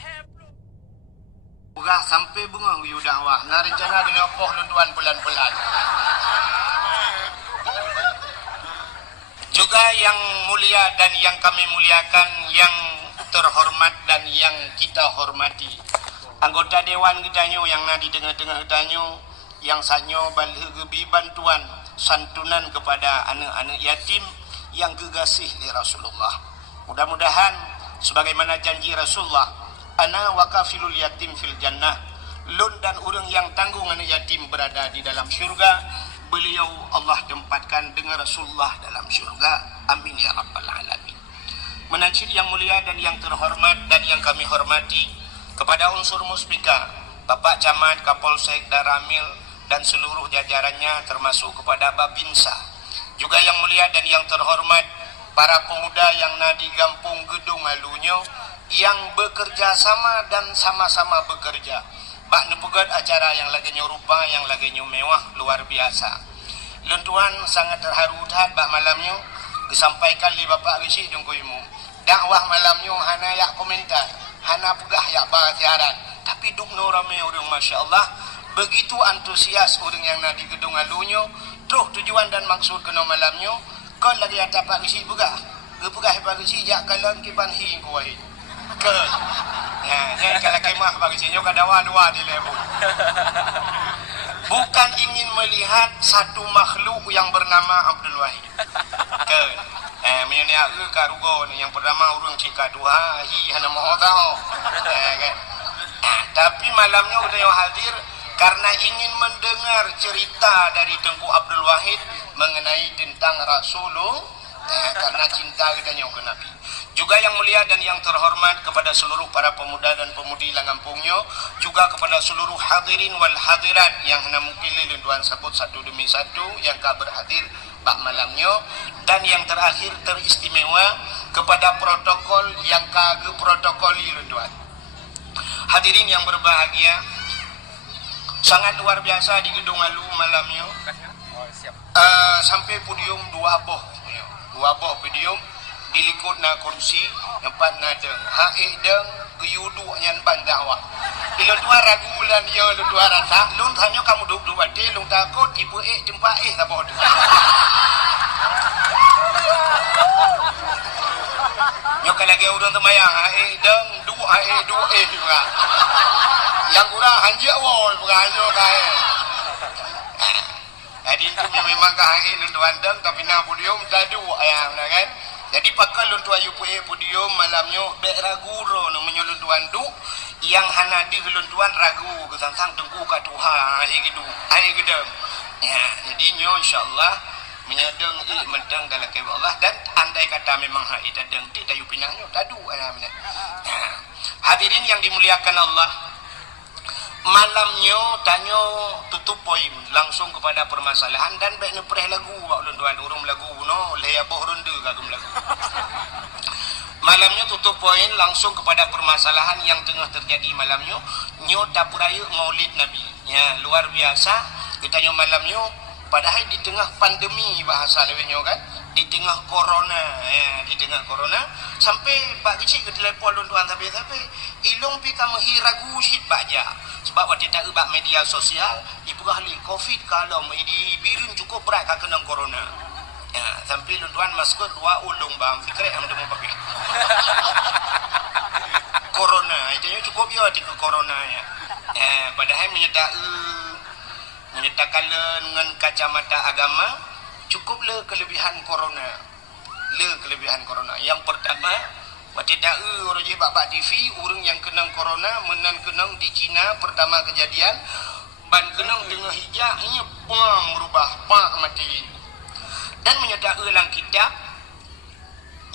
Bukan sampai bunga yu dakwah. Na rencana gini opoh lunduan pelan-pelan. Juga yang mulia dan yang kami muliakan, yang terhormat dan yang kita hormati. Anggota dewan kita nyo yang na di tengah-tengah kita nyo, yang sanyo balhegebi bantuan santunan kepada anak-anak yatim yang gegasih di Rasulullah. Mudah-mudahan sebagaimana janji Rasulullah, ana wa kafilul yatim fil jannah, lun dan urang yang tanggung anak yatim berada di dalam syurga. Beliau Allah tempatkan dengan Rasulullah dalam syurga. Amin ya rabbal alamin. Menajid yang mulia dan yang terhormat dan yang kami hormati, kepada unsur muspika, Bapak Camat, Kapolsek, Daramil dan seluruh jajarannya, termasuk kepada Babinsa. Juga yang mulia dan yang terhormat para pemuda yang di Gampung Gedung Alunyo, yang bekerja sama dan sama-sama bekerja. Bak nepugat acara yang lagi rupa, yang lagi mewah, luar biasa. Lentuan sangat terharu dah bak malamnya disampaikan li Bapak Risi dengkuimu. Dakwah malamnya hana yak komentar, hana pegah yak bahasiaran. Tapi duk no rame orang, Masya Allah. Begitu antusias orang yang di Gedung Alunyo. Terus tujuan dan maksud kena malamnya, kau lagi ada Pak Risi pegah. Pegah Pak Risi jak kalan kiban hi kuai. Ke. Nah, kalau kemah bagi sini kada dua di level. Bukan ingin melihat satu makhluk yang bernama Abdul Wahid. Ke. Menyia karugo yang pertama urang cika dua hi hana mau tahu. Tapi malamnya udah yang hadir karena ingin mendengar cerita dari Tengku Abdul Wahid mengenai tentang Rasulullah, karena cinta kita yang ke Nabi. Juga yang mulia dan yang terhormat kepada seluruh para pemuda dan pemudi Langampungnya, juga kepada seluruh hadirin wal hadirat yang hendak mukili lenduan sebut satu demi satu yang ka berhadir bak malamnya, dan yang terakhir teristimewa kepada protokol yang kage protokoli lenduan. Hadirin yang berbahagia, sangat luar biasa di Gedung Alu malamnya. Sampai podium dua boh podium dilikut na kursi Nampak nadeng. Haik deng geyuduk nyan ban dakwah. Bila tuan ragu lan dia lu tuan rasa, lu tanya kamu duduk bati, lu takut ibu jumpa tak bodoh. Nyok lagi urang temayang, deng dua juga. Yang kurang anjak woi bukan kai. Jadi itu memang kahai lu tuan deng tapi na podium tadu ayam kan. Jadi pakal lu tuan UPA podium malamnya bek ragu ro nu menyulun tuan du yang hana di lu tuan ragu kesang tengku ka Tuhan gitu. Ai gedem. Ya, jadi nyo insyaallah menyedeng medeng dalam kepada Allah dan andai kata memang hai dadeng ti tayu pinangnya tadu ayam. Hadirin yang dimuliakan Allah, malamnya tanyo tutup poin langsung kepada permasalahan dan baik nepreh lagu wak tuan urung lagu no leya boh ronde kagum lagu. Malamnya tutup poin langsung kepada permasalahan yang tengah terjadi malamnya. Nyo dapuraya Maulid Nabi. Ya, luar biasa. Kita nyo malamnya padahal di tengah pandemi bahasa lewenya kan, di tengah corona ya, di tengah corona sampai pak kecil ke telefon tuan tapi ilung pika mahiragu shit baja sebab waktu tak ubah media sosial ibu ahli covid kalau di birin cukup berat kena corona ya, sampai tuan maskot dua ulung bang fikir yang mau pakai corona itu cukup ya di corona ya, padahal menyatakan dengan kacamata agama cukuplah kelebihan corona. Yang pertama, waktu dak orang je bak TV orang yang kena corona menan kena di China pertama kejadian ban kena dengan hijab nya merubah mati. Dan menyatakan dalam kitab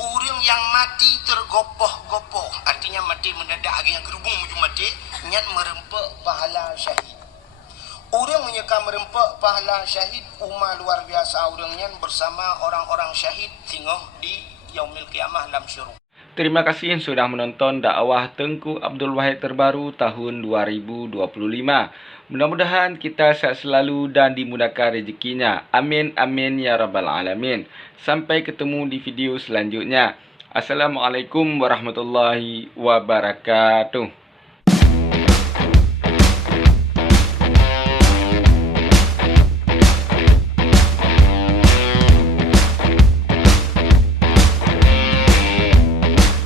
orang yang mati tergopoh-gopoh artinya mati mendadak yang gerubung menuju mati nyat merempak pahala syahid. Orang menyeka merempak pahala syahid umma luar biasa orangnya bersama orang-orang syahid tinggal di yaumil qiyamah lam syuruk. Terima kasih sudah menonton dakwah Tengku Abdul Wahid terbaru tahun 2025. Mudah-mudahan kita sehat selalu dan dimudahkan rezekinya. Amin amin ya rabbal alamin. Sampai ketemu di video selanjutnya. Assalamualaikum warahmatullahi wabarakatuh.